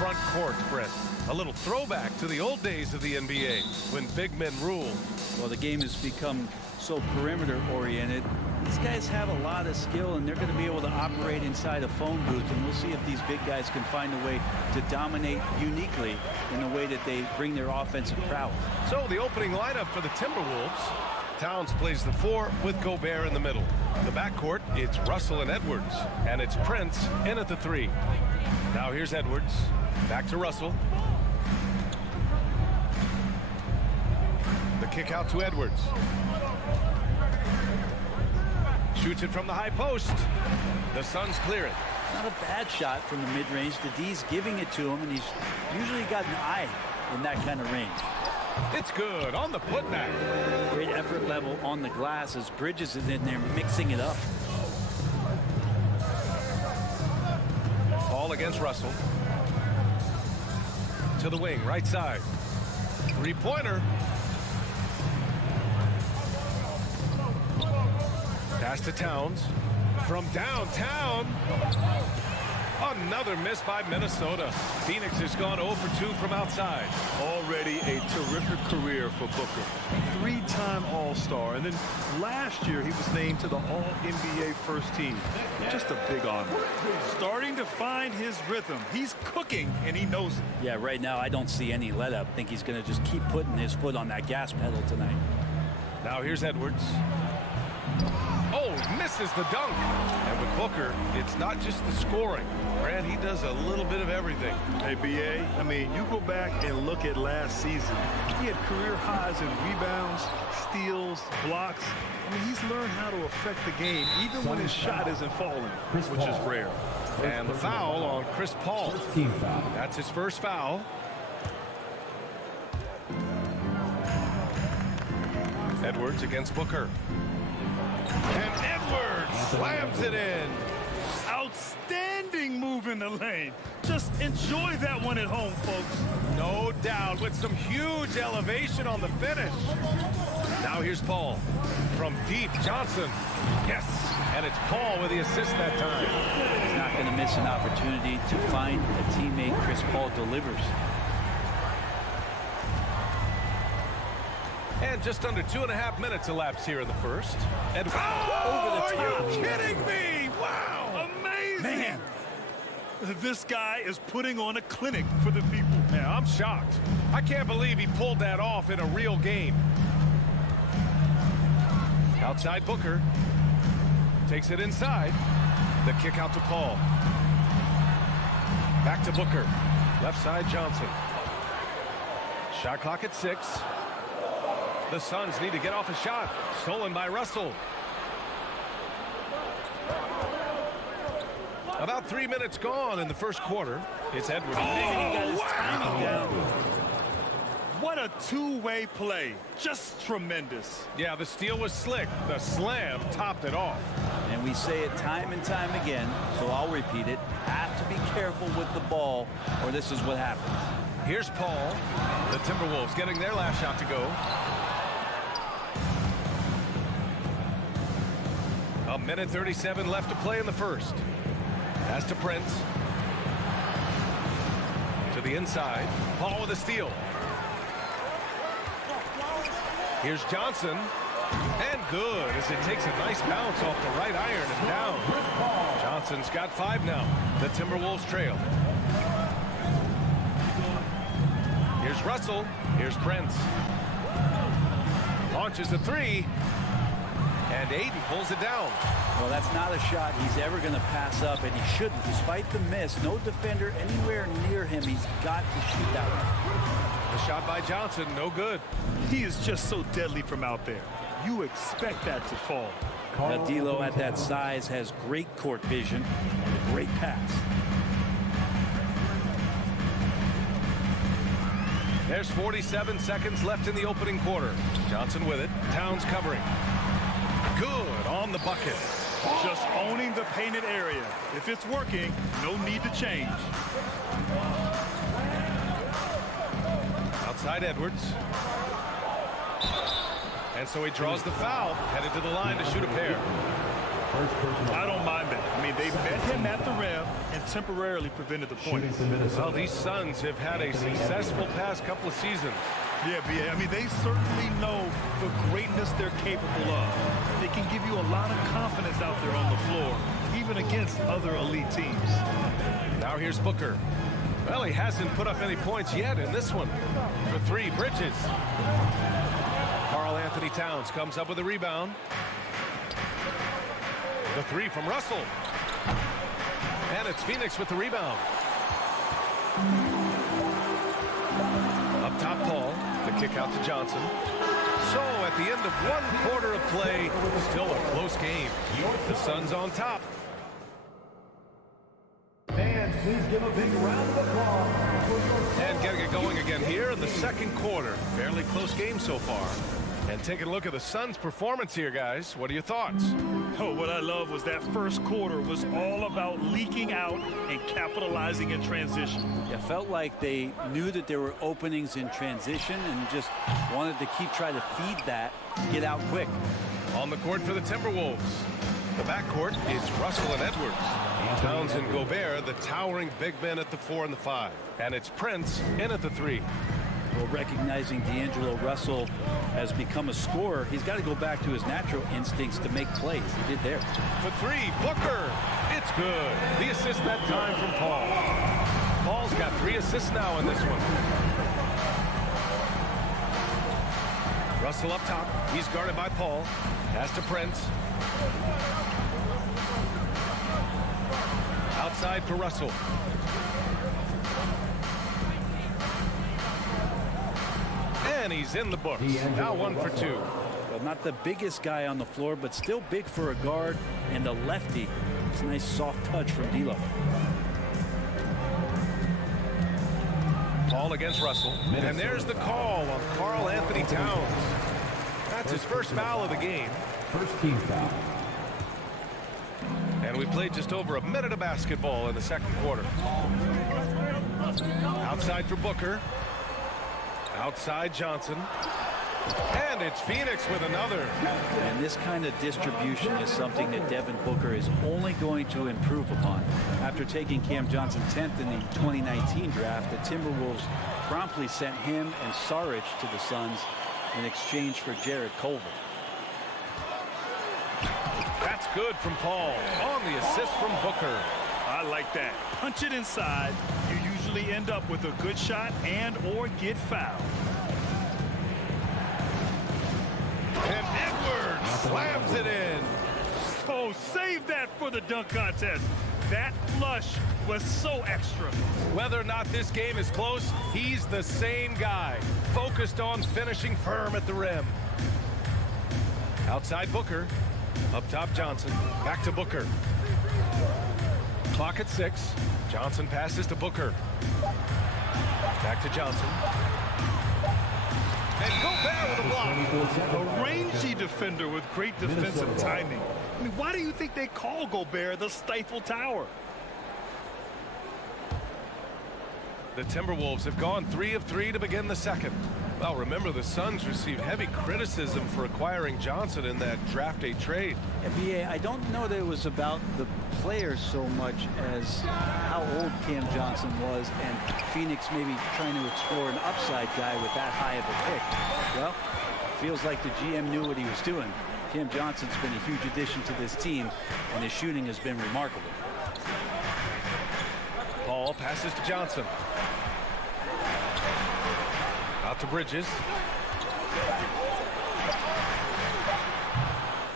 front court, Brett. A little throwback to the old days of the NBA when big men ruled. Well, the game has become so perimeter-oriented. These guys have a lot of skill, and they're going to be able to operate inside a phone booth, and we'll see if these big guys can find a way to dominate uniquely in the way that they bring their offensive prowess. So the opening lineup for the Timberwolves. Towns plays the 4 with Gobert in the middle. The backcourt, it's Russell and Edwards, and it's Prince in at the 3. Now here's Edwards. Back to Russell. The kick out to Edwards. Shoots it from the high post. The Suns clear it. Not a bad shot from the mid-range. The D's giving it to him, and he's usually got an eye in that kind of range. It's good on the putback. Great effort level on the glass as Bridges is in there mixing it up. Ball against Russell. To the wing, right side. Three-pointer. Pass to Towns. From downtown. Another miss by Minnesota. Phoenix has gone 0 for 2 from outside. Already a terrific career for Booker. 3-time All-Star, and then last year he was named to the All-NBA first team. Just a big honor. Starting to find his rhythm. He's cooking, and he knows it. Yeah, right now I don't see any let-up. I think he's going to just keep putting his foot on that gas pedal tonight. Now here's Edwards. Oh, misses the dunk. And with Booker, it's not just the scoring. Grant, he does a little bit of everything. Hey, B.A., I mean, you go back and look at last season. He had career highs in rebounds, steals, blocks. I mean, he's learned how to affect the game, even when his shot isn't falling, which is rare. And the foul on Chris Paul. That's his first foul. Edwards against Booker. And Edwards slams it in. Outstanding move in the lane. Just enjoy that one at home, folks. No doubt, with some huge elevation on the finish. Now here's Paul. From deep, Johnson. Yes, and it's Paul with the assist that time. He's not going to miss an opportunity to find a teammate. Chris Paul delivers. And just under 2.5 minutes elapsed here in the first. And over the top. Are you kidding me? Wow. Amazing. Man, this guy is putting on a clinic for the people. Yeah, I'm shocked. I can't believe he pulled that off in a real game. Outside Booker. Takes it inside. The kick out to Paul. Back to Booker. Left side Johnson. Shot clock at 6. The Suns need to get off a shot. Stolen by Russell. About 3 minutes gone in the first quarter. It's Edwards. Oh, wow! What a two-way play. Just tremendous. Yeah, the steal was slick. The slam topped it off. And we say it time and time again, so I'll repeat it. Have to be careful with the ball, or this is what happens. Here's Paul. The Timberwolves getting their last shot to go. A minute 37 left to play in the first. Pass to Prince. To the inside. Paul with a steal. Here's Johnson. And good as it takes a nice bounce off the right iron and down. Johnson's got 5 now. The Timberwolves trail. Here's Russell. Here's Prince. Launches a 3. And Aiden pulls it down. Well, that's not a shot he's ever going to pass up, and he shouldn't. Despite the miss, no defender anywhere near him. He's got to shoot that one. The shot by Johnson, no good. He is just so deadly from out there. You expect that to fall. Now, D'Lo at that size has great court vision and a great pass. There's 47 seconds left in the opening quarter. Johnson with it. Towns covering. Good on the bucket. Just owning the painted area. If it's working, no need to change. Outside Edwards. And so he draws the foul. Headed to the line to shoot a pair. I don't mind that. I mean, they met him at the rim and temporarily prevented the point. Well, these Suns have had a successful past couple of seasons. Yeah, I mean, they certainly know the greatness they're capable of. They can give you a lot of confidence out there on the floor, even against other elite teams. Now here's Booker. Well, he hasn't put up any points yet in this one. For three, Bridges. Karl Anthony Towns comes up with a rebound. The three from Russell. And it's Phoenix with the rebound. Up top, Paul. The kick out to Johnson. So at the end of one quarter of play, still a close game. The Suns on top. Fans, please give a big round of applause. And getting it going again here in the second quarter. Fairly close game so far. And taking a look at the Suns' performance here, guys. What are your thoughts? Oh, what I love was that first quarter was all about leaking out and capitalizing in transition. It felt like they knew that there were openings in transition and just wanted to keep trying to feed that, get out quick. On the court for the Timberwolves. The backcourt is Russell and Edwards. Towns and Gobert, the towering big men at the 4 and the 5. And it's Prince in at the 3. Well, recognizing D'Angelo Russell has become a scorer, he's got to go back to his natural instincts to make plays. He did there. For three, Booker. It's good. The assist that time from Paul. Paul's got 3 assists now in this one. Russell up top. He's guarded by Paul. Pass to Prince. Outside for Russell. And he's in the books. Now 1 for 2. Well, not the biggest guy on the floor, but still big for a guard and a lefty. It's a nice soft touch from D'Lo. Paul against Russell. And there's the call on Karl Anthony Towns. That's his first foul of the game. First team foul. And we played just over a minute of basketball in the second quarter. Outside for Booker. Outside Johnson. And it's Phoenix with another. And this kind of distribution is something that Devin Booker is only going to improve upon. After taking Cam Johnson 10th in the 2019 draft, the Timberwolves promptly sent him and Saric to the Suns in exchange for Jarrett Culver. That's good from Paul on the assist from Booker. I like that. Punch it inside. You usually end up with a good shot and or get fouled. And Edwards slams it in. Oh, save that for the dunk contest. That flush was so extra. Whether or not this game is close, he's the same guy. Focused on finishing firm at the rim. Outside Booker. Up top Johnson. Back to Booker. Clock at 6. Johnson passes to Booker. Back to Johnson. And Gobert with a block. A rangy defender with great defensive timing. I mean, why do you think they call Gobert the Stifle Tower? The Timberwolves have gone 3 of 3 to begin the second. Well, remember, the Suns received heavy criticism for acquiring Johnson in that draft day trade. NBA, I don't know that it was about the players so much as how old Cam Johnson was and Phoenix maybe trying to explore an upside guy with that high of a pick. Well, feels like the GM knew what he was doing. Cam Johnson's been a huge addition to this team, and his shooting has been remarkable. Paul passes to Johnson. Out to Bridges.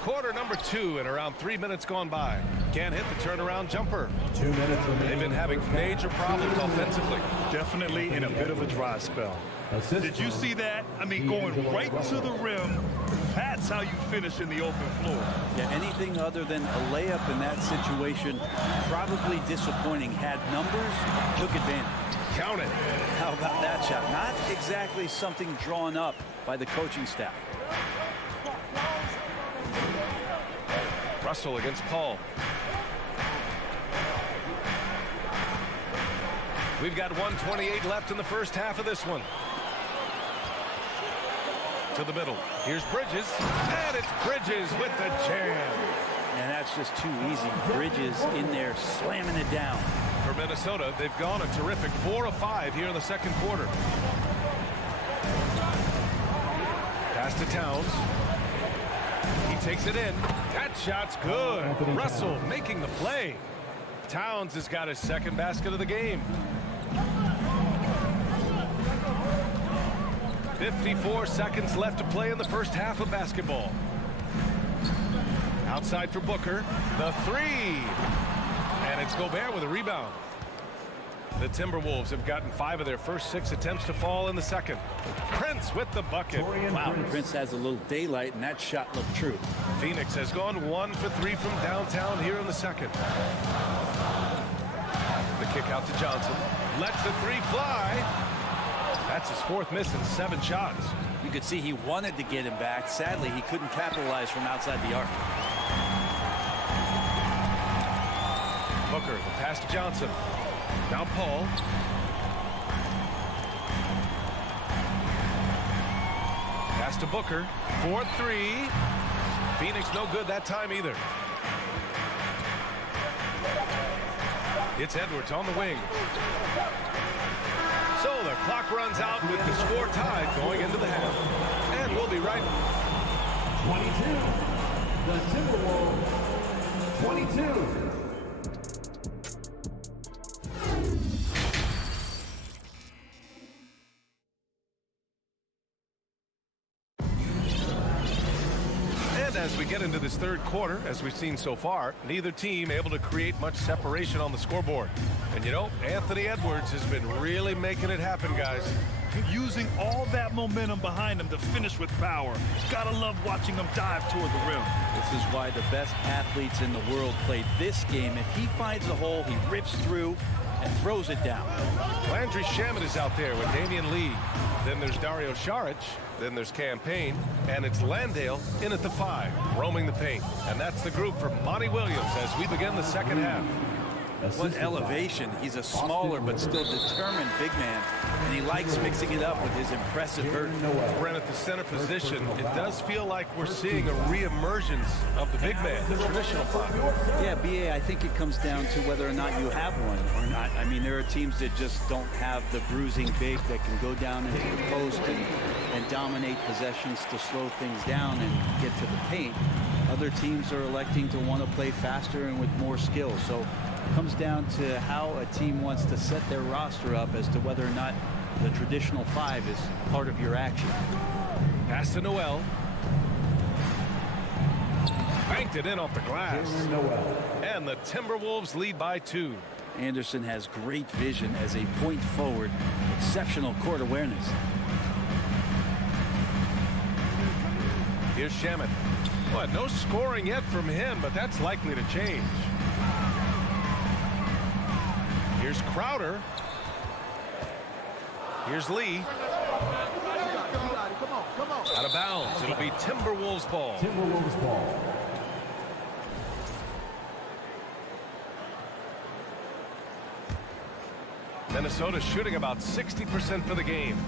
Quarter number 2 and around 3 minutes gone by. Can't hit the turnaround jumper. 2 minutes remaining. They've been having major problems offensively. Definitely in a bit of a dry spell. Did you see that? I mean, going right to the rim. That's how you finish in the open floor. Yeah, anything other than a layup in that situation, probably disappointing. Had numbers, took advantage. Count it. How about that shot? Not exactly something drawn up by the coaching staff. Russell against Paul. We've got 1:28 left in the first half of this one. To the middle. Here's Bridges. And it's Bridges with the jam. And that's just too easy. Bridges in there slamming it down. For Minnesota, they've gone a terrific 4 of 5 here in the second quarter. Pass to Towns. He takes it in. That shot's good. Russell making the play. Towns has got his second basket of the game. 54 seconds left to play in the first half of basketball. Outside for Booker. The three. And it's Gobert with a rebound. The Timberwolves have gotten 5 of their first 6 attempts to fall in the second. Prince with the bucket. Wow, Prince has a little daylight, and that shot looked true. Phoenix has gone 1 for 3 from downtown here in the second. The kick out to Johnson. Lets the three fly. That's his 4th miss in 7 shots. You could see he wanted to get him back. Sadly, he couldn't capitalize from outside the arc. Booker, the pass to Johnson. Now Paul. Pass to Booker. 4-3. Phoenix no good that time either. It's Edwards on the wing. So the clock runs out with the score tied going into the half. And we'll be right. 22. The Timberwolves. 22. As we get into this third quarter, as we've seen so far, neither team able to create much separation on the scoreboard. And you know, Anthony Edwards has been really making it happen, guys. Using all that momentum behind him to finish with power. Gotta love watching him dive toward the rim. This is why the best athletes in the world play this game. If he finds a hole, he rips through and throws it down. Landry Shamet is out there with Damian Lee. Then there's Dario Saric. Then there's Campaign. And it's Landale in at the 5, roaming the paint. And that's the group for Monty Williams as we begin the second half. What elevation. He's a smaller but still determined big man, and he likes mixing it up with his impressive vert. Brent, at the center position, it does feel like we're seeing a re-emergence of the big man, the traditional 5. Yeah, BA, I think it comes down to whether or not you have one or not. I mean, there are teams that just don't have the bruising big that can go down into the post and dominate possessions to slow things down and get to the paint. Other teams are electing to want to play faster and with more skill. So it comes down to how a team wants to set their roster up as to whether or not the traditional 5 is part of your action. Pass to Noel. Banked it in off the glass. And the Timberwolves lead by 2. Anderson has great vision as a point forward, exceptional court awareness. Here's Shamet. Well, no scoring yet from him, but that's likely to change. Here's Crowder. Here's Lee. Out of bounds. It'll be Timberwolves ball. Timberwolves ball. Minnesota shooting about 60% for the game.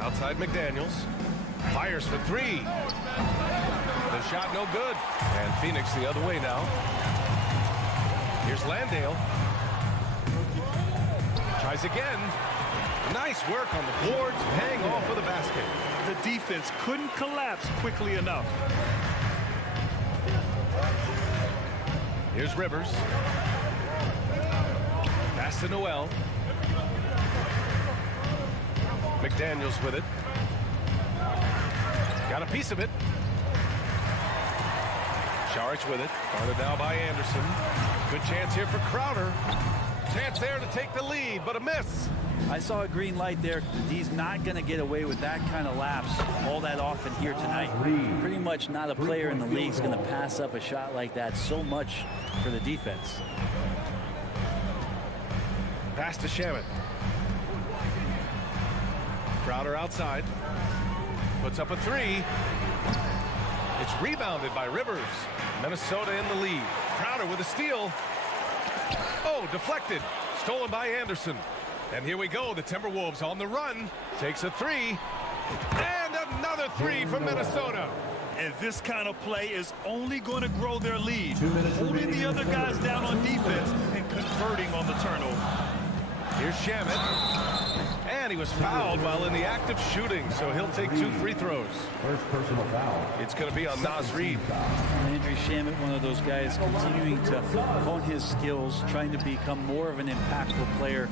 Outside McDaniels. Fires for 3. The shot no good. And Phoenix the other way now. Here's Landale. Tries again. Nice work on the boards, paying off for the basket. The defense couldn't collapse quickly enough. Here's Rivers. Pass to Noel. McDaniels with it. Got a piece of it. Saric with it. Guarded now by Anderson. Good chance here for Crowder. Chance there to take the lead, but a miss. I saw a green light there. He's not going to get away with that kind of lapse all that often here tonight. Pretty much not a player in the league is going to pass up a shot like that so much for the defense. Pass to Shamet. Crowder outside. Puts up a 3. It's rebounded by Rivers. Minnesota in the lead. Crowder with a steal. Oh, deflected. Stolen by Anderson. And here we go. The Timberwolves on the run. Takes a 3. And another 3 from Minnesota. And this kind of play is only going to grow their lead. 2 minutes Holding remaining the in the other guys third. down on defense and converting on the turnover. Here's Shamit. And he was fouled while in the act of shooting, so he'll take 2 free throws. First personal foul. It's going to be on Naz Reid. Landry Shamet, one of those guys continuing to hone his skills, trying to become more of an impactful player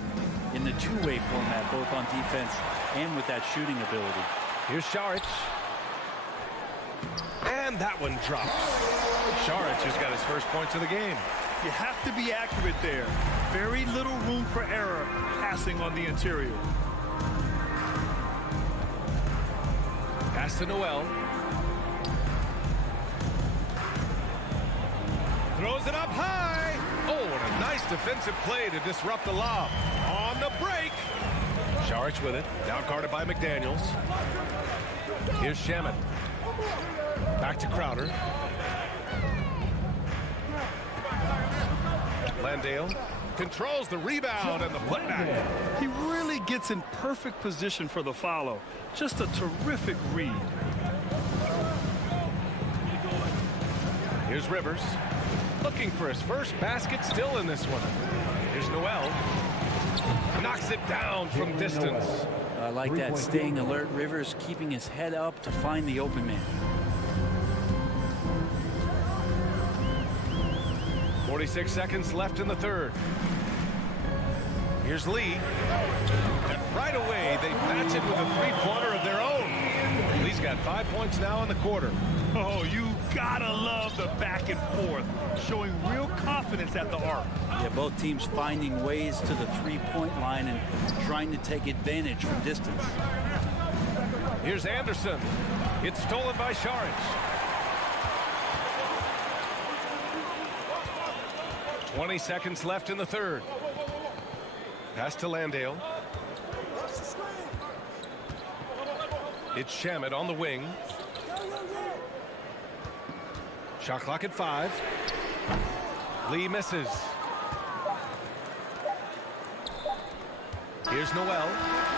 in the two-way format, both on defense and with that shooting ability. Here's Šarić. And that one drops. Šarić has got his first points of the game. You have to be accurate there. Very little room for error passing on the interior. Pass to Noel. Throws it up high. Oh, and a nice defensive play to disrupt the lob. On the break. Šarić with it. Now guarded by McDaniels. Here's Shamit. Back to Crowder. Landale controls the rebound and the putback. He really gets in perfect position for the follow. Just a terrific read. Here's Rivers. Looking for his first basket, still in this one. Here's Noel. Knocks it down from distance. I like that, staying alert. Rivers keeping his head up to find the open man. 46 seconds left in the third. Here's Lee. And right away, they match it with a three-pointer of their own. Lee's got 5 points now in the quarter. Oh, you gotta love the back and forth, showing real confidence at the arc. Yeah, both teams finding ways to the three-point line and trying to take advantage from distance. Here's Anderson. It's stolen by Šarić. 20 seconds left in the third. Pass to Landale. It's Shamit on the wing. Shot clock at 5. Lee misses. Here's Noel.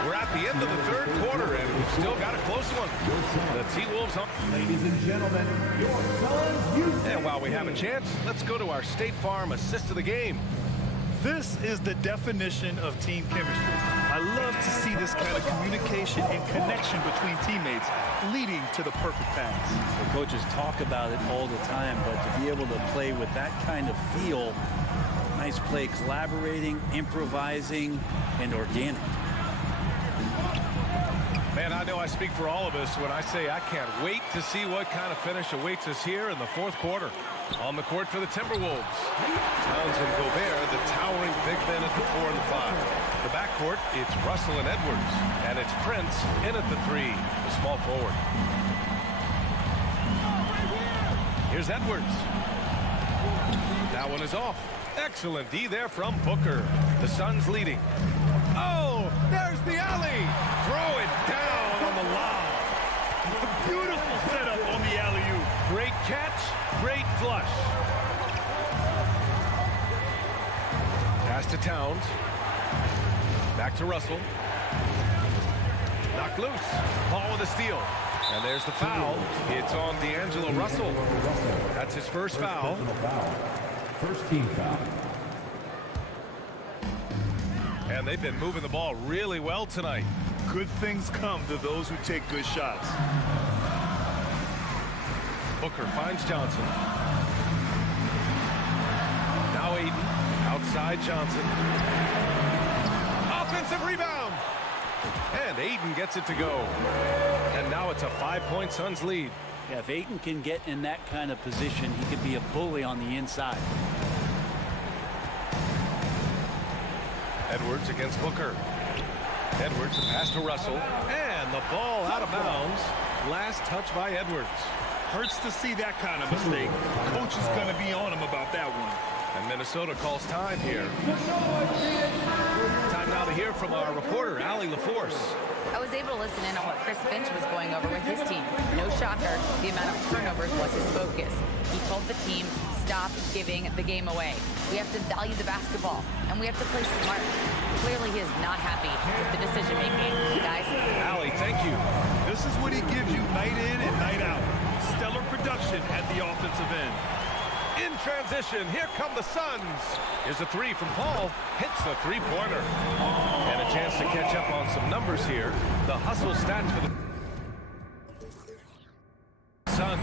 We're at the end of the third quarter, and we've still got a close one. The T-Wolves up. Ladies and gentlemen, your Suns Houston. And while we have a chance, let's go to our State Farm assist of the game. This is the definition of team chemistry. I love to see this kind of communication and connection between teammates leading to the perfect pass. The coaches talk about it all the time, but to be able to play with that kind of feel, nice play, collaborating, improvising, and organic. Man, I know I speak for all of us when I say I can't wait to see what kind of finish awaits us here in the fourth quarter. On the court for the Timberwolves, Towns and Gobert, the towering big men at the 4 and the 5. The backcourt, it's Russell and Edwards, and it's Prince in at the 3, the small forward. Here's Edwards. That one is off. Excellent D there from Booker. The Suns leading. Oh, there's the alley. Throw it down on the lob. A beautiful setup on the alley-oop. Great catch, great flush. Pass to Towns. Back to Russell. Knocked loose. Paul with a steal. And there's the foul. It's on D'Angelo Russell. That's his first foul. First team foul. And they've been moving the ball really well tonight. Good things come to those who take good shots. Booker finds Johnson. Now Aiden. Outside Johnson. Offensive rebound. And Aiden gets it to go. And now it's a 5-point Suns lead. Yeah, if Ayton can get in that kind of position, he could be a bully on the inside. Edwards against Booker. Edwards, a pass to Russell. And the ball out of bounds. Last touch by Edwards. Hurts to see that kind of mistake. Coach is going to be on him about that one. And Minnesota calls time here. Time now to hear from our reporter, Allie LaForce. I was able to listen in on what Chris Finch was going over with his team. No shocker, the amount of turnovers was his focus. He told the team, stop giving the game away. We have to value the basketball, and we have to play smart. Clearly, he is not happy with the decision-making. Guys? Allie, thank you. This is what he gives you night in and night out. stellar production at the offensive end. In transition, here come the Suns. Here's a three from Paul. Hits the three-pointer. And a chance to catch up on some numbers here. The hustle stats for the Suns.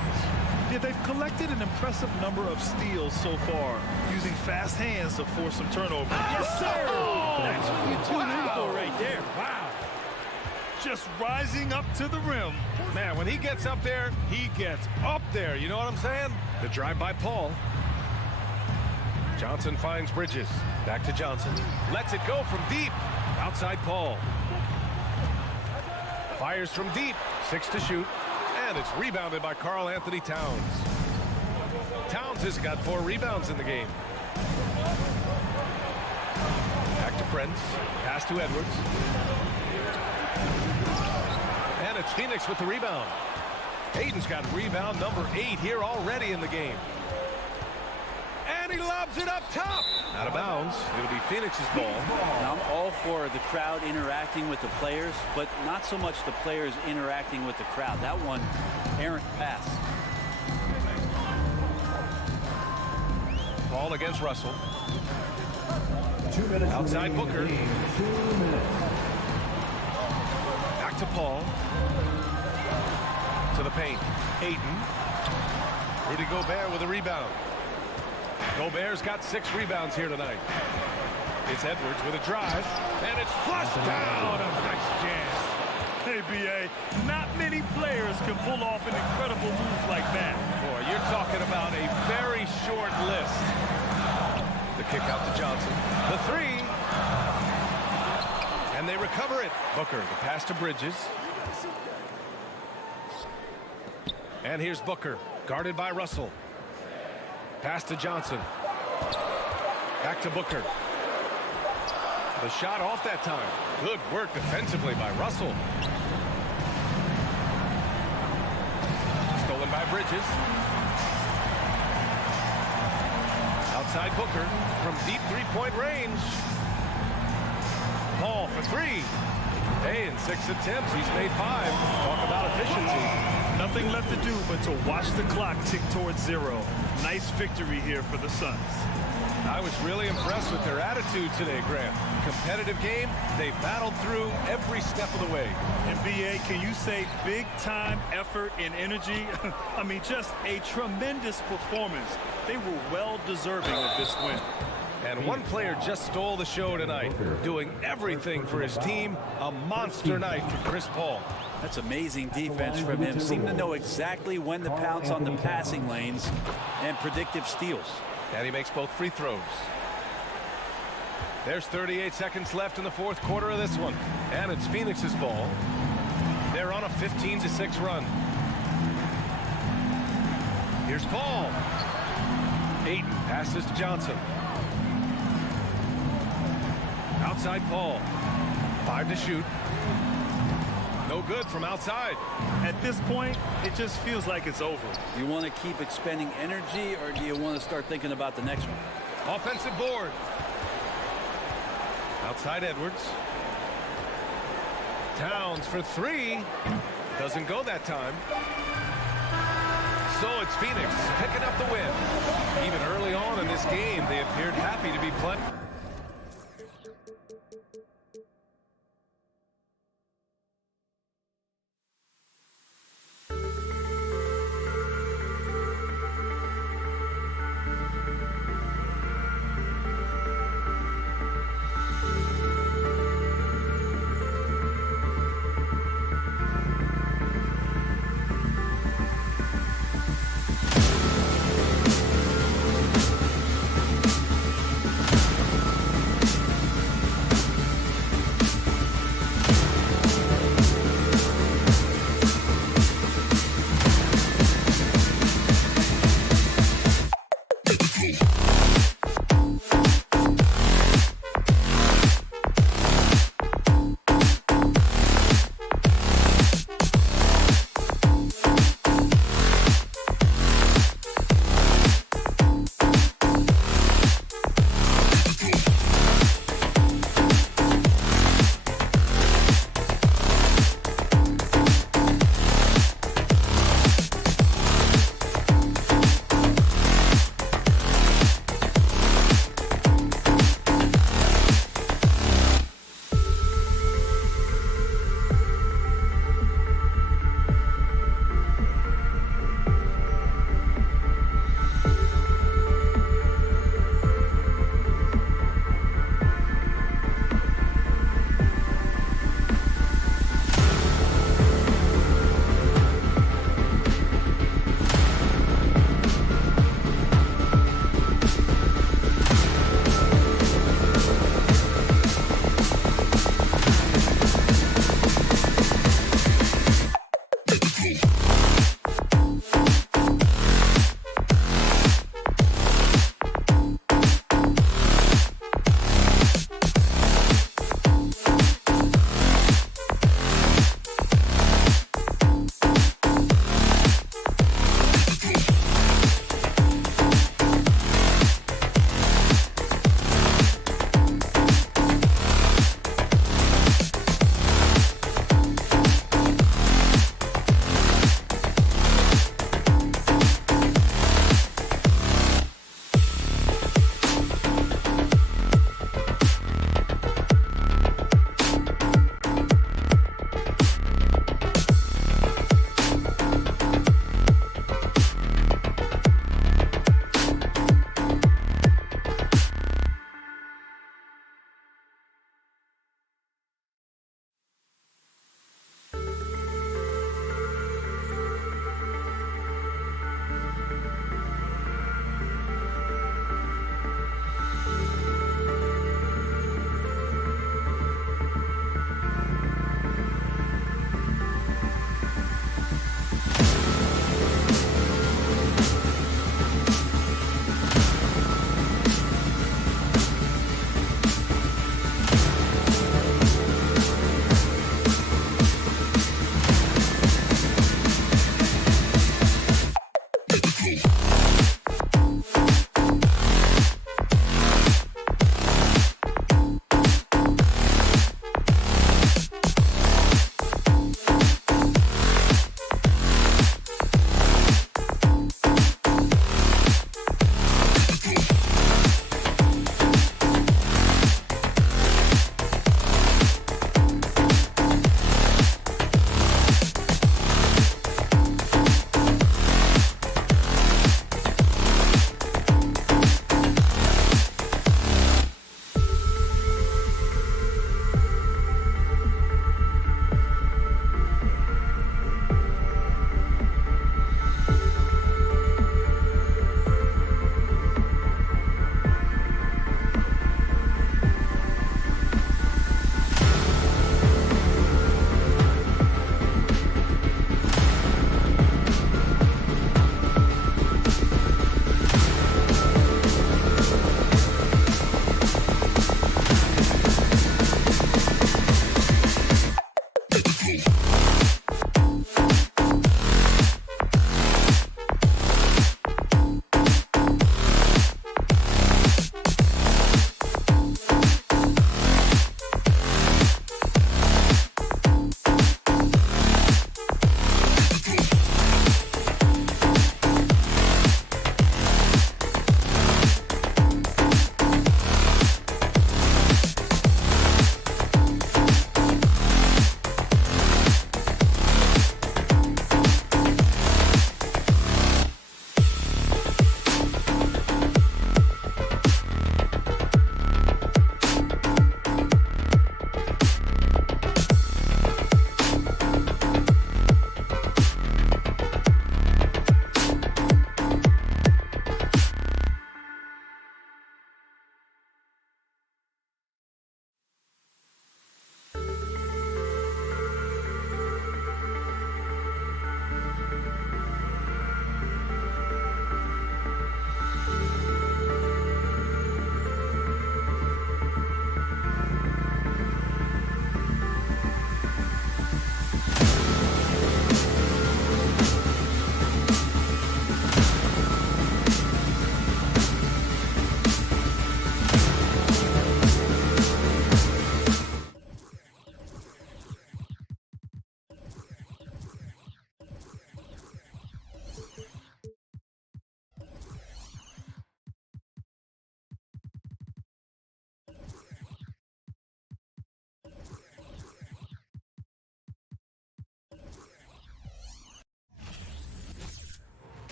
Yeah, they've collected an impressive number of steals so far, using fast hands to force some turnovers. Yes, sir! That's what you tune in for right there. Wow. Just rising up to the rim. Man, when he gets up there, he gets up there. You know what I'm saying? The drive by Paul. Johnson finds Bridges. Back to Johnson. Lets it go from deep. Outside Paul. Fires from deep. 6 to shoot. And it's rebounded by Karl Anthony Towns. Towns has got 4 rebounds in the game. Back to Prince. Pass to Edwards. And it's Phoenix with the rebound. Hayden's got rebound number 8 here already in the game. And he lobs it up top. Out of bounds. It'll be Phoenix's ball. Now, I'm all for the crowd interacting with the players, but not so much the players interacting with the crowd. That one, errant pass. Ball against Russell. 2 minutes. Outside Booker. 2 minutes. Back to Paul. To the paint. Ayton. Rudy Gobert with a rebound. Gobert's got 6 rebounds here tonight. It's Edwards with a drive. And it's flushed down. A nice jam. Hey, B.A., not many players can pull off an incredible move like that. Boy, you're talking about a very short list. The kick out to Johnson. The 3. And they recover it. Booker, the pass to Bridges. And here's Booker, guarded by Russell. Pass to Johnson. Back to Booker. The shot off that time. Good work defensively by Russell. Stolen by Bridges. Outside Booker from deep three-point range. Paul for 3. Hey, in 6 attempts, he's made 5. Talk about efficiency. Nothing left to do but to watch the clock tick towards 0. Nice victory here for the Suns. I was really impressed with their attitude today, Graham. Competitive game, they battled through every step of the way. NBA, can you say big time effort and energy? I mean, just a tremendous performance. They were well deserving of this win. And one player just stole the show tonight, doing everything for his team. A monster night for Chris Paul. That's amazing defense from him. Seemed to know exactly when to pounce on the passing lanes and predictive steals. And he makes both free throws. There's 38 seconds left in the 4th quarter of this one. And it's Phoenix's ball. They're on a 15-6 run. Here's Paul. Ayton passes to Johnson. Outside Paul. 5 to shoot. No good from outside. At this point, it just feels like it's over. You want to keep expending energy, or do you want to start thinking about the next one? Offensive board. Outside Edwards. Towns for 3. Doesn't go that time. So it's Phoenix picking up the win. Even early on in this game, they appeared happy to be playing.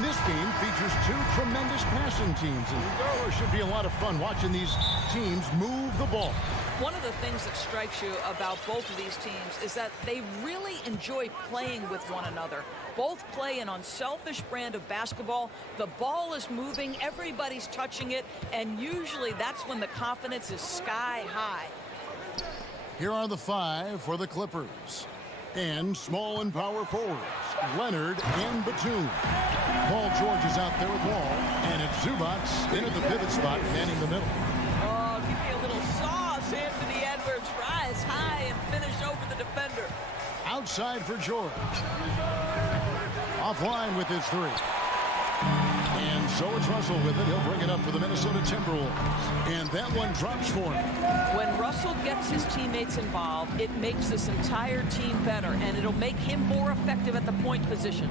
And this game features two tremendous passing teams. And there should be a lot of fun watching these teams move the ball. One of the things that strikes you about both of these teams is that they really enjoy playing with one another. Both play an unselfish brand of basketball. The ball is moving, everybody's touching it, and usually that's when the confidence is sky high. Here are the five for the Clippers. And small and power forwards, Leonard and Batum. Paul George is out there with Wall, and it's Zubac in at the pivot spot, manning the middle. Oh, give me a little sauce. Anthony Edwards rise high and finish over the defender. Outside for George. Offline with his three. And so it's Russell with it. He'll bring it up for the Minnesota Timberwolves. And that one drops for him. When Russell gets his teammates involved, it makes this entire team better, and it'll make him more effective at the point position.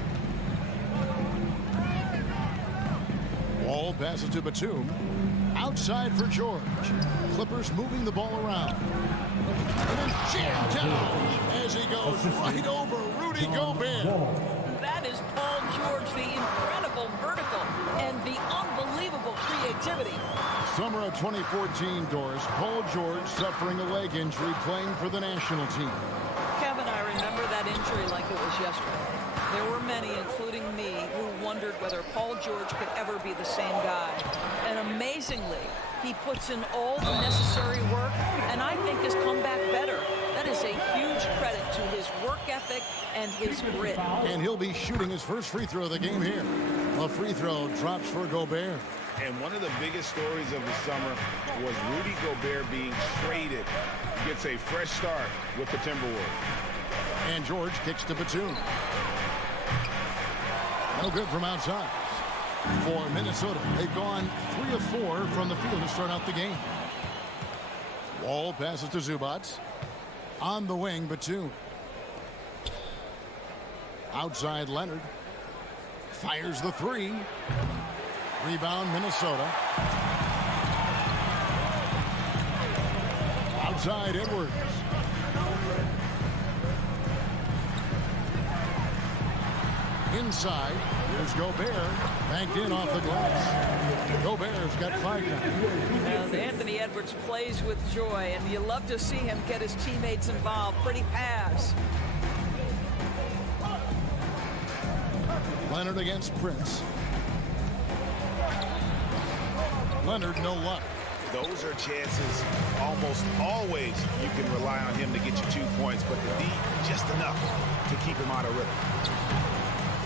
Wall passes to Batum. Outside for George. Clippers moving the ball around. And then jammed down as he goes right over Rudy Gobert. That is Paul George, the incredible vertical and the unbelievable creativity. Summer of 2014, Doris. Paul George suffering a leg injury playing for the national team. Kevin, I remember that injury like it was yesterday. There were many, including me, who wondered whether Paul George could ever be the same guy. And amazingly, he puts in all the necessary work, and I think has come back better. That is a huge credit to his work ethic and his grit. And he'll be shooting his first free throw of the game here. A free throw drops for Gobert. And one of the biggest stories of the summer was Rudy Gobert being traded. Gets a fresh start with the Timberwolves. And George kicks to Batum. No good from outside. For Minnesota, they've gone 3 of 4 from the field to start out the game. Wall passes to Zubac. On the wing, Batum. Outside, Leonard. Fires the three. Rebound, Minnesota. Outside, Edwards. Inside, here's Gobert. Banked in off the glass. Gobert's got 5 now. And Anthony Edwards plays with joy, and you love to see him get his teammates involved. Pretty pass. Leonard against Prince. Leonard, no luck. Those are chances almost always you can rely on him to get you 2 points, but the D just enough to keep him out of rhythm.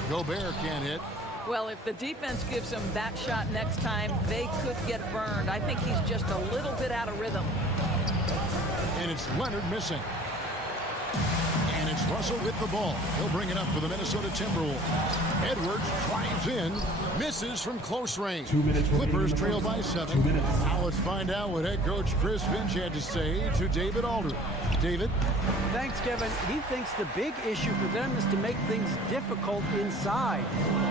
Gobert can't hit. Well, if the defense gives him that shot next time, they could get burned. I think he's just a little bit out of rhythm. And it's Leonard missing. And it's Russell with the ball. He'll bring it up for the Minnesota Timberwolves. Edwards drives in, misses from close range. 2 minutes. Clippers trail by 7. 2 minutes. Now let's find out what head coach Chris Finch had to say to David Aldridge. David? Thanks, Kevin. He thinks the big issue for them is to make things difficult inside.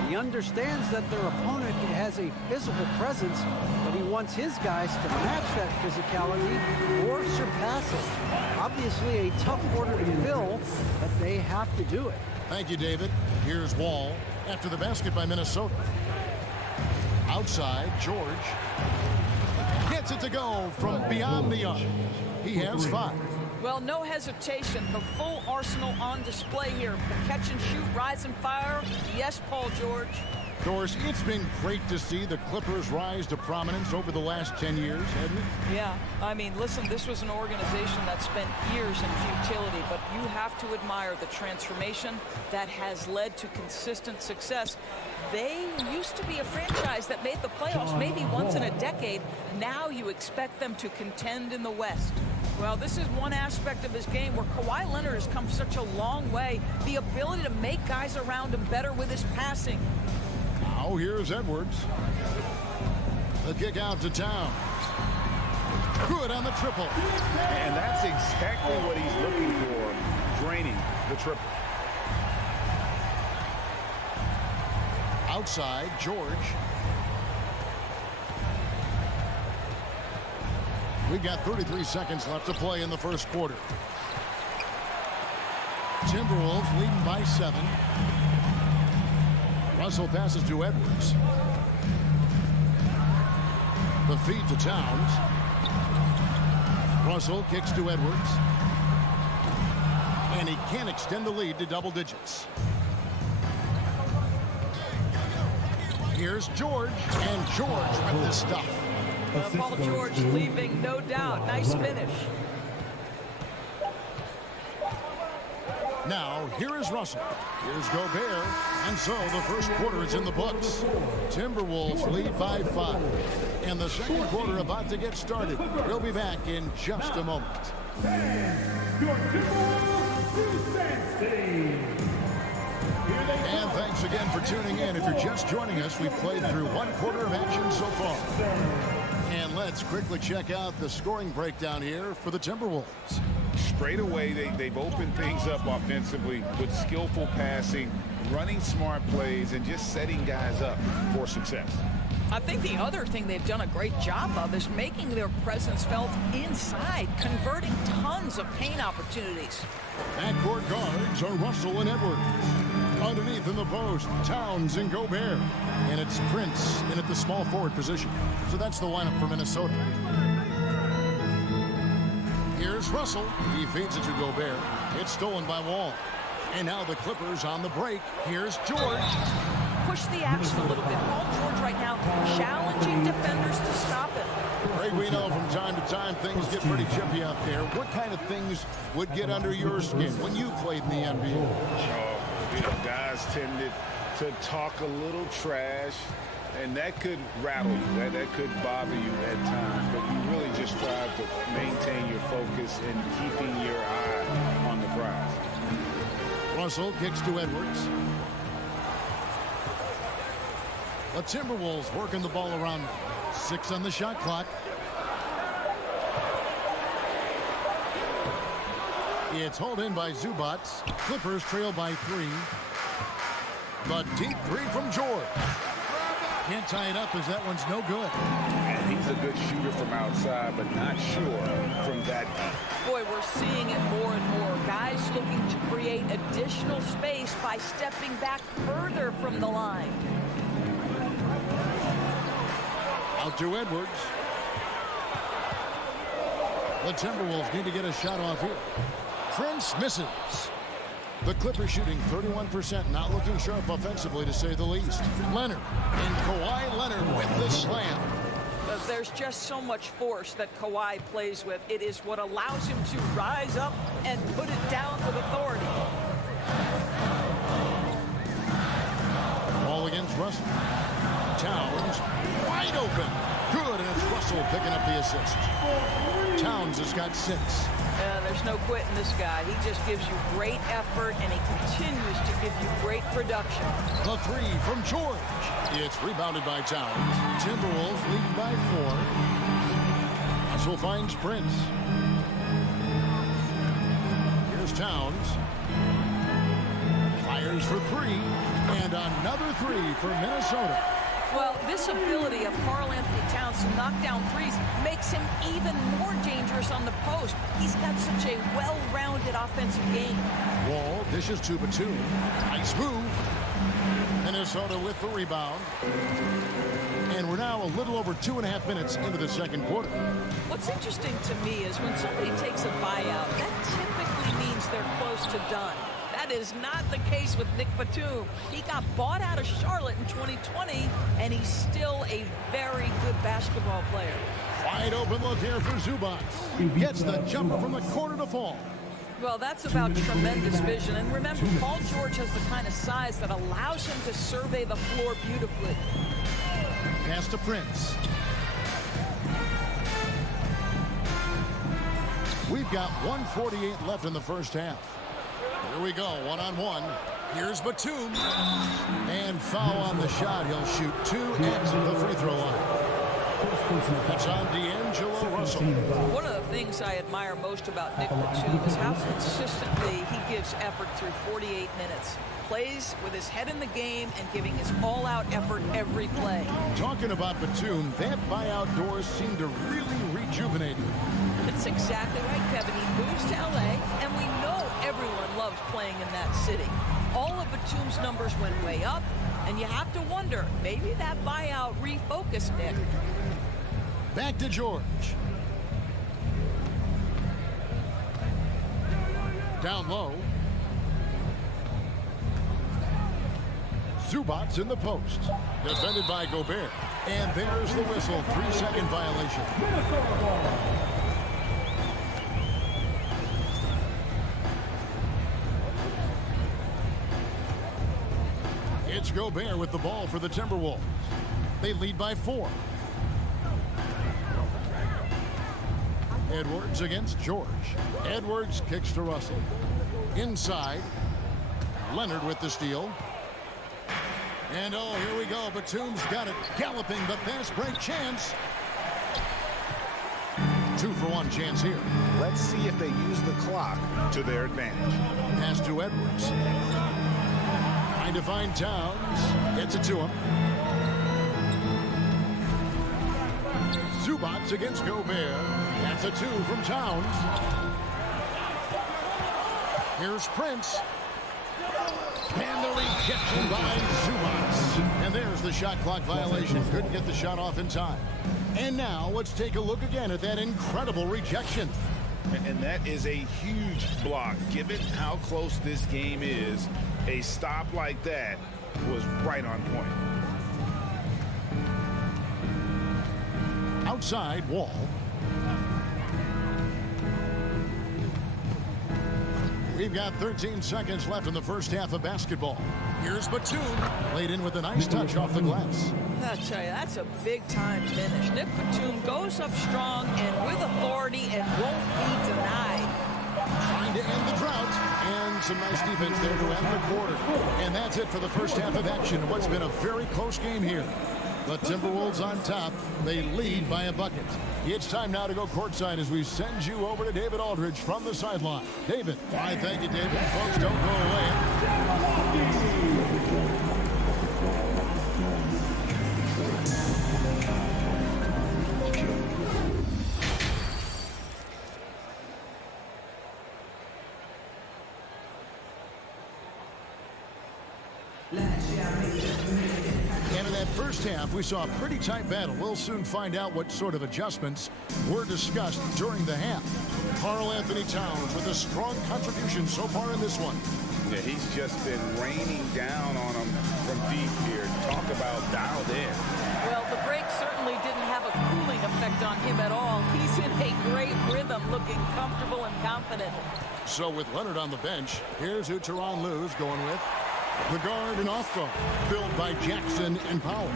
He understands that their opponent has a physical presence, but he wants his guys to match that physicality or surpass it. Obviously a tough order to fill, but they have to do it. Thank you, David. Here's Wall after the basket by Minnesota. Outside, George gets it to go from beyond the arc. He has 5. Well, no hesitation. The full arsenal on display here. The catch and shoot, rise and fire. Yes, Paul George. Doris, it's been great to see the Clippers rise to prominence over the last 10 years, hasn't it? Yeah, I mean, listen, this was an organization that spent years in futility, but you have to admire the transformation that has led to consistent success. They used to be a franchise that made the playoffs maybe once in a decade. Now you expect them to contend in the West. Well, this is one aspect of his game where Kawhi Leonard has come such a long way. The ability to make guys around him better with his passing. Now here's Edwards. The kick out to Towns. Good on the triple. And that's exactly what he's looking for, draining the triple. Outside, George. We've got 33 seconds left to play in the first quarter. Timberwolves leading by 7. Russell passes to Edwards. The feed to Towns. Russell kicks to Edwards. And he can't extend the lead to double digits. Here's George. And George with the stuff. Paul George leaving, no doubt. Nice finish. Now, here is Russell. Here's Gobert. And so the first quarter is in the books. Timberwolves lead by 5. And the second quarter about to get started. We'll be back in just a moment. And thanks again for tuning in. If you're just joining us, we've played through one quarter of action so far. And let's quickly check out the scoring breakdown here for the Timberwolves. Straight away, they've opened things up offensively with skillful passing, running smart plays, and just setting guys up for success. I think the other thing they've done a great job of is making their presence felt inside, converting tons of paint opportunities. Backcourt guards are Russell and Edwards. Underneath in the post, Towns and Gobert. And it's Prince in at the small forward position. So that's the lineup for Minnesota. Here's Russell. He feeds it to Gobert. It's stolen by Wall. And now the Clippers on the break. Here's George. Push the action a little bit. Paul George right now challenging defenders to stop him. Greg, we know from time to time things get pretty chippy out there. What kind of things would get under your skin when you played in the NBA? Guys tended to talk a little trash, and that could rattle you. That could bother you at times, but you really just try to maintain your focus and keeping your eye on the prize. Russell kicks to Edwards. The Timberwolves working the ball around. 6 on the shot clock. It's hauled in by Zubac. Clippers trail by 3. The deep 3 from George. Can't tie it up as that one's no good. And he's a good shooter from outside, but not sure from that deep. Boy, we're seeing it more and more. Guys looking to create additional space by stepping back further from the line. Out to Edwards. The Timberwolves need to get a shot off here. Prince misses. The Clippers shooting 31%, not looking sharp offensively to say the least. Leonard and Kawhi Leonard with the slam. There's just so much force that Kawhi plays with. It is what allows him to rise up and put it down with authority. Ball against Russell. Towns wide open. Good, and it's Russell picking up the assist. Towns has got 6. There's no quitting this guy. He just gives you great effort, and he continues to give you great production. The 3 from George. It's rebounded by Towns. Timberwolves lead by 4. Russell finds Prince. Here's Towns. Fires for 3. And another 3 for Minnesota. Well, this ability of Karl-Anthony Towns to knock down threes makes him even more dangerous on the post. He's got such a well-rounded offensive game. Wall dishes to Batum. Nice move. Minnesota with the rebound. And we're now a little over 2.5 minutes into the second quarter. What's interesting to me is when somebody takes a buyout, that typically means they're close to done. That is not the case with Nick Batum. He got bought out of Charlotte in 2020, and he's still a very good basketball player. Wide open look here for Zubac. Gets the jumper from the corner to fall. Well, that's about tremendous vision. And remember, Paul George has the kind of size that allows him to survey the floor beautifully. Pass to Prince. We've got 1:48 left in the first half. Here we go, one-on-one. Here's Batum. And foul on the shot. He'll shoot 2 at the free throw line. That's on D'Angelo Russell. One of the things I admire most about Nick Batum is how consistently he gives effort through 48 minutes. Plays with his head in the game and giving his all-out effort every play. Talking about Batum, that buyout doors seem to really rejuvenate him. That's exactly right, Kevin. He moves to L.A., and we know everyone loves playing in that city. All of Batum's numbers went way up. And you have to wonder, maybe that buyout refocused Nick. Back to George. Down low. Zubats in the post. Defended by Gobert. And there's the whistle. 3-second violation. It's Gobert with the ball for the Timberwolves. They lead by 4. Edwards against George. Edwards kicks to Russell. Inside. Leonard with the steal. And oh, here we go. Batum's got it. Galloping the fast break chance. 2-for-1 chance here. Let's see if they use the clock to their advantage. Pass to Edwards. Trying to find Towns. Gets it to him. Zubats against Gobert. That's a 2 from Towns. Here's Prince. And the rejection by Zubats. And there's the shot clock violation. Couldn't get the shot off in time. And now let's take a look again at that incredible rejection. And that is a huge block. Given how close this game is, a stop like that was right on point. Outside, Wall. We've got 13 seconds left in the first half of basketball. Here's Batum. Laid in with a nice touch off the glass. I'll tell you, that's a big-time finish. Nick Batum goes up strong and with authority and won't be denied. Trying to end the drought. And some nice defense there to end the quarter. And that's it for the first half of action. What's been a very close game here. The Timberwolves on top. They lead by a bucket. It's time now to go courtside as we send you over to David Aldridge from the sideline. David. Why, thank you, David. Folks, don't go away. And in that first half, we saw a pretty tight battle. We'll soon find out what sort of adjustments were discussed during the half. Karl Anthony Towns with a strong contribution so far in this one. Yeah, he's just been raining down on them from deep here. Talk about dialed in. Well, the break certainly didn't have a cooling effect on him at all. He's in a great rhythm, looking comfortable and confident. So with Leonard on the bench, here's who Tyronn Lue's going with. The guard and off guard, filled by Jackson and Powell.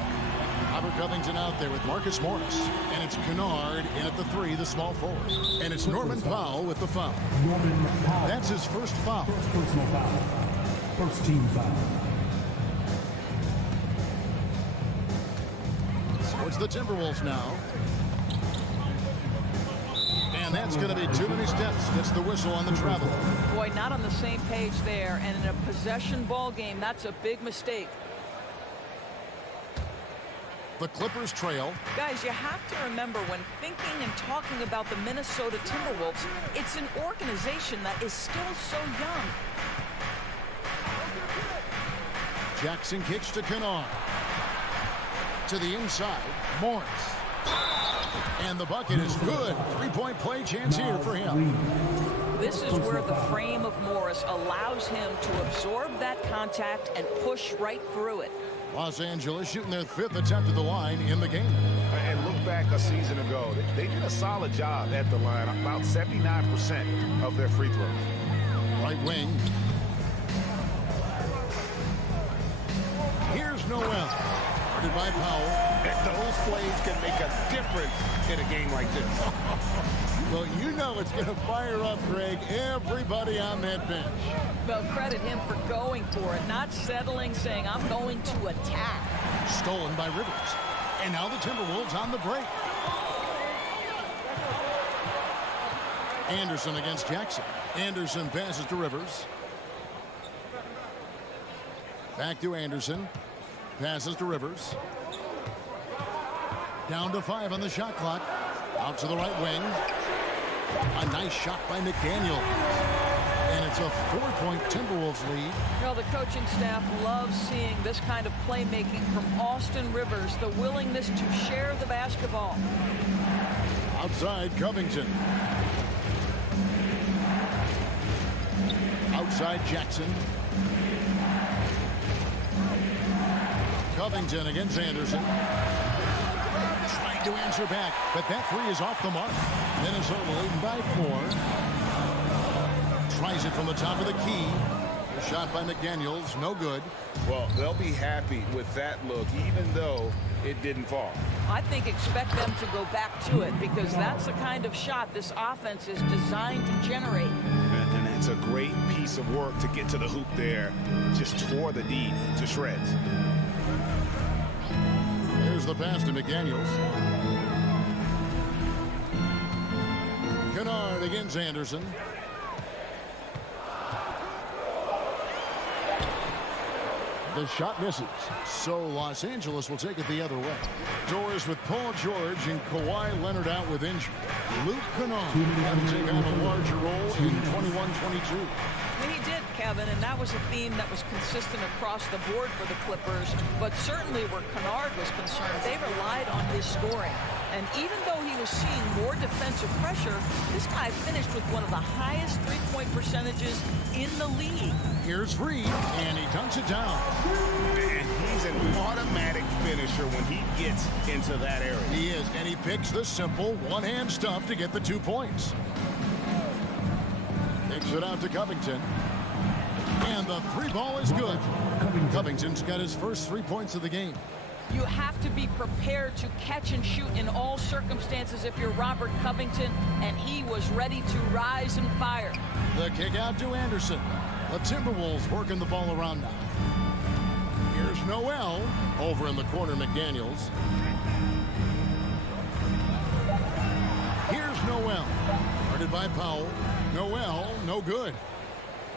Robert Covington out there with Marcus Morris. And it's Kennard in at the 3, the small forward. And it's Norman Powell with the foul. Norman Powell. That's his first foul. First personal foul. First team foul. So it's the Timberwolves now. And that's going to be too many steps. That's the whistle on the travel. Boy, not on the same page there. And in a possession ball game, that's a big mistake. The Clippers trail. Guys, you have to remember when thinking and talking about the Minnesota Timberwolves, it's an organization that is still so young. Jackson kicks to Kennard. To the inside, Morris. And the bucket is good. Three-point play chance here for him. This is where the frame of Morris allows him to absorb that contact and push right through it. Los Angeles shooting their 5th attempt at the line in the game. And look back a season ago. They did a solid job at the line. About 79% of their free throws. Right wing. Here's Noel. Guarded by Powell. Those plays can make a difference in a game like this. Well, you know it's going to fire up, Greg, everybody on that bench. Well, credit him for going for it, not settling, saying, I'm going to attack. Stolen by Rivers. And now the Timberwolves on the break. Anderson against Jackson. Anderson passes to Rivers. Back to Anderson. Passes to Rivers. Down to 5 on the shot clock. Out to the right wing. A nice shot by McDaniel. And it's a 4-point Timberwolves lead. You know, the coaching staff loves seeing this kind of playmaking from Austin Rivers, the willingness to share the basketball. Outside Covington. Outside Jackson. Covington against Anderson. Trying to answer back, but that three is off the mark. Minnesota leading by 4. Tries it from the top of the key. A shot by McDaniels, no good. Well, they'll be happy with that look, even though it didn't fall. I think expect them to go back to it because that's the kind of shot this offense is designed to generate. And that's a great piece of work to get to the hoop there. Just tore the D to shreds. Here's the pass to McDaniels. Kennard against Anderson. The shot misses. So Los Angeles will take it the other way. Doors with Paul George and Kawhi Leonard out with injury. Luke Kennard had to take on a larger role in 21-22. He did, Kevin, and that was a theme that was consistent across the board for the Clippers. But certainly where Kennard was concerned, they relied on his scoring. And even though he was seeing more defensive pressure, this guy finished with one of the highest three-point percentages in the league. Here's Reed, and he dunks it down. And he's an automatic finisher when he gets into that area. He is, and he picks the simple one-hand stuff to get the 2 points. Kicks it out to Covington. And the three ball is good. Covington's got his first 3 points of the game. You have to be prepared to catch and shoot in all circumstances if you're Robert Covington, and he was ready to rise and fire. The kick out to Anderson. The Timberwolves working the ball around now. Here's Noel. Over in the corner, McDaniels. Here's Noel. Guarded by Powell. Noel, no good.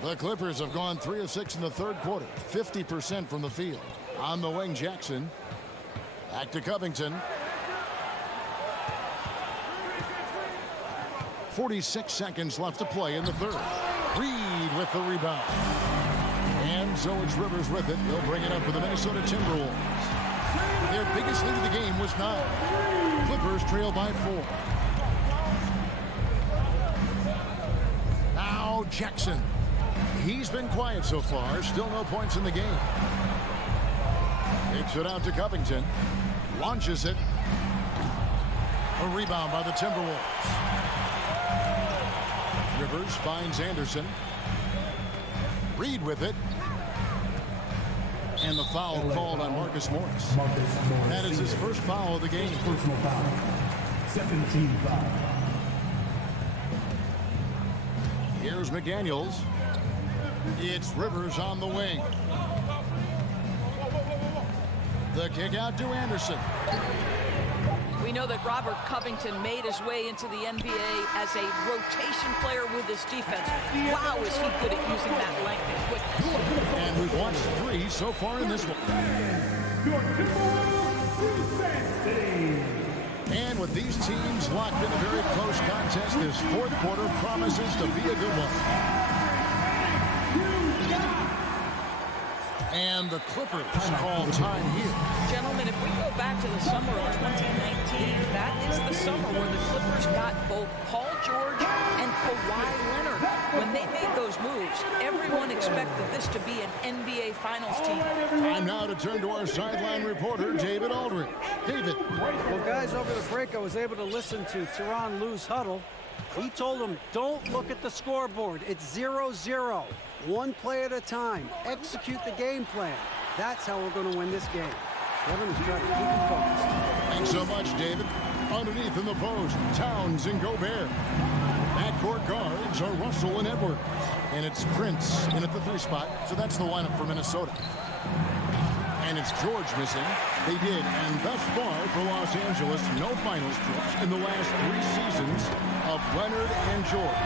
The Clippers have gone 3 of 6 in the third quarter. 50% from the field. On the wing, Jackson. Back to Covington. 46 seconds left to play in the third. Reed with the rebound. And so it's Rivers with it. They'll bring it up for the Minnesota Timberwolves. Their biggest lead of the game was 9. Clippers trail by 4. Now Jackson. He's been quiet so far. Still no points in the game. Takes it out to Covington. Launches it. A rebound by the Timberwolves. Rivers finds Anderson. Reed with it. And the foul called on Marcus Morris. That is his first foul of the game. Personal foul. 17 foul. Here's McDaniels. It's Rivers on the wing. The kick out to Anderson. We know that Robert Covington made his way into the NBA as a rotation player with his defense. Wow, is he good at using that length and quickness. And we've watched 3 so far in this one. And with these teams locked in a very close contest, this fourth quarter promises to be a good one. And the Clippers call time here. Gentlemen, if we go back to the summer of 2019, that is the summer where the Clippers got both Paul George and Kawhi Leonard. When they made those moves, everyone expected this to be an NBA Finals team. Time now to turn to our sideline reporter, David Aldridge. David. Well, guys, over the break, I was able to listen to Tyronn Lue's huddle. He told them, don't look at the scoreboard. It's 0-0. One play at a time. Execute the game plan. That's how we're going to win this game. Kevin is trying to keep him focused. Thanks so much, David. Underneath in the post, Towns and Gobert. Backcourt guards are Russell and Edwards. And it's Prince in at the 3 spot. So that's the lineup for Minnesota. And it's George missing. They did. And thus far for Los Angeles, no finals trips in the last 3 seasons of Leonard and George.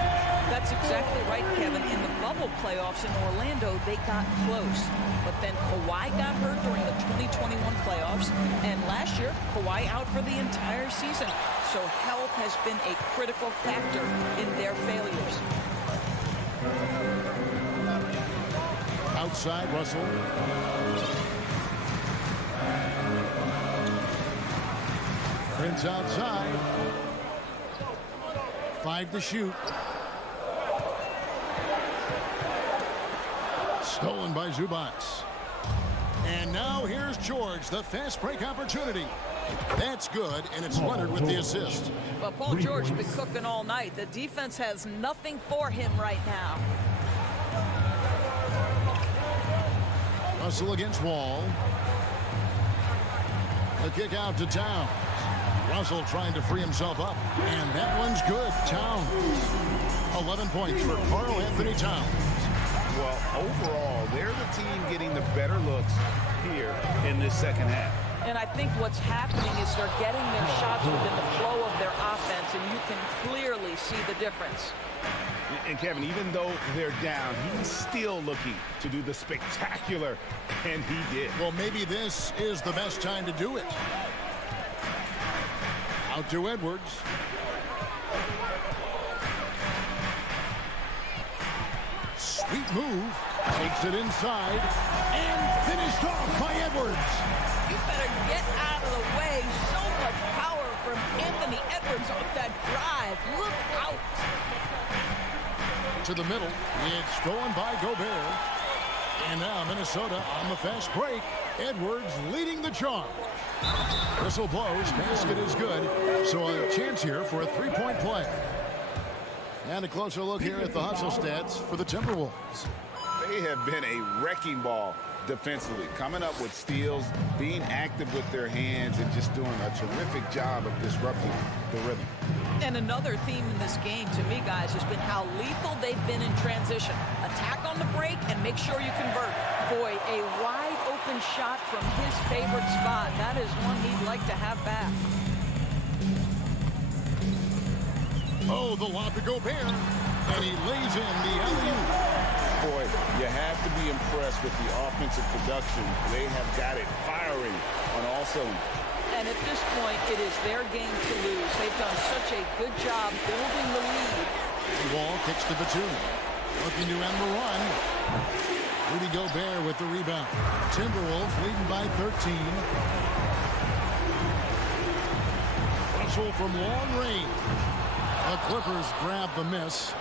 That's exactly right, Kevin. In the bubble playoffs in Orlando, they got close. But then Kawhi got hurt during the 2021 playoffs. And last year, Kawhi out for the entire season. So health has been a critical factor in their failures. Outside, Russell. Prince outside. 5 to shoot. Stolen by Zubats. And now here's George, the fast break opportunity. That's good, and it's Leonard with the assist. Well, Paul George has been cooking all night. The defense has nothing for him right now. Russell against Wall. The kick out to Towns. Russell trying to free himself up, and that one's good. Towns. 11 points for Karl Anthony Towns. Well, overall, they're the team getting the better looks here in this second half. And I think what's happening is they're getting their shots within the flow of their offense, and you can clearly see the difference. And Kevin, even though they're down, he's still looking to do the spectacular, and he did. Well, maybe this is the best time to do it. Out to Edwards. Sweet move. Takes it inside. And finished off by Edwards. You better get out of the way. So much power from Anthony Edwards off that drive. Look out. To the middle. It's stolen by Gobert. And now Minnesota on the fast break. Edwards leading the charge. Whistle blows. Basket is good. So a chance here for a three-point play. And a closer look here at the hustle stats for the Timberwolves. They have been a wrecking ball defensively, coming up with steals, being active with their hands, and just doing a terrific job of disrupting the rhythm. And another theme in this game, to me, guys, has been how lethal they've been in transition. Attack on the break and make sure you convert. Boy, a wide-open shot from his favorite spot. That is one he'd like to have back. Oh, the lob to Gobert. And he lays in the alley-oop. Boy, you have to be impressed with the offensive production. They have got it firing on all cylinders. And at this point, it is their game to lose. They've done such a good job building the lead. Wall kicks to Batum. Looking to end the run. Rudy Gobert with the rebound. Timberwolves leading by 13. Russell from long range. The Clippers grab the miss.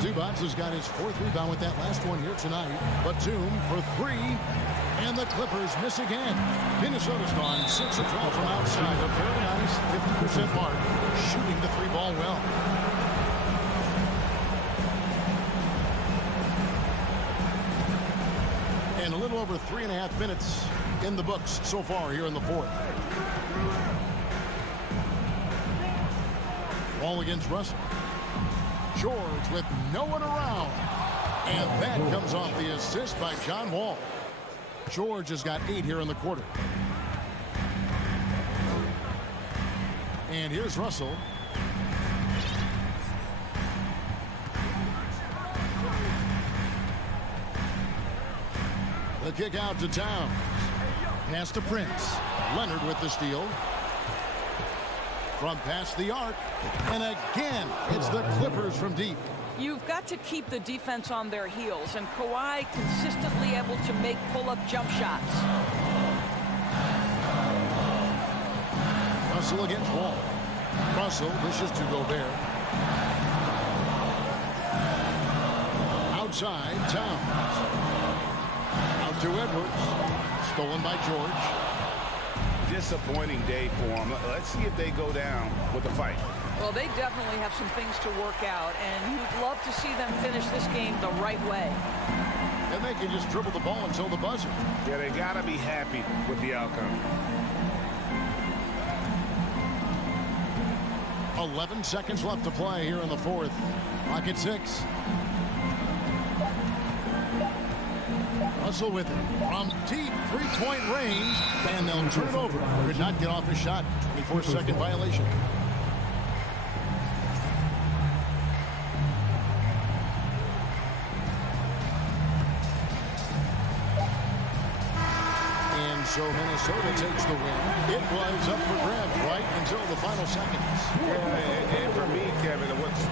Zubats has got his 4th rebound with that last one here tonight. Batum for 3. And the Clippers miss again. Minnesota's gone 6 of 12 from outside. A very nice 50% mark. Shooting the 3-ball well. And a little over 3.5 minutes in the books so far here in the 4th. Ball against Russell. George with no one around. And that comes off the assist by John Wall. George has got 8 here in the quarter. And here's Russell. The kick out to Towns. Pass to Prince. Leonard with the steal. From past the arc. And again, it's the Clippers from deep. You've got to keep the defense on their heels, and Kawhi consistently able to make pull-up jump shots. Russell against Wall. Russell dishes to Gobert. Outside, Towns. Out to Edwards. Stolen by George. Disappointing day for them. Let's see if they go down with a fight. Well, they definitely have some things to work out, and you'd love to see them finish this game the right way. And they can just dribble the ball until the buzzer. Yeah, they got to be happy with the outcome. 11 seconds left to play here in the 4th. Clock at 6. Russell with it from deep 3-point range, and they'll turn it over. Could not get off his shot. 24-second violation. And so Minnesota takes the win. It was up for grabs right until the final seconds. Yeah, and for me, Kevin, what's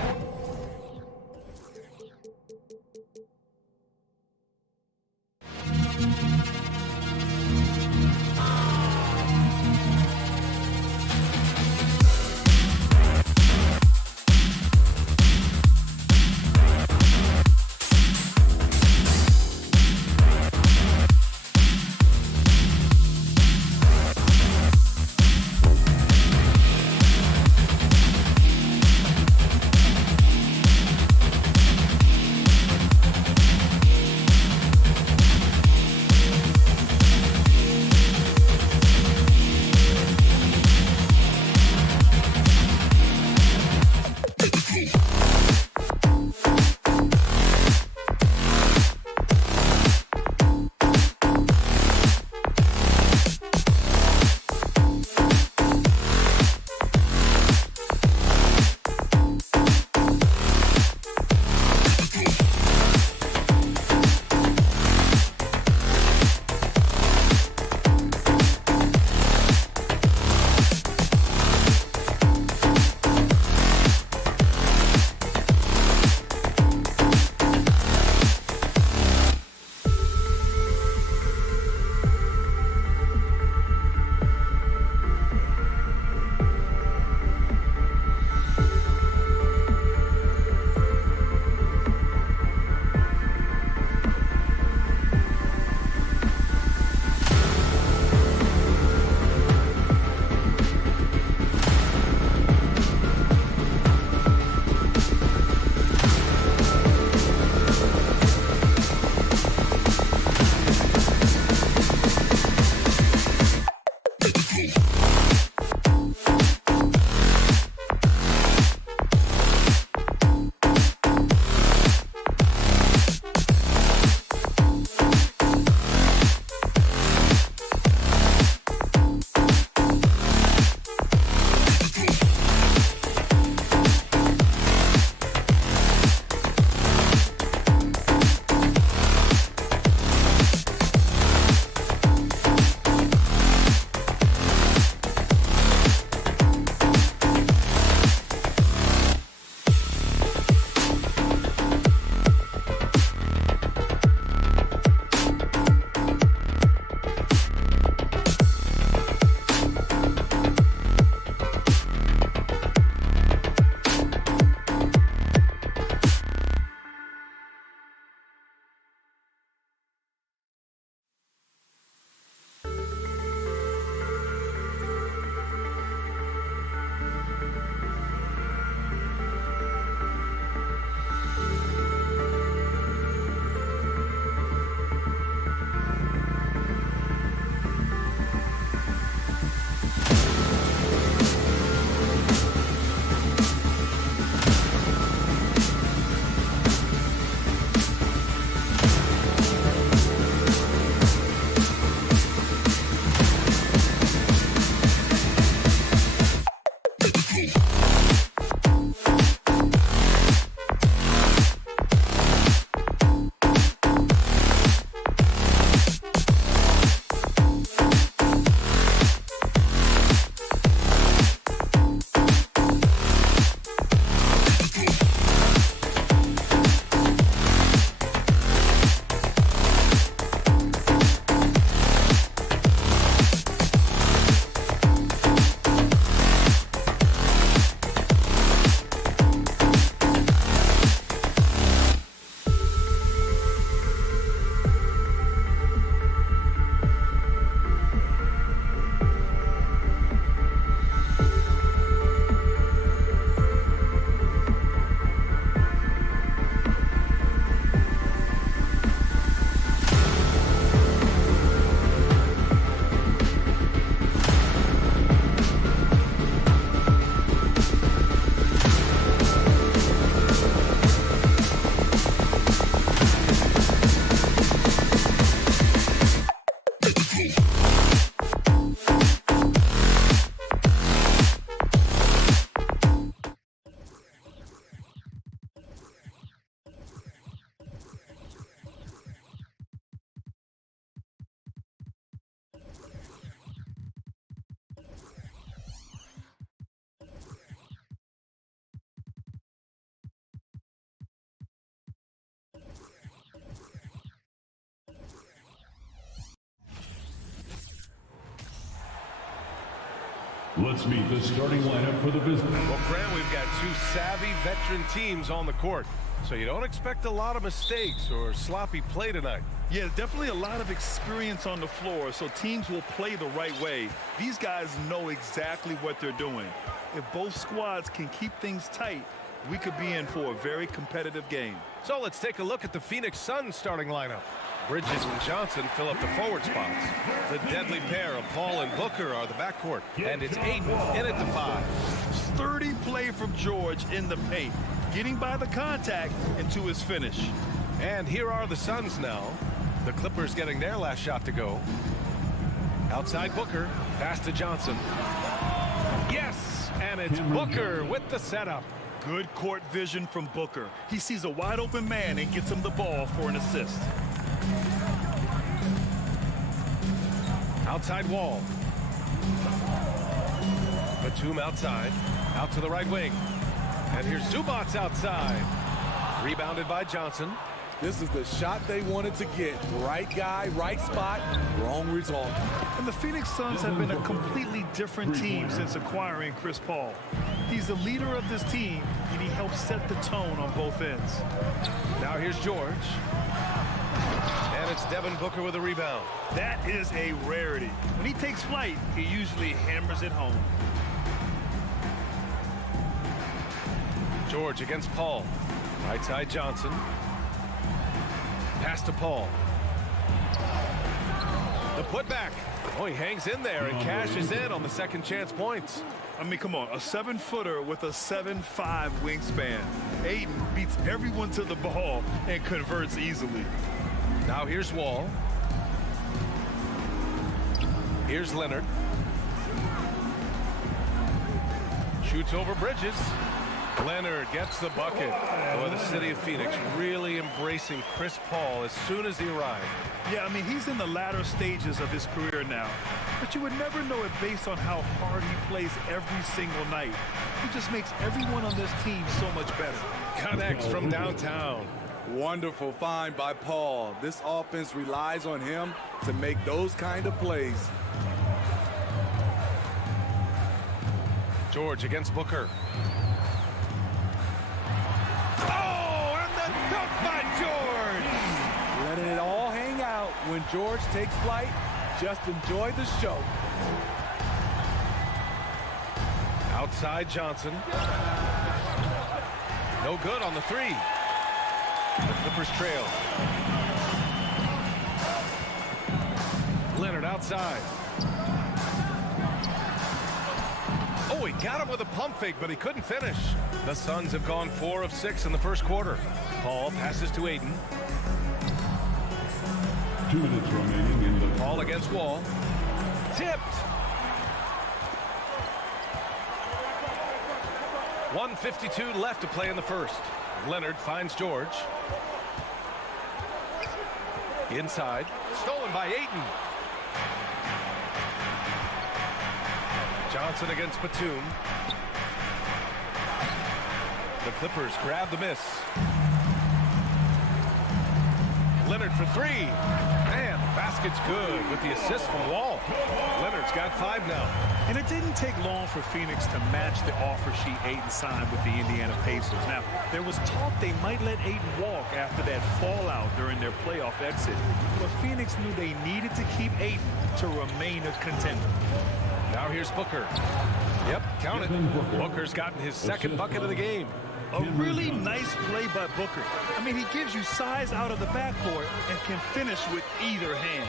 Let's meet the starting lineup for the visitors. Well, Grant, we've got two savvy veteran teams on the court, so you don't expect a lot of mistakes or sloppy play tonight. Yeah, definitely a lot of experience on the floor, so teams will play the right way. These guys know exactly what they're doing. If both squads can keep things tight, we could be in for a very competitive game. So let's take a look at the Phoenix Suns starting lineup. Bridges and Johnson fill up the forward spots. The deadly pair of Paul and Booker are the backcourt. And it's Ayton in at the 5. Sturdy play from George in the paint, getting by the contact and to his finish. And here are the Suns now. The Clippers getting their last shot to go. Outside Booker, pass to Johnson. Yes, and it's Booker with the setup. Good court vision from Booker. He sees a wide open man and gets him the ball for an assist. Outside Wall. Batum outside. Out to the right wing. And here's Zubats outside. Rebounded by Johnson. This is the shot they wanted to get. Right guy, right spot, wrong result. And the Phoenix Suns have been a completely different team since acquiring Chris Paul. He's the leader of this team, and he helps set the tone on both ends. Now here's George. And it's Devin Booker with a rebound. That is a rarity. When he takes flight, he usually hammers it home. George against Paul. Right side Johnson. Pass to Paul. The putback. Oh, he hangs in there and cashes in on the second chance points. I mean, come on, a 7-footer with a 7'5" wingspan. Ayton beats everyone to the ball and converts easily. Now here's Wall. Here's Leonard. Shoots over Bridges. Leonard gets the bucket. Boy, the city of Phoenix really embracing Chris Paul as soon as he arrived. Yeah, I mean, he's in the latter stages of his career now. But you would never know it based on how hard he plays every single night. He just makes everyone on this team so much better. Connects from downtown. Wonderful find by Paul. This offense relies on him to make those kind of plays. George against Booker. Oh, and the dunk by George! Letting it all hang out when George takes flight. Just enjoy the show. Outside Johnson. No good on the 3. The Clippers trail. Leonard outside. Oh, he got him with a pump fake, but he couldn't finish. The Suns have gone 4 of 6 in the first quarter. Paul passes to Ayton. 2 minutes remaining in the Paul against Wall. Tipped. 1:52 left to play in the first. Leonard finds George. Inside. Stolen by Ayton. Johnson against Batum. The Clippers grab the miss. Leonard for 3. Man, the basket's good with the assist from Wall. Leonard's got 5 now. And it didn't take long for Phoenix to match the offer sheet Ayton signed with the Indiana Pacers. Now, there was talk they might let Ayton walk after that fallout during their playoff exit. But Phoenix knew they needed to keep Ayton to remain a contender. Now here's Booker. Yep, count it. Booker's gotten his second bucket of the game. A really nice play by Booker. I mean, he gives you size out of the backcourt and can finish with either hand.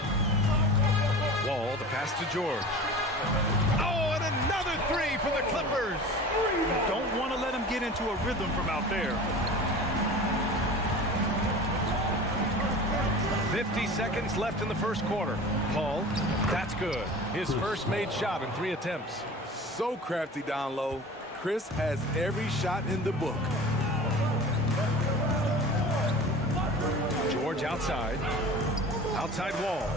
Wall, the pass to George. Oh, and another 3 for the Clippers. You don't want to let him get into a rhythm from out there. 50 seconds left in the first quarter. Paul, that's good. His first made shot in 3 attempts. So crafty down low. Chris has every shot in the book. George outside. Outside Wall.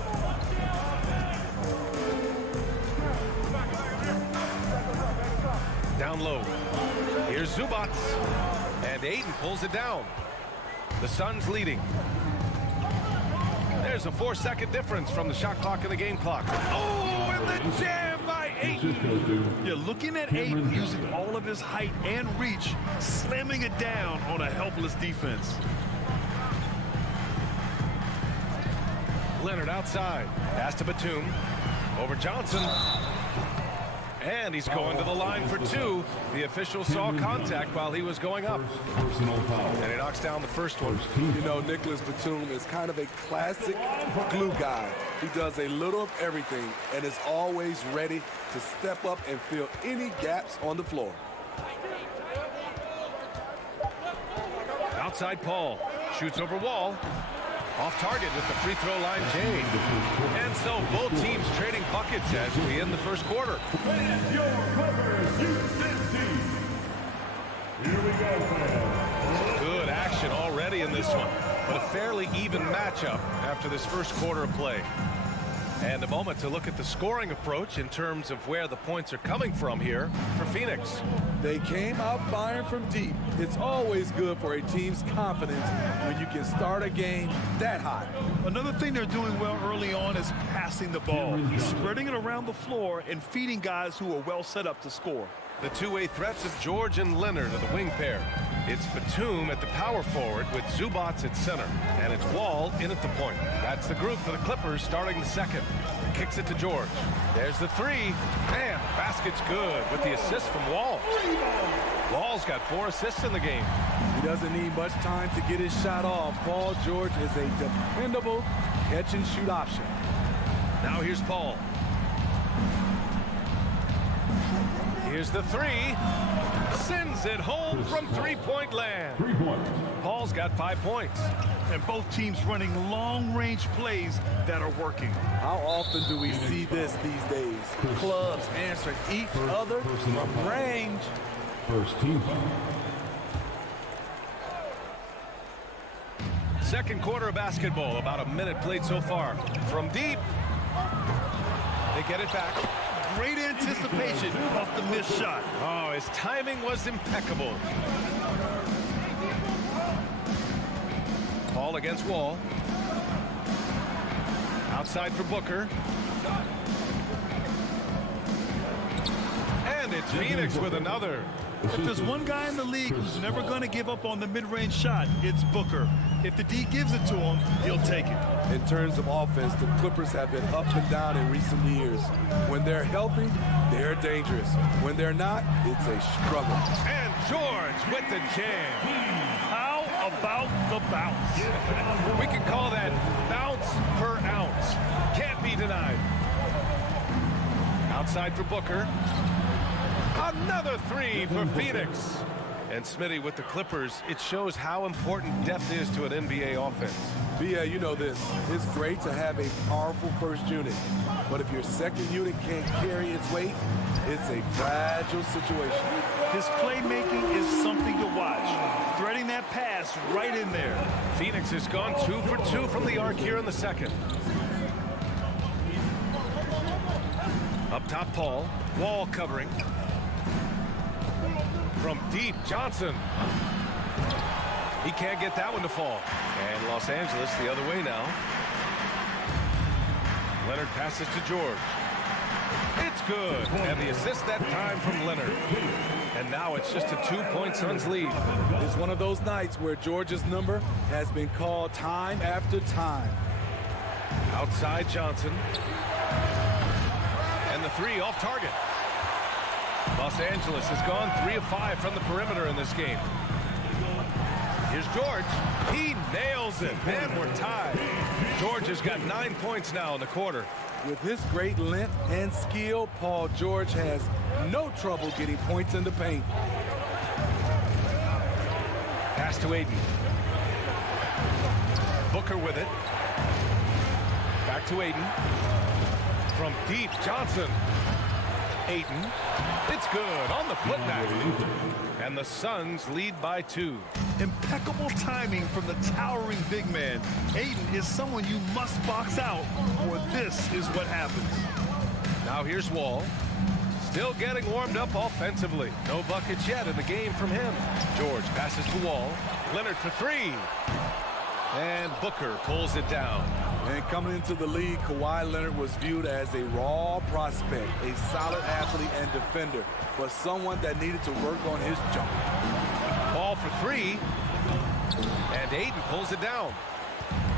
Down low. Here's Zubats. And Ayton pulls it down. The Suns leading. There's a 4-second difference from the shot clock and the game clock. Oh, and the jam by Yeah, looking at Aiden using all of his height and reach, slamming it down on a helpless defense. Leonard outside. Pass to Batum. Over Johnson. And he's going to the line for two. The official saw contact while he was going up. Personal foul. And he knocks down the first one. You know, Nicholas Batum is kind of a classic glue guy. He does a little of everything and is always ready to step up and fill any gaps on the floor. Outside Paul. Shoots over Wall. Off target with the free throw line change. And so both teams trading buckets as we end the first quarter. Your Clippers Houston team. Here we go, fans. Good action already in this one, but a fairly even matchup after this first quarter of play. And a moment to look at the scoring approach in terms of where the points are coming from here for Phoenix. They came out firing from deep. It's always good for a team's confidence when you can start a game that hot. Another thing they're doing well early on is passing the ball, spreading it around the floor and feeding guys who are well set up to score. The two-way threats of George and Leonard are the wing pair. It's Batum at the power forward with Zubac at center. And it's Wall in at the point. That's the group for the Clippers starting the second. Kicks it to George. There's the three. And the basket's good with the assist from Wall. Wall's got 4 assists in the game. He doesn't need much time to get his shot off. Paul George is a dependable catch-and-shoot option. Now here's Paul. Here's the three. Sends it home from three-point land. 3 points. Paul's got 5 points. And both teams running long-range plays that are working. How often do we see this these days? Clubs answering each other from range. First team foul. Second quarter of basketball. About a minute played so far. From deep. They get it back. Great anticipation off the missed shot. Oh, his timing was impeccable. Paul against Wall. Outside for Booker. And it's Phoenix with another. If there's one guy in the league who's never going to give up on the mid-range shot, it's Booker. If the D gives it to him, he'll take it. In terms of offense, the Clippers have been up and down in recent years. When they're healthy, they're dangerous. When they're not, it's a struggle. And George with the jam. How about the bounce? We can call that bounce per ounce. Can't be denied. Outside for Booker. Another three for Phoenix. And Smitty with the Clippers, it shows how important depth is to an NBA offense. Yeah, you know this. It's great to have a powerful first unit. But if your second unit can't carry its weight, it's a fragile situation. His playmaking is something to watch. Threading that pass right in there. Phoenix has gone 2 for 2 from the arc here in the second. Up top, Paul. Wall covering. From deep, Johnson. He can't get that one to fall. And Los Angeles the other way now. Leonard passes to George. It's good. And the assist that time from Leonard. And now it's just a 2-point Suns lead. It's one of those nights where George's number has been called time after time. Outside Johnson. And the three off target. Los Angeles has gone 3 of 5 from the perimeter in this game. Here's George. He nails it. And we're tied. George has got 9 points now in the quarter. With his great length and skill, Paul George has no trouble getting points in the paint. Pass to Aiden. Booker with it. Back to Aiden. From deep, Johnson. Aiden. It's good on the putback. And the Suns lead by 2. Impeccable timing from the towering big man. Aiden is someone you must box out, or this is what happens. Now here's Wall. Still getting warmed up offensively. No buckets yet in the game from him. George passes to Wall. Leonard for 3. And Booker pulls it down. And coming into the league, Kawhi Leonard was viewed as a raw prospect, a solid athlete and defender, but someone that needed to work on his jump. Ball for three, and Ayton pulls it down.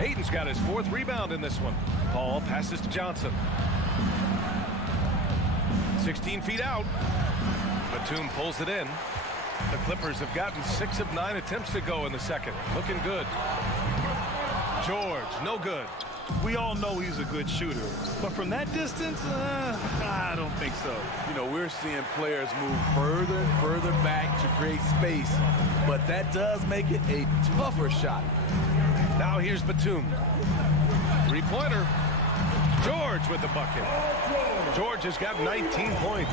Ayton's got his 4th rebound in this one. Paul passes to Johnson. 16 feet out. Batum pulls it in. The Clippers have gotten 6 of 9 attempts to go in the second. Looking good. George, no good. We all know he's a good shooter, but from that distance, I don't think so. You know, we're seeing players move further and further back to create space, but that does make it a tougher shot. Now here's Batum. 3-pointer. George with the bucket. George has got 19 points.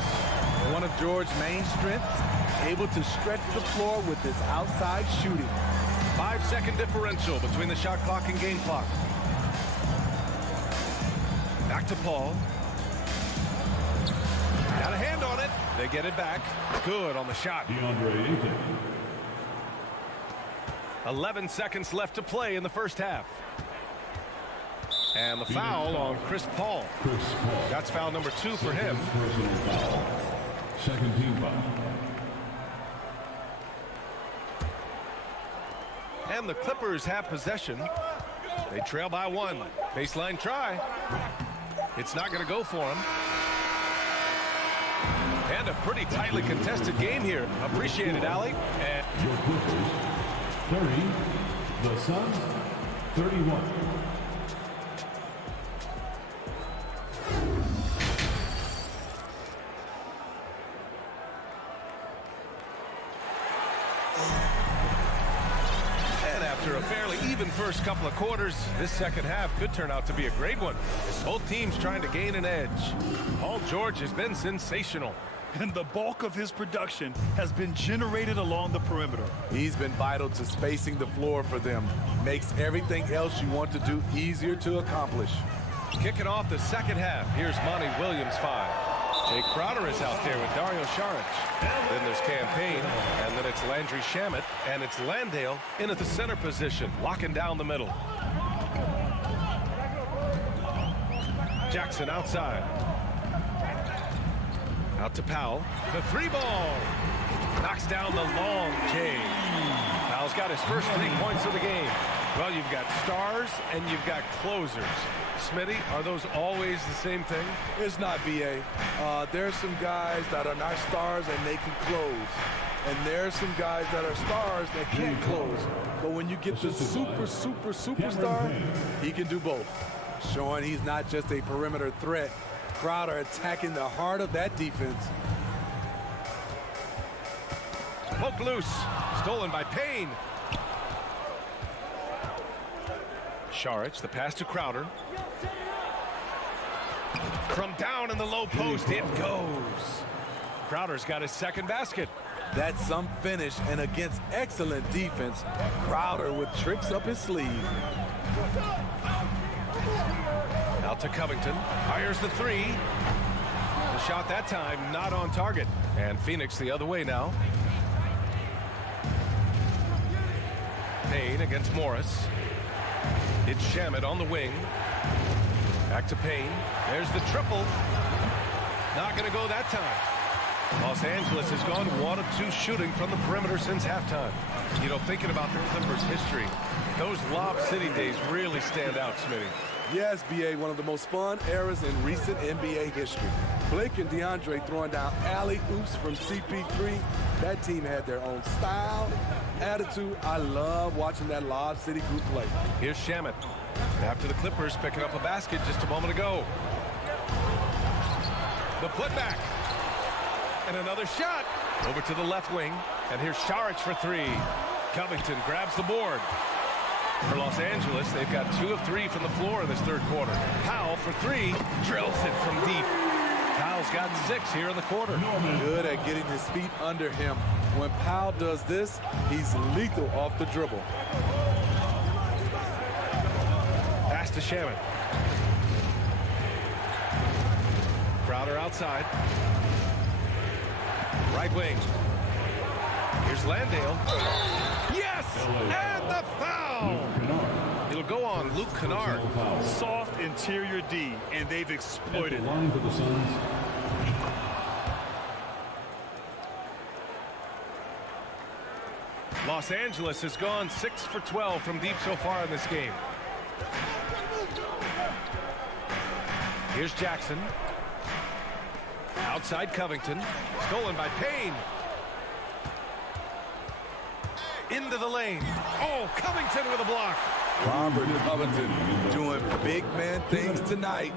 One of George's main strengths, able to stretch the floor with his outside shooting. 5-second differential between the shot clock and game clock. Back to Paul. Got a hand on it. They get it back. Good on the shot. DeAndre Ayton. 11 seconds left to play in the first half. And the foul on Chris Paul. Chris Paul. That's foul number 2 for him. Personal foul. Second team foul. And the Clippers have possession. They trail by 1. Baseline try. It's not going to go for him. And a pretty tightly contested game here. Appreciate it, Allie. And Your Clippers, 30. The Suns, 31. after a fairly even first couple of quarters, this second half could turn out to be a great one, as both teams trying to gain an edge. Paul George has been sensational. And the bulk of his production has been generated along the perimeter. He's been vital to spacing the floor for them. Makes everything else you want to do easier to accomplish. Kicking off the second half, here's Monty Williams 5. Jay Crowder is out there with Dario Saric. Then there's Campaign, and then it's Landry Shamet, and it's Landale in at the center position, locking down the middle. Jackson outside. Out to Powell. The three ball. Knocks down the long J. Powell's got his first 3 points of the game. Well, you've got stars and you've got closers. Smitty, are those always the same thing? It's not, B.A. There's some guys that are not stars and they can close. And there's some guys that are stars that can't close. But when you get the superstar, he can do both. Showing he's not just a perimeter threat. Crowder attacking the heart of that defense. Poke loose. Stolen by Payne. Saric, the pass to Crowder. From down in the low post, it goes. Crowder's got his second basket. That's some finish, and against excellent defense, Crowder with tricks up his sleeve. Out to Covington, fires the three. The shot that time not on target. And Phoenix the other way now. Payne against Morris. It's Shamet on the wing. Back to Payne. There's the triple. Not going to go that time. Los Angeles has gone 1 of 2 shooting from the perimeter since halftime. You know, thinking about the Clippers' history, those Lob City days really stand out, Smitty. Yes, B.A., one of the most fun eras in recent NBA history. Blake and DeAndre throwing down alley-oops from CP3. That team had their own style, attitude. I love watching that Lob City group play. Here's Shamet. After the Clippers picking up a basket just a moment ago. The putback. And another shot. Over to the left wing. And here's Saric for 3. Covington grabs the board. For Los Angeles, they've got 2 of 3 from the floor in this third quarter. Powell for 3, drills it from deep. Powell's got 6 here in the quarter. Good at getting his feet under him. When Powell does this, he's lethal off the dribble. Pass to Shamet. Crowder outside. Right wing. Here's Landale. Yes! And the foul! He'll go on Luke Kennard. Soft interior D, and they've exploited. Line for the Suns. Los Angeles has gone 6 for 12 from deep so far in this game. Here's Jackson. Outside Covington. Stolen by Payne. Into the lane. Oh, Covington with a block. Robert Covington doing big man things tonight.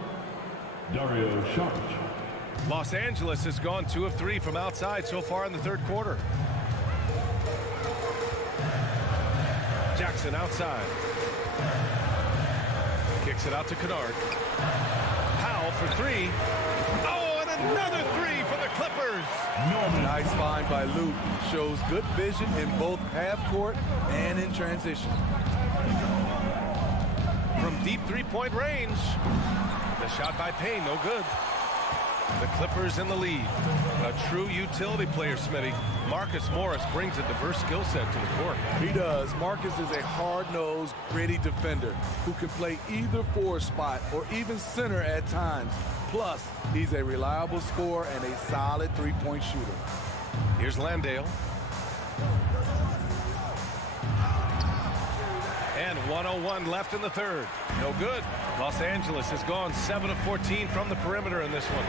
Dario Saric. Los Angeles has gone 2 of 3 from outside so far in the third quarter. Jackson outside. Kicks it out to Kennard. Powell for 3. Oh, and another 3 for the Clippers. Nice find by Luke. Shows good vision in both half court and in transition. From deep three-point range. The shot by Payne, no good. The Clippers in the lead. A true utility player, Smitty. Marcus Morris brings a diverse skill set to the court. He does. Marcus is a hard-nosed, gritty defender who can play either forward spot or even center at times. Plus, he's a reliable scorer and a solid three-point shooter. Here's Landale. And 1:01 left in the third. No good. Los Angeles has gone 7 of 14 from the perimeter in this one.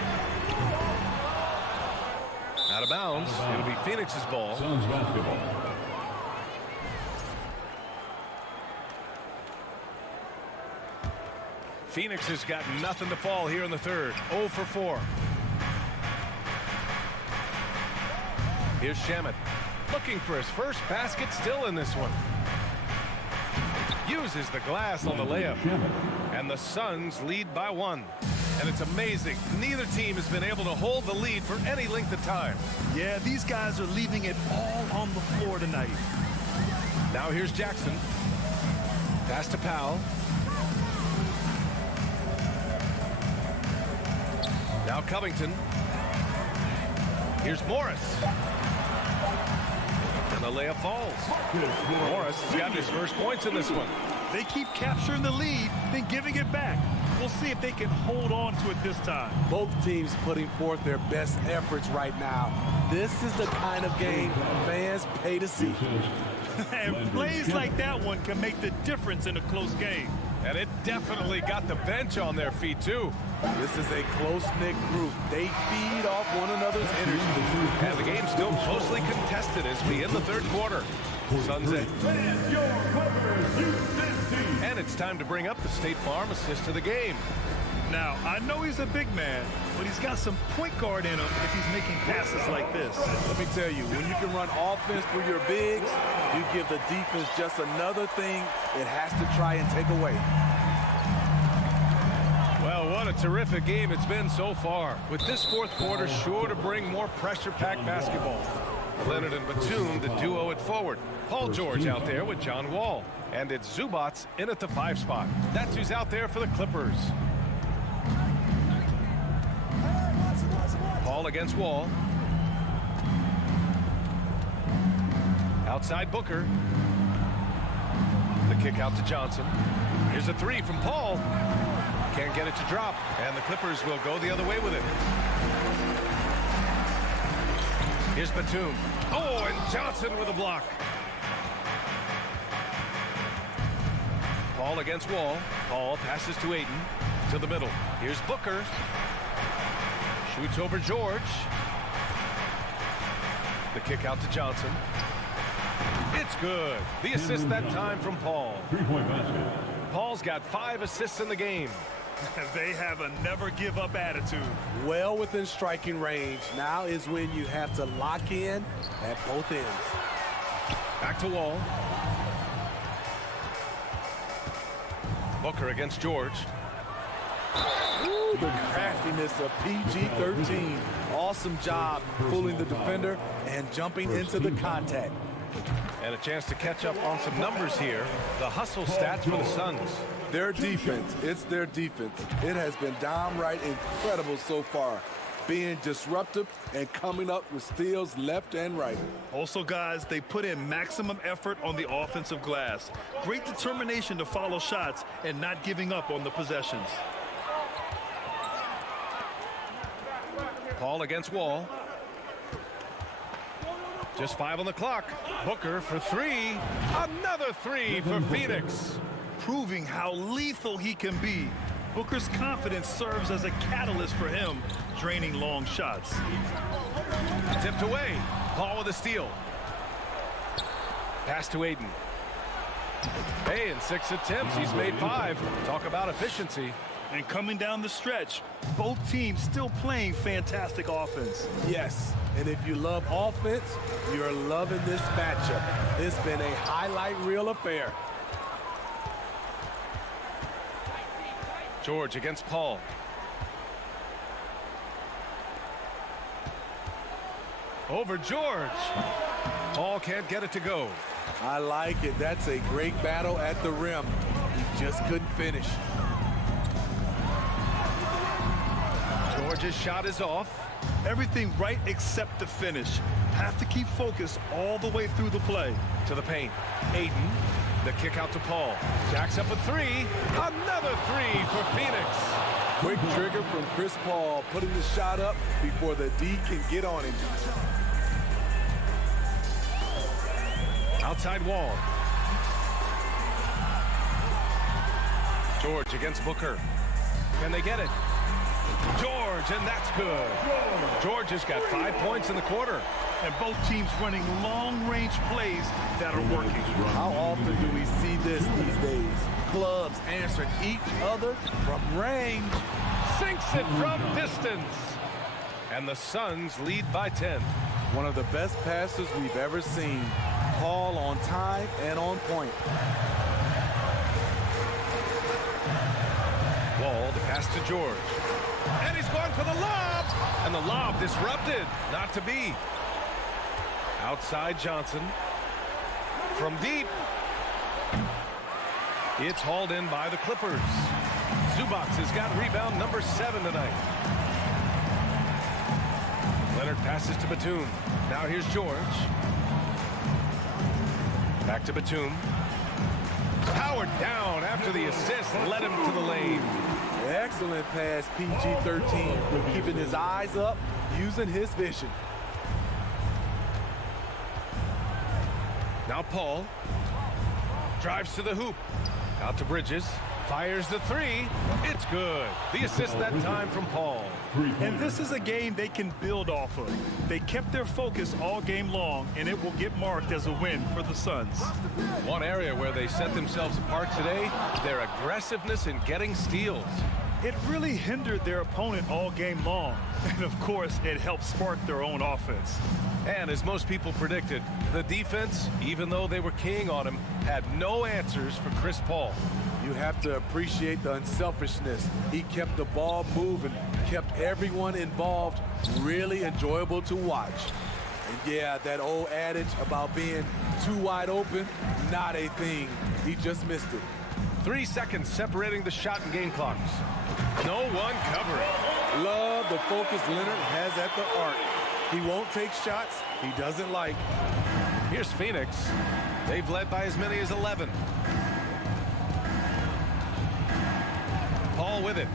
Out of bounds. It'll be Phoenix's ball. Suns basketball. Phoenix has got nothing to fall here in the third. 0 for 4. Here's Shamet. Looking for his first basket still in this one. Uses the glass on the layup. And the Suns lead by 1. And it's amazing. Neither team has been able to hold the lead for any length of time. Yeah, these guys are leaving it all on the floor tonight. Now here's Jackson. Pass to Powell. Now Covington. Here's Morris. And the layup falls. Morris has got his first points in this one. They keep capturing the lead, then giving it back. We'll see if they can hold on to it this time. Both teams putting forth their best efforts right now. This is the kind of game fans pay to see. And plays like that one can make the difference in a close game. And it definitely got the bench on their feet, too. This is a close-knit group. They feed off one another's energy. And the game's still closely contested as we end the third quarter. Suns in. And it's time to bring up the State Farm assist to the game. Now, I know he's a big man, but he's got some point guard in him if he's making passes like this. Let me tell you, when you can run offense through your bigs, you give the defense just another thing it has to try and take away. Well, what a terrific game it's been so far. With this fourth quarter sure to bring more pressure-packed basketball. Leonard and Batum, the duo at forward. Paul George out there with John Wall. And it's Zubats in at the 5 spot. That's who's out there for the Clippers. Paul against Wall. Outside Booker. The kick out to Johnson. Here's a 3 from Paul. Can't get it to drop. And the Clippers will go the other way with it. Here's Batum. Oh, and Johnson with a block. Paul against Wall. Paul passes to Ayton. To the middle. Here's Booker. Shoots over George. The kick out to Johnson. It's good. The assist that time from Paul. 3-point basket. Paul's got 5 assists in the game. They have a never-give-up attitude. Well within striking range. Now is when you have to lock in at both ends. Back to Wall. Booker against George. Ooh, the craftiness of PG-13. Awesome job fooling the defender and jumping into the contact. And a chance to catch up on some numbers here. The hustle stats for the Suns. Their defense, it's their defense. It has been downright incredible so far. being disruptive and coming up with steals left and right. Also, guys, they put in maximum effort on the offensive glass. Great determination to follow shots and not giving up on the possessions. Paul against Wall. Just 5 on the clock. Booker for 3. Another 3 for Phoenix. Proving how lethal he can be. Booker's confidence serves as a catalyst for him, draining long shots. Tipped away. Paul with a steal. Pass to Aiden. Hey, in 6 attempts, he's made 5. Talk about efficiency. And coming down the stretch, both teams still playing fantastic offense. Yes, and if you love offense, you're loving this matchup. It's been a highlight reel affair. George against Paul. Over George. Paul can't get it to go. I like it. That's a great battle at the rim. He just couldn't finish. George's shot is off. Everything right except the finish. Have to keep focused all the way through the play. To the paint. Aiden. The kick out to Paul. Jacks up a 3. Another 3 for Phoenix. Quick trigger from Chris Paul, putting the shot up before the D can get on him. Outside Wall. George against Booker. Can they get it? George, and that's good. George has got 5 points in the quarter. And both teams running long-range plays that are working. How often do we see this these days? Clubs answering each other from range. Sinks it from distance. And the Suns lead by 10. One of the best passes we've ever seen. Paul on time and on point. Wall, the pass to George. And he's going for the lob. And the lob disrupted. Not to be. Outside Johnson. From deep. It's hauled in by the Clippers. Zubac has got rebound number 7 tonight. Leonard passes to Batum. Now here's George. Back to Batum. Powered down after the assist. Led him to the lane. Excellent pass, PG-13. Keeping his eyes up, using his vision. Now Paul drives to the hoop. Out to Bridges. Fires the 3. It's good. The assist that time from Paul. And this is a game they can build off of. They kept their focus all game long, and it will get marked as a win for the Suns. One area where they set themselves apart today, their aggressiveness in getting steals. It really hindered their opponent all game long. And of course, it helped spark their own offense. And as most people predicted, the defense, even though they were keying on him, had no answers for Chris Paul. You have to appreciate the unselfishness. He kept the ball moving, kept everyone involved, really enjoyable to watch. And yeah, that old adage about being too wide open, not a thing. He just missed it. 3 seconds separating the shot and game clocks. No one covering. Love the focus Leonard has at the arc. He won't take shots he doesn't like. Here's Phoenix. They've led by as many as 11. Paul with it.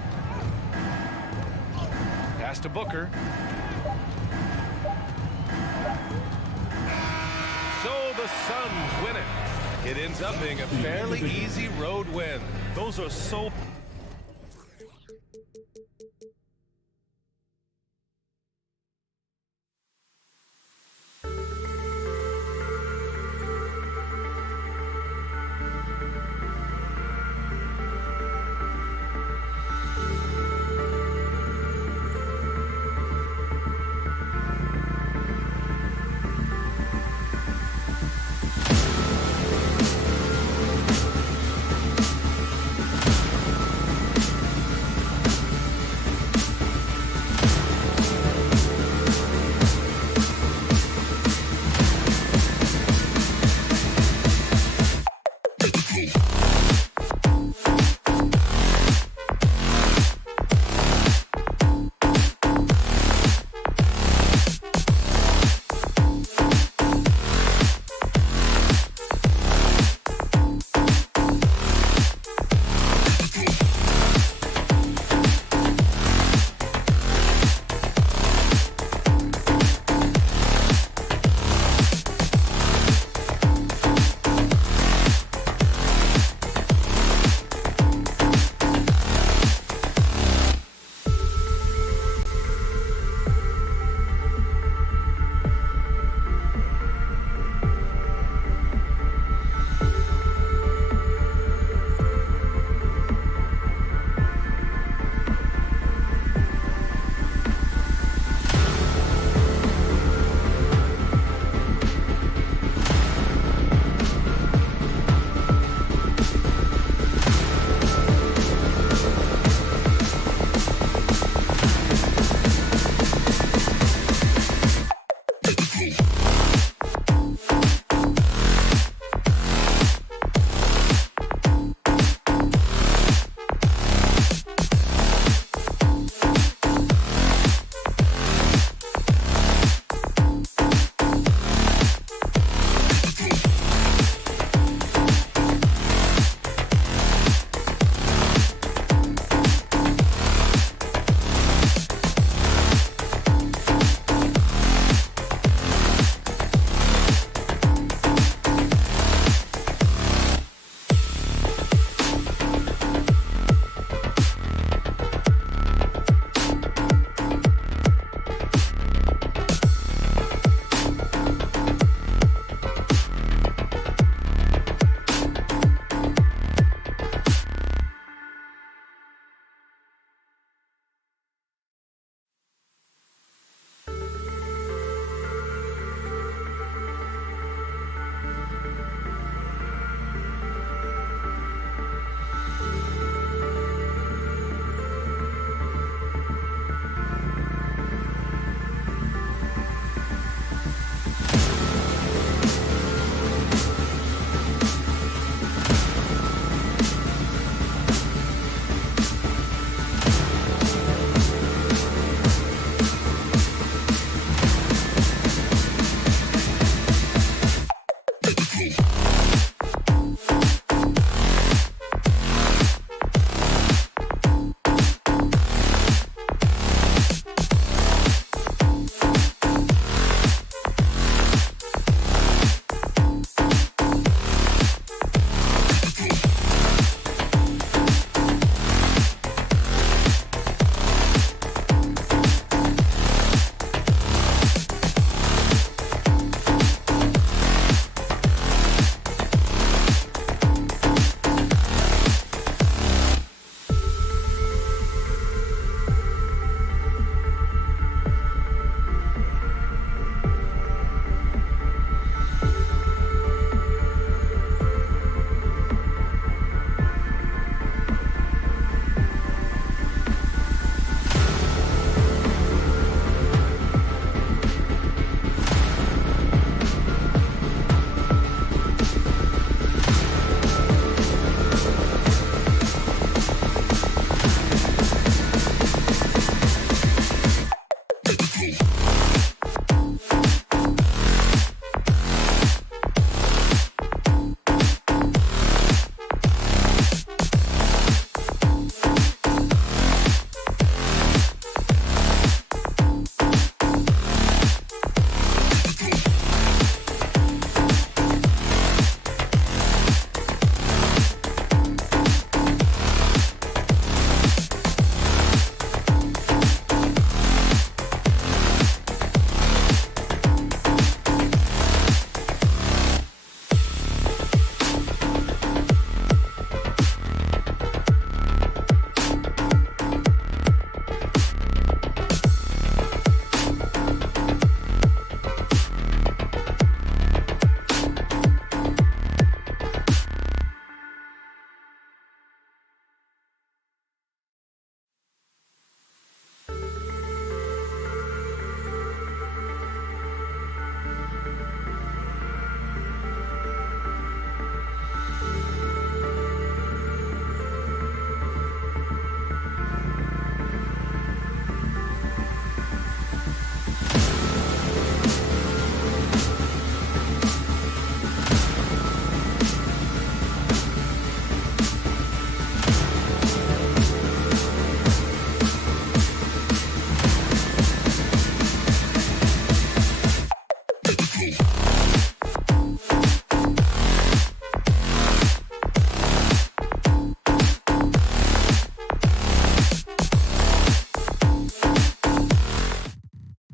Pass to Booker. So the Suns win it. It ends up being a fairly easy road win. Those are so...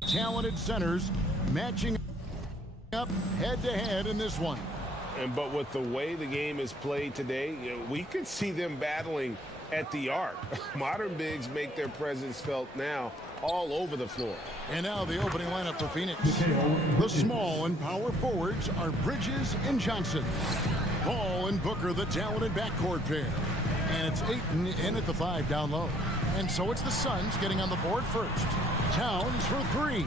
Talented centers matching up head-to-head in this one. But with the way the game is played today, we could see them battling at the arc. Modern bigs make their presence felt now all over the floor. And now the opening lineup for Phoenix. The small and power forwards are Bridges and Johnson. Paul and Booker, the talented backcourt pair. And it's Ayton in at the 5 down low. And so it's the Suns getting on the board first. Towns for 3.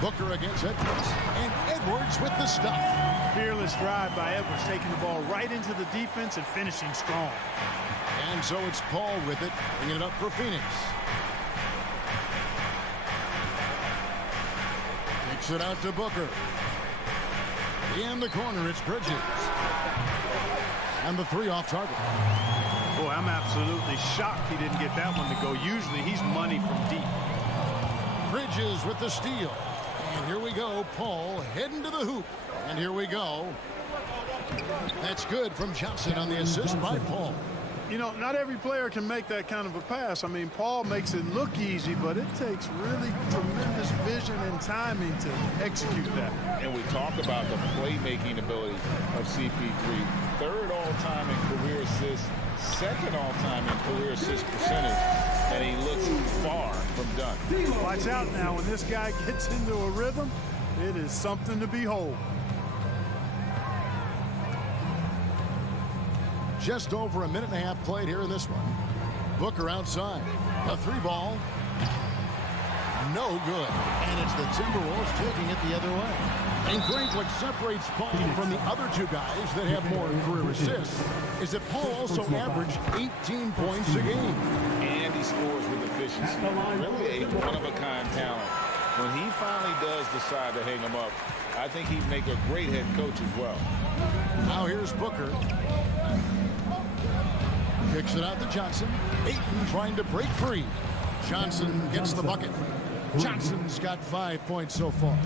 Booker against Edwards. And Edwards with the stuff. Fearless drive by Edwards, taking the ball right into the defense and finishing strong. And so it's Paul with it, bringing it up for Phoenix. Kicks it out to Booker. In the corner, it's Bridges. And the 3 off target. Boy, I'm absolutely shocked he didn't get that one to go. Usually he's money from deep. Bridges with the steal. And here we go. Paul heading to the hoop. And here we go. That's good from Johnson on the assist by Paul. You know, not every player can make that kind of a pass. I mean, Paul makes it look easy, but it takes really tremendous vision and timing to execute that. And we talk about the playmaking ability of CP3. 3rd all-time in career assists, 2nd all-time in career assist percentage, and he looks far from done. Watch out now. When this guy gets into a rhythm, it is something to behold. Just over a minute and a half played here in this one. Booker outside. A 3 ball. No good. And it's the Timberwolves taking it the other way. And great what separates Paul from the other 2 guys that have more career assists is that Paul also averaged 18 points a game. And he scores with efficiency. Really a one-of-a-kind talent. When he finally does decide to hang him up, I think he'd make a great head coach as well. Now here's Booker. Kicks it out to Johnson. Ayton trying to break free. Johnson gets the bucket. Johnson's got 5 points so far.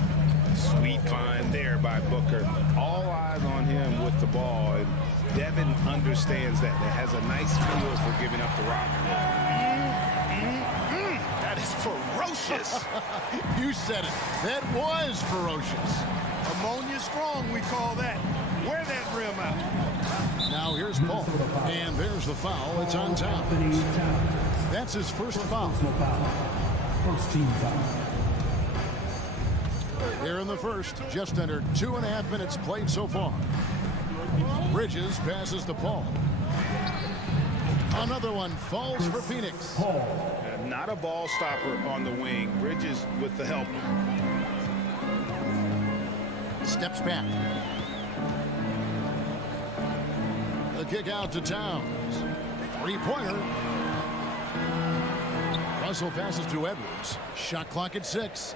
Sweet find there by Booker. All eyes on him with the ball. And Devin understands that. That has a nice feel for giving up the rock. That is ferocious. You said it. That was ferocious. Ammonia strong, we call that. Wear that rim out. Now here's Paul. And there's the foul. It's on Towns. That's his first foul. First team foul. Here in the first, just under 2.5 minutes played so far. Bridges passes to Paul. Another one falls for Phoenix. Not a ball stopper on the wing. Bridges with the help. Steps back. The kick out to Towns. 3-pointer. Russell passes to Edwards. Shot clock at 6.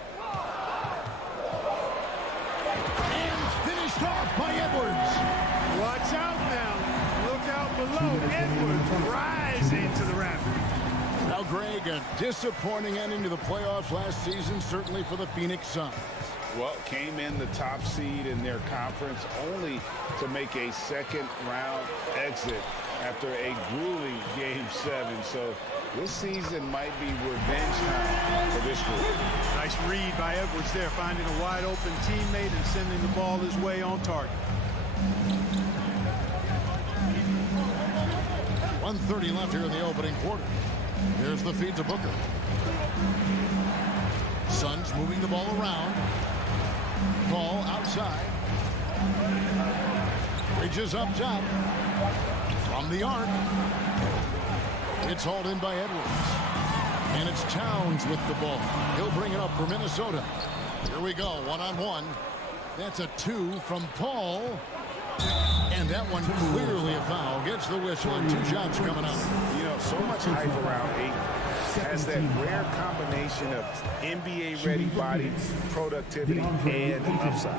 And finished off by Edwards. Watch out now. Look out below. Edwards rising to the rafters. Now, Greg, a disappointing ending to the playoffs last season, certainly for the Phoenix Suns. Well, came in the top seed in their conference only to make a second-round exit after a grueling Game 7. So this season might be revenge time for this group. Nice read by Edwards there, finding a wide-open teammate and sending the ball his way on target. 1:30 left here in the opening quarter. There's the feed to Booker. Suns moving the ball around. Ball outside. Bridges up top. From the arc. It's hauled in by Edwards. And it's Towns with the ball. He'll bring it up for Minnesota. Here we go, one-on-one. That's a 2 from Paul. And that one clearly a foul. Gets the whistle and 2 shots coming up. You know, so much hype around Ayton. Has that rare combination of NBA-ready body, productivity, and upside.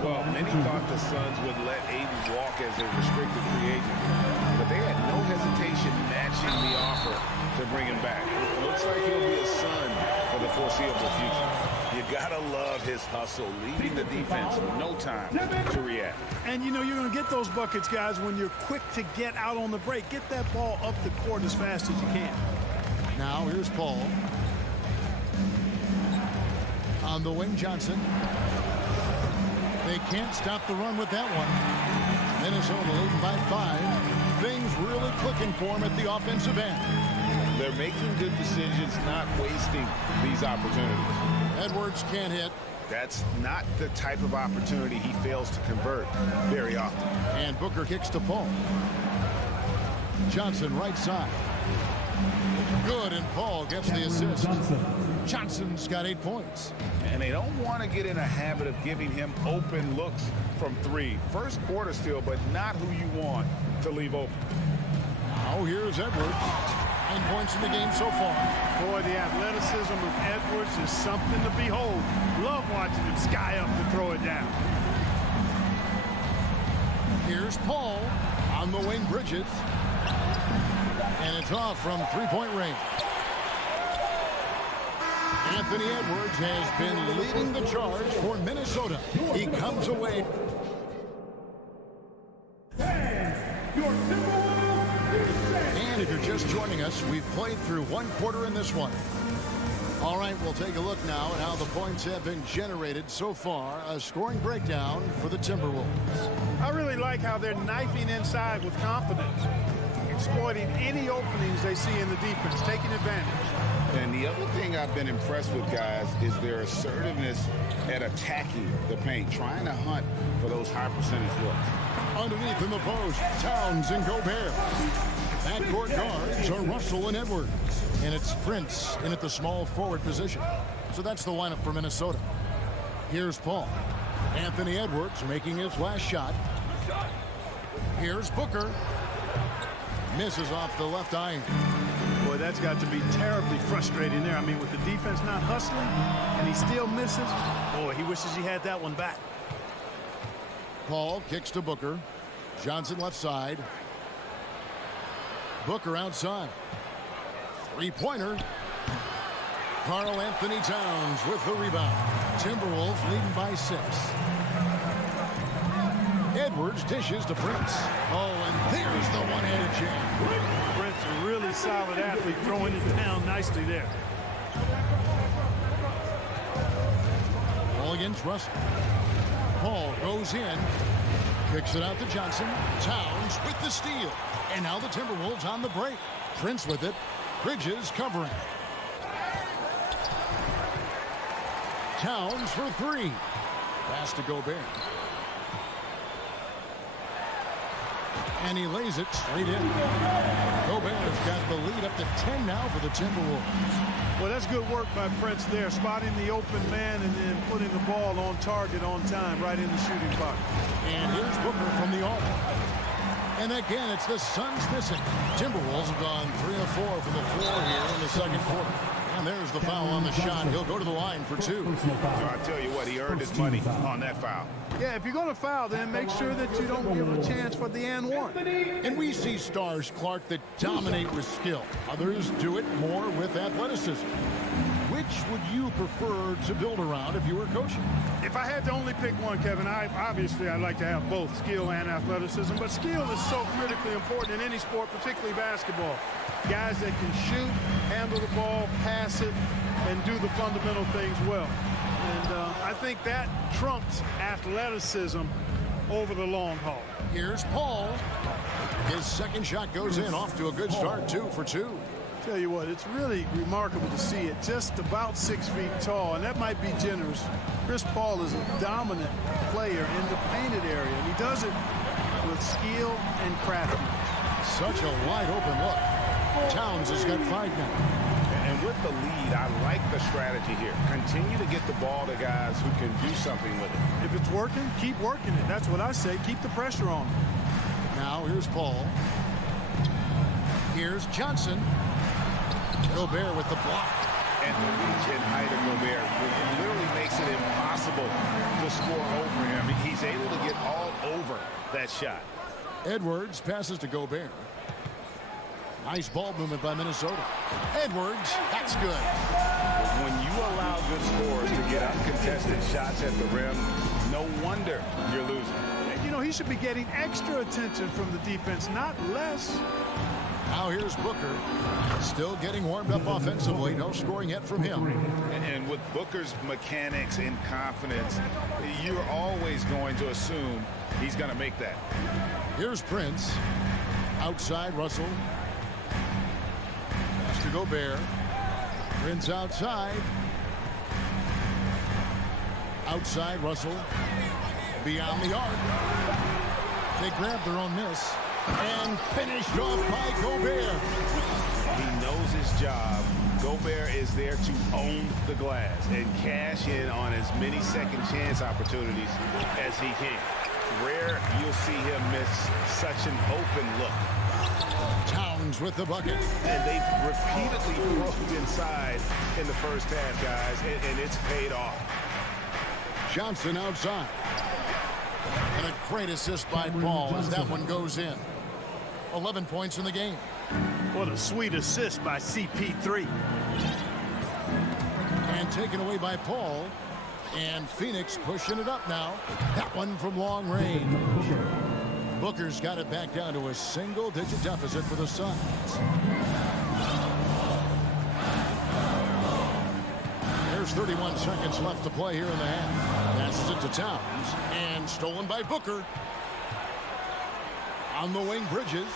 Well, many thought the Suns would let Ayton walk as a restricted free agent, but they had no hesitation matching the offer to bring him back. It looks like he'll be a Sun for the foreseeable future. You gotta love his hustle, leading the defense, no time to react. And you know you're going to get those buckets, guys, when you're quick to get out on the break. Get that ball up the court as fast as you can. Now here's Paul. On the wing, Johnson. They can't stop the run with that one. Minnesota leading by 5. Things really clicking for him at the offensive end. They're making good decisions, not wasting these opportunities. Edwards can't hit. That's not the type of opportunity he fails to convert very often. And Booker kicks to Paul. Johnson right side. Good, and Paul gets the assist. Johnson's got 8 points. And they don't want to get in a habit of giving him open looks from 3. First quarter still, but not who you want to leave open. Now here's Edwards. 9 points in the game so far. Boy, the athleticism of Edwards is something to behold. Love watching him sky up to throw it down. Here's Paul on the wing, Bridges. And it's off from 3-point range. Anthony Edwards has been leading the charge for Minnesota. He comes away. And if you're just joining us, we've played through 1 quarter in this one. All right, we'll take a look now at how the points have been generated so far. A scoring breakdown for the Timberwolves. I really like how they're knifing inside with confidence, exploiting any openings they see in the defense, taking advantage. And the other thing I've been impressed with, guys, is their assertiveness at attacking the paint, trying to hunt for those high percentage looks. Underneath in the post, Towns and Gobert. Backcourt guards are Russell and Edwards. And it's Prince in at the small forward position. So that's the lineup for Minnesota. Here's Paul. Anthony Edwards making his last shot. Here's Booker. Misses off the left iron. Boy, that's got to be terribly frustrating there. I mean, with the defense not hustling and he still misses, boy, he wishes he had that one back. Paul kicks to Booker. Johnson left side. Booker outside. Three-pointer. Karl Anthony Towns with the rebound. Timberwolves leading by 6. Edwards dishes to Prince. Oh, and there's the one-handed jam. Prince, a really solid athlete, throwing it down nicely there. Ball against Russell. Paul goes in. Kicks it out to Johnson. Towns with the steal. And now the Timberwolves on the break. Prince with it. Bridges covering. Towns for 3. Pass to Gobert. And he lays it straight in. Gobert's got the lead up to 10 now for the Timberwolves. Well, that's good work by Prince there, spotting the open man and then putting the ball on target on time right in the shooting box. And here's Booker from the arc. And again, it's the Suns missing. Timberwolves have gone 3 of 4 from the floor here in the second quarter. And there's the foul on the shot. He'll go to the line for 2. I'll tell you what, he earned his money on that foul. Yeah, if you're going to foul, then make sure that you don't give a chance for the and one. And we see stars, Clark, that dominate with skill. Others do it more with athleticism. Which would you prefer to build around if you were coaching? If I had to only pick one, Kevin, obviously I'd like to have both skill and athleticism. But skill is so critically important in any sport, particularly basketball. Guys that can shoot, handle the ball, pass it, and do the fundamental things well. And I think that trumps athleticism over the long haul. Here's Paul. His second shot goes in, off to a good start, 2 for 2. Tell you what, it's really remarkable to see it. Just about 6 feet tall, and that might be generous. Chris Paul is a dominant player in the painted area, and he does it with skill and craftiness. Such a wide open look. Towns has got 5 now. And with the lead, I like the strategy here. Continue to get the ball to guys who can do something with it. If it's working, keep working it. That's what I say. Keep the pressure on. Now here's Paul. Here's Johnson. Gobert with the block. And the reach and height of Gobert literally makes it impossible to score over him. He's able to get all over that shot. Edwards passes to Gobert. Nice ball movement by Minnesota. Edwards, that's good. When you allow good scores to get uncontested shots at the rim, no wonder you're losing. And, you know, he should be getting extra attention from the defense, not less. Now here's Booker. Still getting warmed up offensively. No scoring yet from him. And with Booker's mechanics and confidence, you're always going to assume he's going to make that. Here's Prince. Outside Russell. Pass to Gobert. Prince outside. Outside Russell. Beyond the arc. They grab their own miss. And finished off by Gobert. He knows his job. Gobert is there to own the glass and cash in on as many second chance opportunities as he can. Rare you'll see him miss such an open look. Towns with the bucket. And they've repeatedly broke inside in the first half, guys, and it's paid off. Johnson outside. And a great assist by Paul as that one goes in. 11 points in the game. What a sweet assist by CP3. And taken away by Paul. And Phoenix pushing it up now. That one from long range. Booker's got it back down to a single-digit deficit for the Suns. There's 31 seconds left to play here in the half. Passes it to Towns. And stolen by Booker. On the wing, Bridges.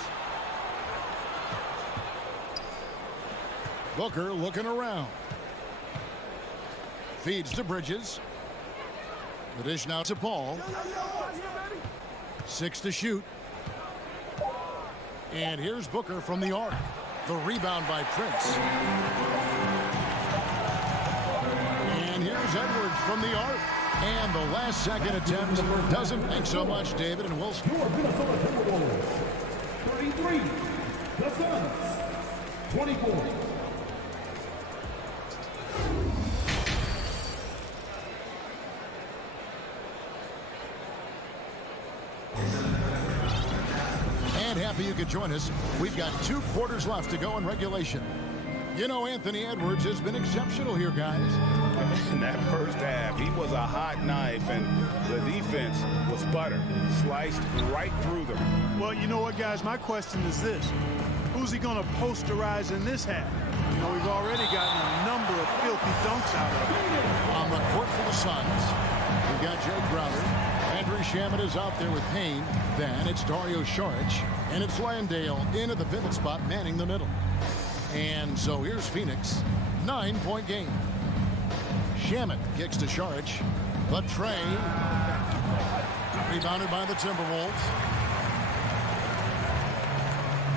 Booker looking around. Feeds to Bridges. The dish now to Paul. 6 to shoot. And here's Booker from the arc. The rebound by Prince. And here's Edwards from the arc. And the last second attempt doesn't think so much, David, and will score. 33, the Suns, 24. And happy you could join us. We've got 2 quarters left to go in regulation. You know, Anthony Edwards has been exceptional here, guys. In that first half, he was a hot knife, and the defense was butter. Sliced right through them. Well, you know what, guys? My question is this. Who's he going to posterize in this half? You know, we've already gotten a number of filthy dunks out of him. On the court for the Suns, we've got Jay Crowder. Andrew Shamet is out there with Payne. Then it's Dario Saric. And it's Landale in at the pivot spot, manning the middle. And so here's Phoenix. 9-point game. Shamet kicks to Saric. The tray. Rebounded by the Timberwolves.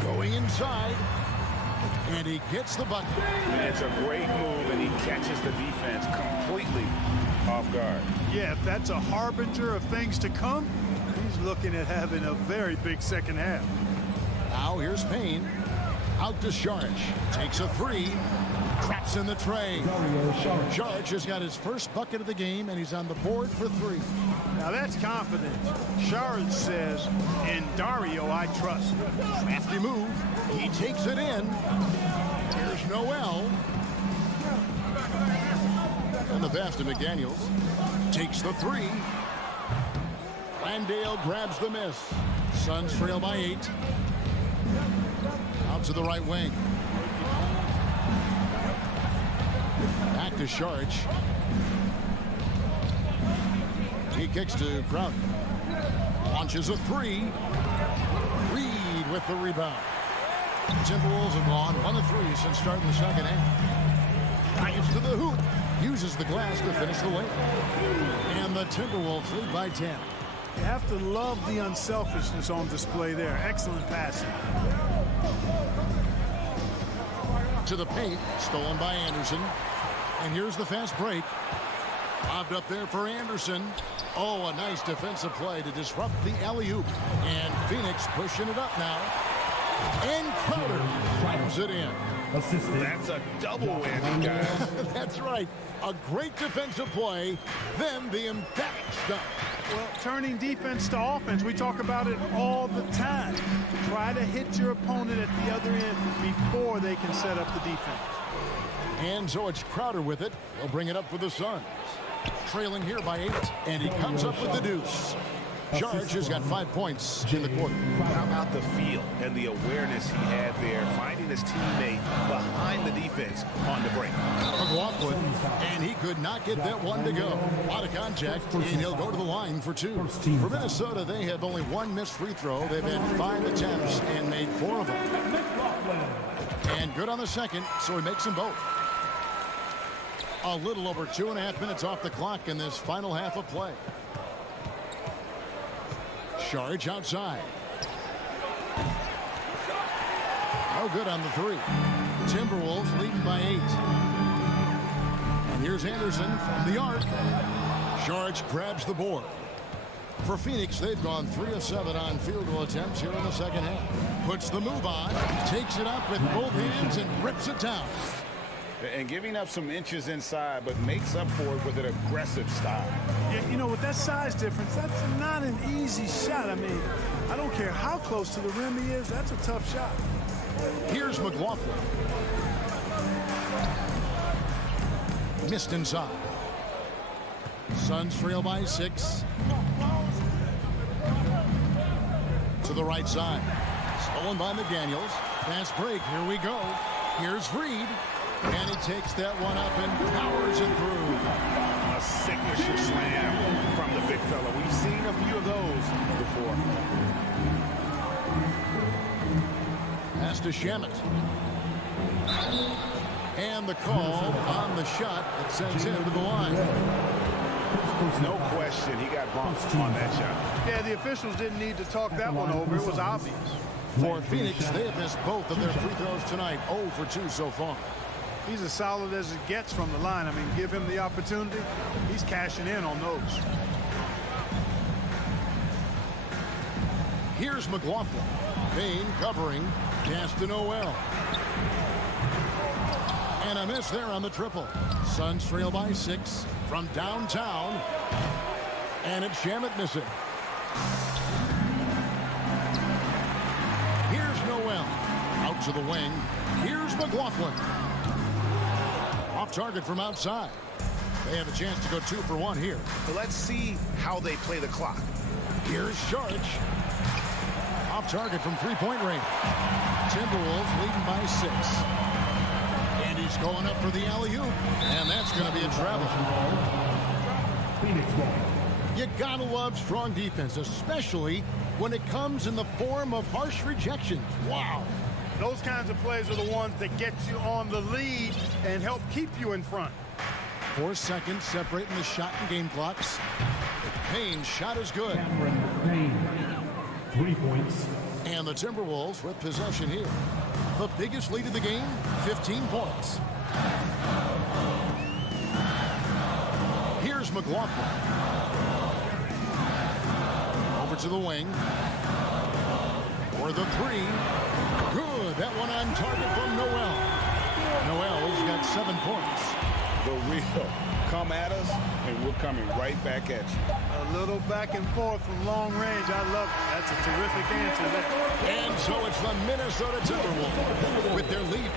Going inside. And he gets the bucket. And it's a great move, and he catches the defense completely off guard. Yeah, if that's a harbinger of things to come, he's looking at having a very big second half. Now here's Payne. Out to Saric. Takes a 3. Traps in the tray. Saric has got his first bucket of the game, and he's on the board for 3. Now that's confidence. Saric says, in Dario I trust. Crafty move. He takes it in. Here's Noel. And the pass to McDaniels. Takes the 3. Landale grabs the miss. Suns trail by 8. Out to the right wing. Back to Saric. He kicks to Crowder. Launches a 3. Reed with the rebound. Timberwolves have gone 1 of 3 since starting the second half. Drives to the hoop. Uses the glass to finish the layup. And the Timberwolves lead by 10. You have to love the unselfishness on display there. Excellent passing. To the paint. Stolen by Anderson. And here's the fast break. Lobbed up there for Anderson. Oh, a nice defensive play to disrupt the alley-oop. And Phoenix pushing it up now. And Crowder slams it in. That's a double win, guys. That's right. A great defensive play, then the emphatic stuff. Well, turning defense to offense, we talk about it all the time. Try to hit your opponent at the other end before they can set up the defense. And so it's Crowder with it. He'll bring it up for the Suns. Trailing here by 8, and he comes up with the deuce. Sharge has got 5 points in the quarter. How about the feel and the awareness he had there, finding his teammate behind the defense on the break. McLaughlin, and he could not get that one to go. A lot of contact, and he'll go to the line for 2. For Minnesota, they have only 1 missed free throw. They've had 5 attempts and made 4 of them. And good on the second, so he makes them both. A little over 2.5 minutes off the clock in this final half of play. Sharge outside. No good on the 3. Timberwolves leading by 8. And here's Anderson from the arc. Sharge grabs the board. For Phoenix, they've gone 3 of 7 on field goal attempts here in the second half. Puts the move on, takes it up with both hands and rips it down. And giving up some inches inside, but makes up for it with an aggressive style. Yeah, you know, with that size difference, that's not an easy shot. I mean, I don't care how close to the rim he is, that's a tough shot. Here's McLaughlin. Missed inside. Suns trail by 6. To the right side. Stolen by McDaniels. Fast break. Here we go. Here's Reed. And he takes that one up and powers it through. A signature slam from the big fella. We've seen a few of those before. Pass to Shamet. And the call on the shot that sends him to the line. No question, he got bumped on that shot. Yeah, the officials didn't need to talk that one over. It was obvious. For Phoenix, they have missed both of their free throws tonight. 0 for 2 so far. He's as solid as it gets from the line. I mean, give him the opportunity. He's cashing in on those. Here's McLaughlin. Payne covering. Pass to Noel. And a miss there on the triple. Suns trail by 6 from downtown. And it's Shamet missing. Here's Noel. Out to the wing. Here's McLaughlin. Off target from outside. They have a chance to go 2 for 1 here. But let's see how they play the clock. Here's Sharge. Off target from three-point range. Timberwolves leading by 6. And he's going up for the alley-oop. And that's going to be a travel. You gotta love strong defense, especially when it comes in the form of harsh rejections. Wow. Those kinds of plays are the ones that get you on the lead and help keep you in front. 4 seconds separating the shot and game clocks. Payne's shot is good. Payne, 3 points. And the Timberwolves with possession here. The biggest lead of the game, 15 points. Here's McLaughlin. Over to the wing. For the 3. Good. That one on target from Noel. Noel's got 7 points. The real. Come at us, and we're coming right back at you. A little back and forth from long range. I love it. That's a terrific answer there. And so it's the Minnesota Timberwolves with their lead.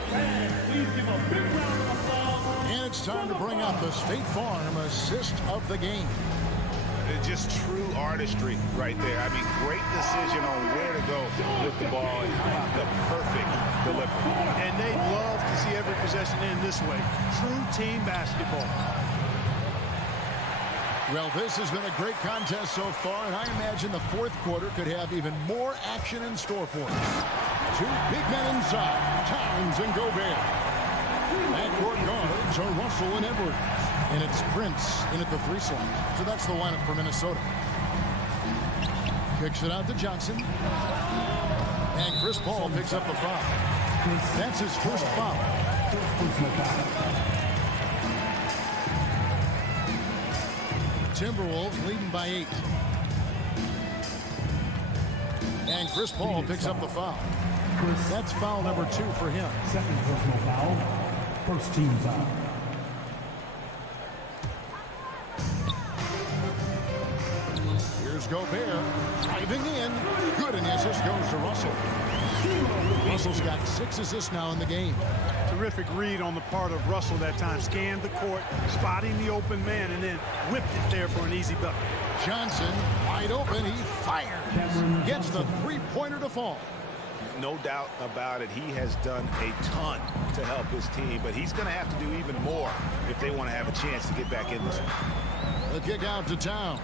Please give a big round of applause. And it's time to bring up the State Farm assist of the game. It's just true artistry right there. I mean, great decision on where to go with the ball and the perfect delivery. And they love to see every possession end this way. True team basketball. Well, this has been a great contest so far, and I imagine the fourth quarter could have even more action in store for us. 2 big men inside, Towns and Gobert. Backcourt guards are Russell and Edwards. And it's Prince in at the 3 slot. So that's the lineup for Minnesota. Kicks it out to Johnson. And Chris Paul picks up the foul. That's his first foul. Timberwolves leading by 8. And Chris Paul picks up the foul. That's foul number 2 for him. Second personal foul. First team foul. Gobert driving in. Good, and the assist goes to Russell. Russell's got 6 assists now in the game. Terrific read on the part of Russell that time. Scanned the court, spotting the open man, and then whipped it there for an easy bucket. Johnson, wide open. He fires. Gets the three-pointer to fall. No doubt about it. He has done a ton to help his team, but he's going to have to do even more if they want to have a chance to get back in this one. The kick out to Towns.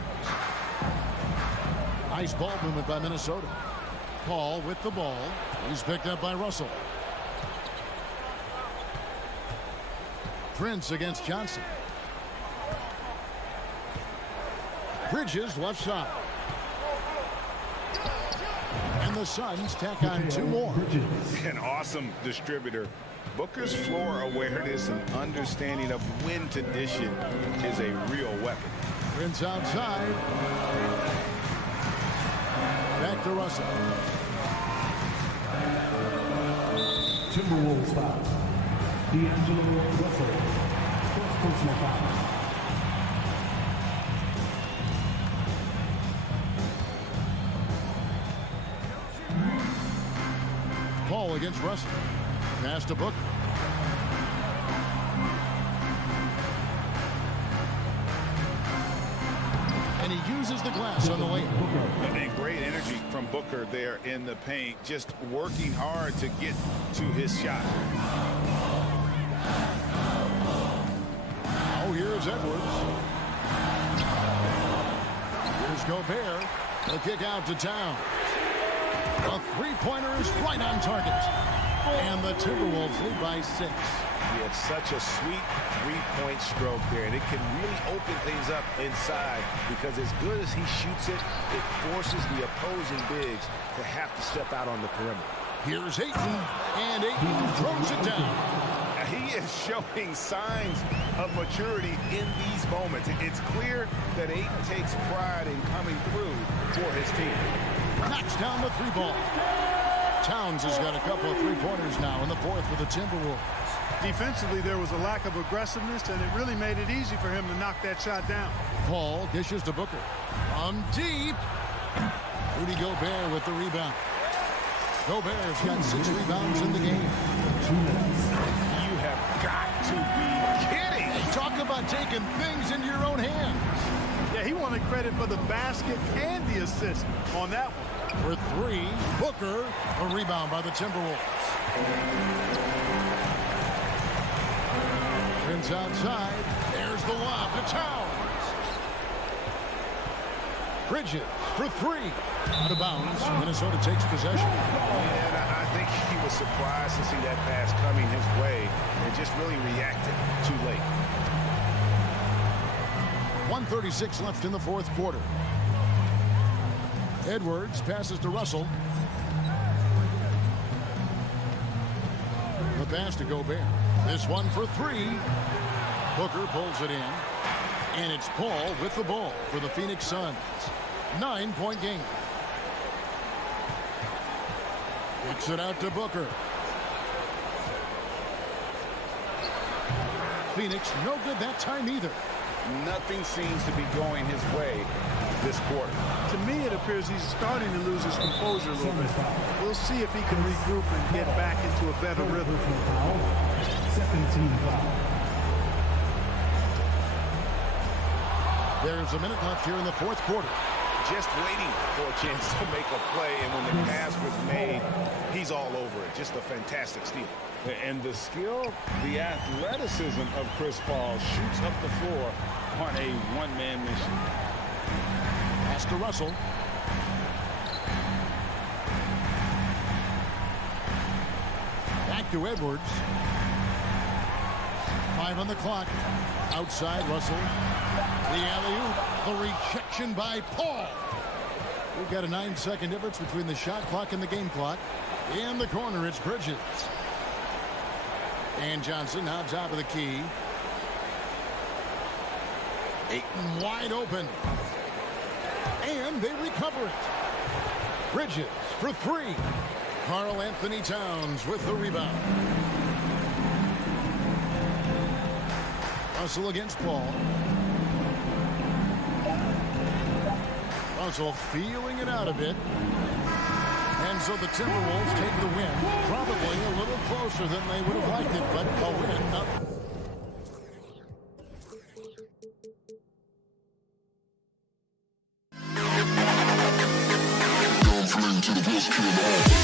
Nice ball movement by Minnesota. Paul with the ball. He's picked up by Russell. Prince against Johnson. Bridges left side. And the Suns tack on 2 more. An awesome distributor. Booker's floor awareness and understanding of when to dish it is a real weapon. Prince outside. Back to Russell. Timberwolves foul. D'Angelo Russell. First personal foul. Paul against Russell. Pass to Booker. And he uses the glass on the layup. And great energy from Booker there in the paint, just working hard to get to his shot. Oh, here's Edwards. Here's Gobert. The kick out to Towns. The three-pointer is right on target. And the Timberwolves lead by 6. He had such a sweet three-point stroke there, and it can really open things up inside because as good as he shoots it, it forces the opposing bigs to have to step out on the perimeter. Here's Ayton, and Ayton throws it down. He is showing signs of maturity in these moments. It's clear that Ayton takes pride in coming through for his team. Knocks down the 3-ball. Towns has got a couple of three-pointers now in the 4th for the Timberwolves. Defensively, there was a lack of aggressiveness, and it really made it easy for him to knock that shot down. Paul dishes to Booker. From deep. Rudy Gobert with the rebound. Gobert's got 6 rebounds in the game. You have got to be kidding. Talk about taking things into your own hands. Yeah, he wanted credit for the basket and the assist on that one. For 3, Booker, a rebound by the Timberwolves. Prince outside. There's the lob to Towns. Bridges for 3. Out of bounds. Minnesota takes possession. And I think he was surprised to see that pass coming his way and just really reacted too late. 1:36 left in the 4th quarter. Edwards passes to Russell. The pass to Gobert. This one for 3. Booker pulls it in. And it's Paul with the ball for the Phoenix Suns. 9-point game. Kicks it out to Booker. Phoenix no good that time either. Nothing seems to be going his way this quarter. To me, it appears he's starting to lose his composure a little bit. We'll see if he can regroup and get back into a better rhythm. Second team foul. There's a minute left here in the 4th quarter. Just waiting for a chance to make a play, and when the pass was made, he's all over it. Just a fantastic steal. And the skill, the athleticism of Chris Paul shoots up the floor on a one-man mission. Pass to Russell. Back to Edwards. 5 on the clock. Outside Russell. The alley-oop. The rejection by Paul. We've got a 9-second difference between the shot clock and the game clock. In the corner, it's Bridges. And Johnson on top of the key. Ayton wide open. And they recover it. Bridges for 3. Karl Anthony Towns with the rebound. Russell against Paul. Russell feeling it out a bit. And so the Timberwolves take the win. Probably a little closer than they would have liked it, but a win. To the best in the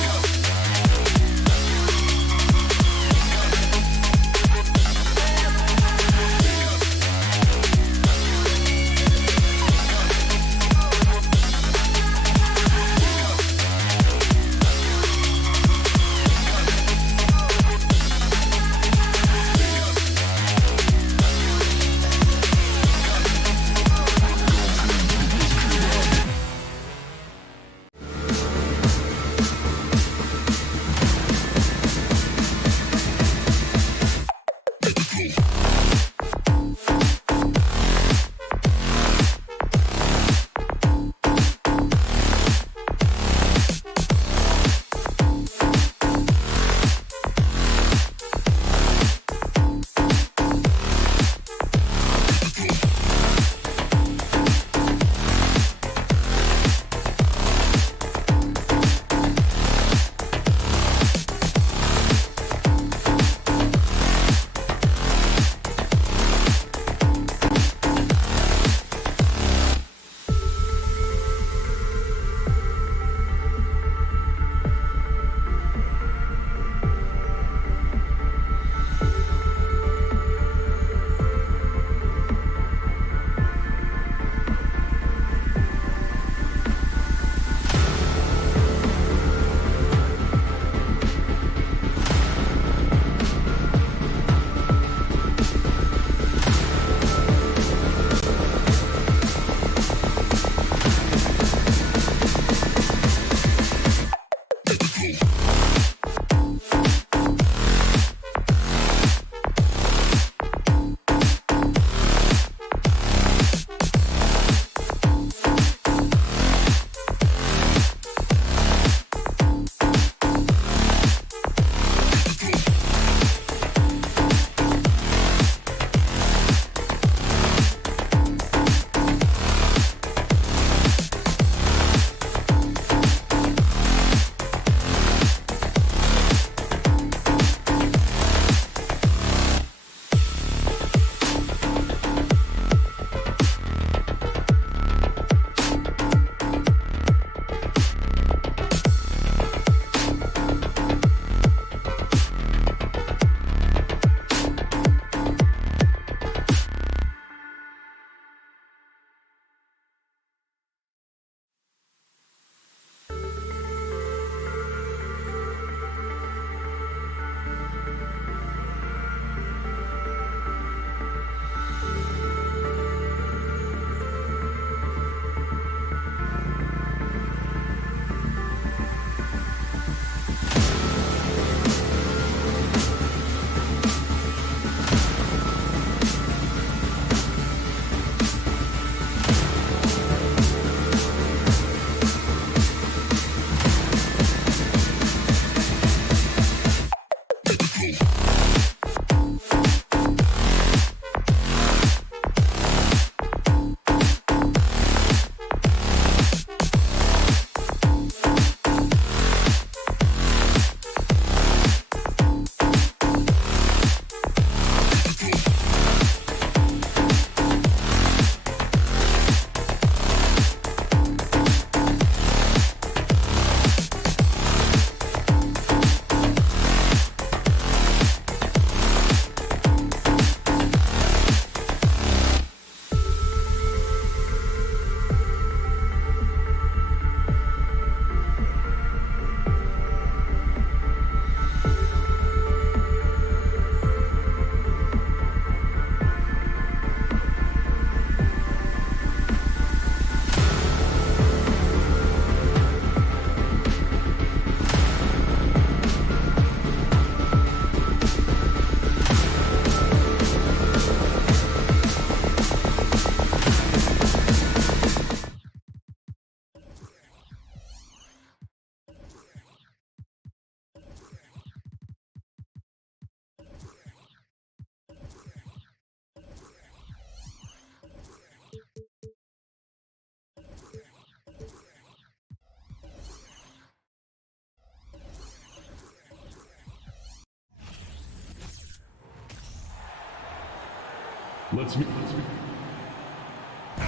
Let's meet.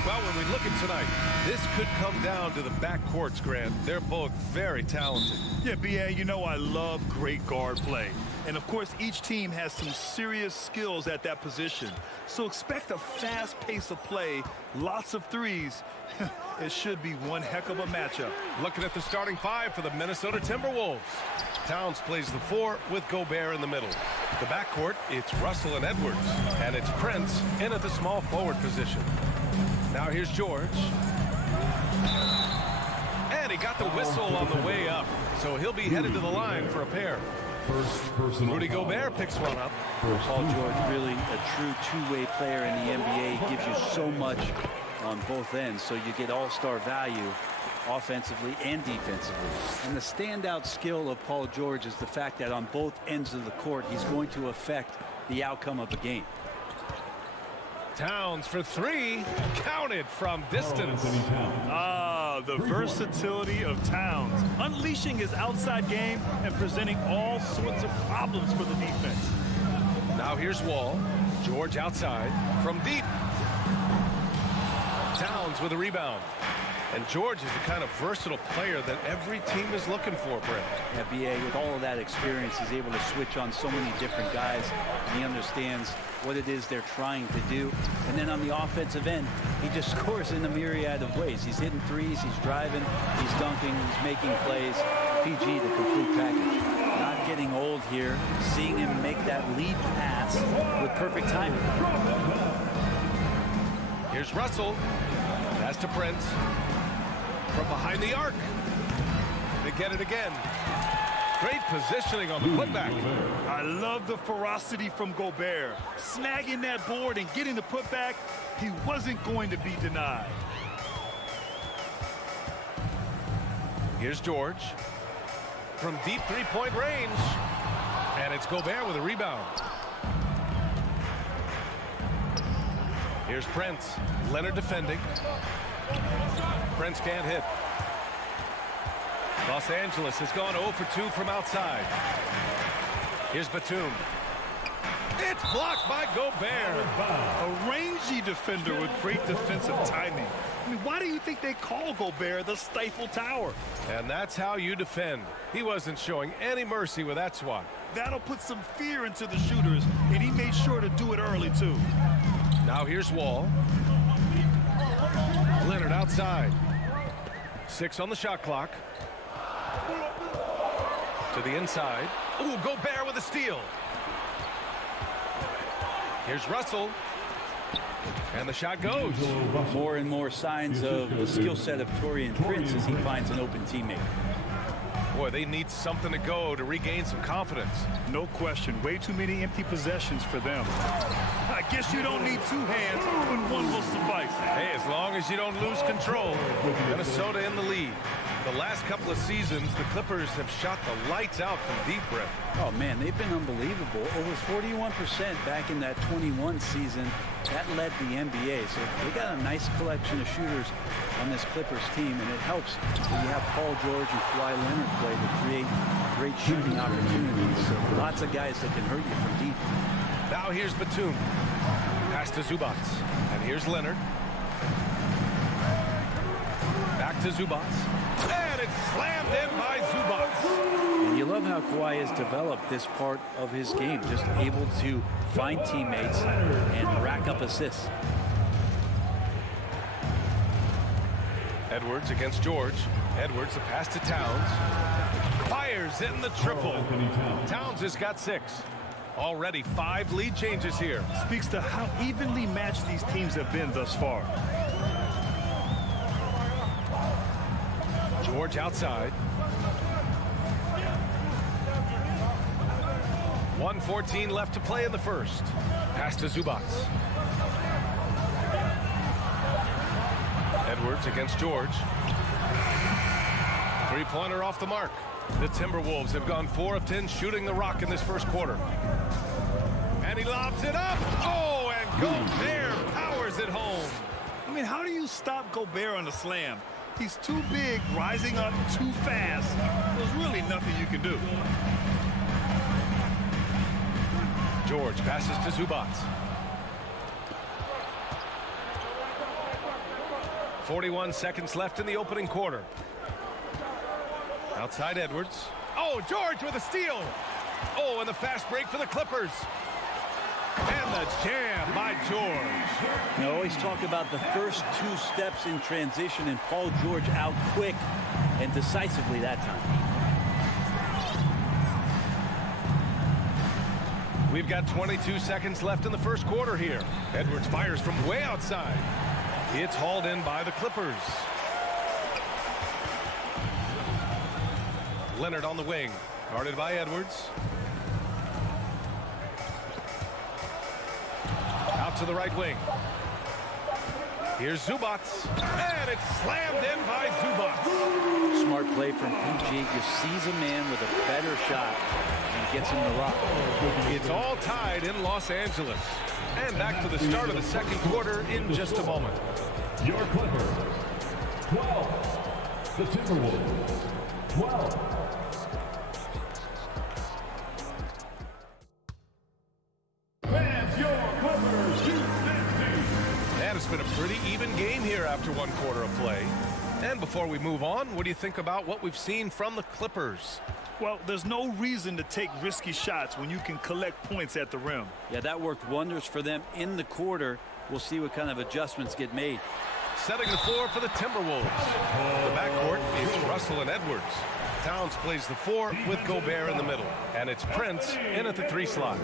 Well, when we look at tonight, this could come down to the backcourts, Grant. They're both very talented. Yeah, B.A., you know I love great guard play. And, of course, each team has some serious skills at that position. So expect a fast pace of play, lots of threes. It should be one heck of a matchup. Looking at the starting five for the Minnesota Timberwolves. Towns plays the 4 with Gobert in the middle. The backcourt, it's Russell and Edwards. And it's Prince in at the small forward position. Now here's George. And he got the whistle on the way up. So he'll be headed to the line for a pair. Rudy Gobert picks one up. Paul George, really a true two-way player in the NBA. Gives you so much on both ends, so you get all-star value offensively and defensively. And the standout skill of Paul George is the fact that on both ends of the court, he's going to affect the outcome of the game. Towns for 3, counted from distance. The versatility of Towns, unleashing his outside game and presenting all sorts of problems for the defense. Now here's Wall. George outside from deep. Towns with a rebound. And George is the kind of versatile player that every team is looking for, Brent. Yeah, B.A., with all of that experience, he's able to switch on so many different guys. And he understands what it is they're trying to do. And then on the offensive end, he just scores in a myriad of ways. He's hitting threes, he's driving, he's dunking, he's making plays. PG, the complete package. Not getting old here. Seeing him make that lead pass with perfect timing. Here's Russell. Pass to Prince. From behind the arc. They get it again. Great positioning on the putback. I love the ferocity from Gobert. Snagging that board and getting the putback, he wasn't going to be denied. Here's George. From deep three-point range. And it's Gobert with a rebound. Here's Prince. Leonard defending. Prince can't hit. Los Angeles has gone 0 for 2 from outside. Here's Batum. It's blocked by Gobert. A rangy defender with great defensive timing. I mean, why do you think they call Gobert the Stifle Tower? And that's how you defend. He wasn't showing any mercy with that swat. That'll put some fear into the shooters, and he made sure to do it early, too. Now here's Wall. Leonard outside. 6 on the shot clock. To the inside. Ooh, Gobert with a steal. Here's Russell. And the shot goes. More and more signs of the skill set of Taurean Prince as he finds an open teammate. Boy, they need something to go to regain some confidence. No question. Way too many empty possessions for them. I guess you don't need 2 hands, but one will suffice. Hey, as long as you don't lose control. Minnesota in the lead. The last couple of seasons, the Clippers have shot the lights out from deep, Brett. Oh, man, they've been unbelievable. Over 41% back in that 21 season. That led the NBA. So they got a nice collection of shooters on this Clippers team, and it helps when you have Paul George and Kawhi Leonard play to create great shooting opportunities. So lots of guys that can hurt you from deep. Now here's Batum. Pass to Zubac. And here's Leonard. Back to Zubac. And it's slammed in by Zubac. And you love how Kawhi has developed this part of his game, just able to find teammates and rack up assists. Edwards against George. Edwards, the pass to Towns. Fires in the triple. Towns has got 6. Already 5 lead changes here. Speaks to how evenly matched these teams have been thus far. George outside. 1:14 left to play in the first. Pass to Zubac. Edwards against George. 3-pointer off the mark. The Timberwolves have gone 4 of 10 shooting the rock in this first quarter. And he lobs it up. Oh, and Gobert powers it home. I mean, how do you stop Gobert on the slam? He's too big, rising up too fast. There's really nothing you can do. George passes to Zubac. 41 seconds left in the opening quarter. Outside Edwards. Oh, George with a steal. Oh, and the fast break for the Clippers. And the jam by George. You always talk about the first 2 steps in transition, and Paul George out quick and decisively that time. We've got 22 seconds left in the first quarter here. Edwards fires from way outside. It's hauled in by the Clippers. Leonard on the wing, guarded by Edwards. Out to the right wing. Here's Zubats, and it's slammed in by Zubats. Smart play from PG. Just sees a man with a better shot and gets him to rock. It's all tied in Los Angeles. And back to the start of the second quarter in just a moment. Your Clippers, 12. The Timberwolves, 12. Fans, your Clippers, 260. And it's been a pretty even game here after one quarter of play. And before we move on, what do you think about what we've seen from the Clippers? Well, there's no reason to take risky shots when you can collect points at the rim. Yeah, that worked wonders for them in the quarter. We'll see what kind of adjustments get made. Setting the floor for the Timberwolves. The backcourt is Russell and Edwards. Towns plays the 4 with Gobert in the middle. And it's Prince in at the 3 slot.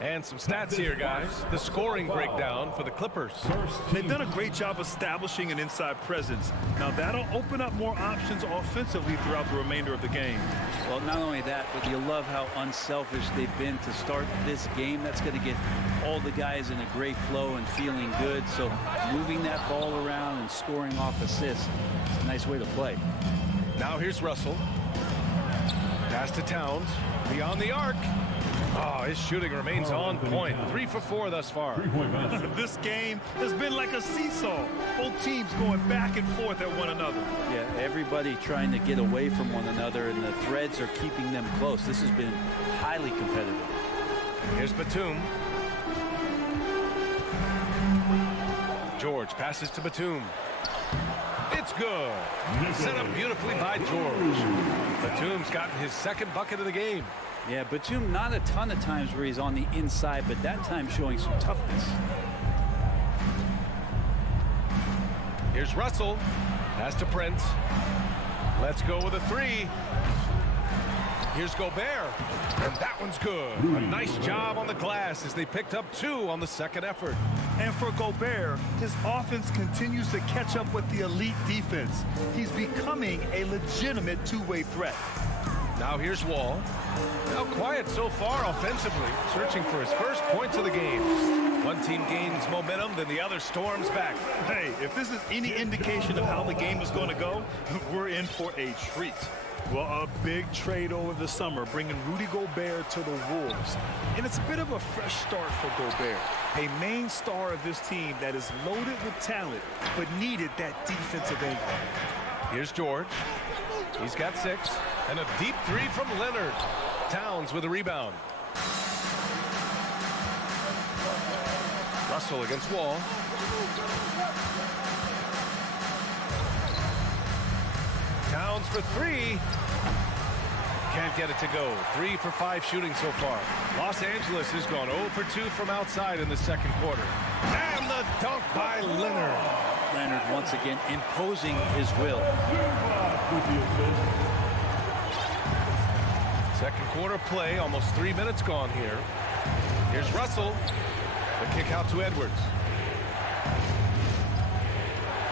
And some stats here, guys. The scoring breakdown for the Clippers. They've done a great job establishing an inside presence. Now, that'll open up more options offensively throughout the remainder of the game. Well, not only that, but you love how unselfish they've been to start this game. That's going to get all the guys in a great flow and feeling good. So moving that ball around and scoring off assists, it's a nice way to play. Now here's Russell. Pass to Towns. Beyond the arc. Oh, his shooting remains on point. 3 for 4 thus far. This game has been like a seesaw. Both teams going back and forth at one another. Yeah, everybody trying to get away from one another, and the threads are keeping them close. This has been highly competitive. Here's Batum. George passes to Batum. It's good. Set up beautifully by George. Batum's gotten his second bucket of the game. Yeah, Batum not a ton of times where he's on the inside, but that time showing some toughness. Here's Russell. Pass to Prince. Let's go with a 3. Here's Gobert. And that one's good. A nice job on the glass as they picked up 2 on the second effort. And for Gobert, his offense continues to catch up with the elite defense. He's becoming a legitimate two-way threat. Now here's Wall. Now quiet so far offensively, searching for his first points of the game. One team gains momentum, then the other storms back. Hey, if this is any indication of how the game is going to go, we're in for a treat. Well, a big trade over the summer, bringing Rudy Gobert to the Wolves. And it's a bit of a fresh start for Gobert, a main star of this team that is loaded with talent, but needed that defensive angle. Here's George. He's got 6. And a deep 3 from Leonard. Towns with a rebound. Russell against Wall. Towns for 3. Can't get it to go. 3 for 5 shooting so far. Los Angeles has gone 0 for 2 from outside in the second quarter. And the dunk by Leonard. Leonard once again imposing his will. Second quarter play, almost 3 minutes gone here. Here's Russell. The kick out to Edwards.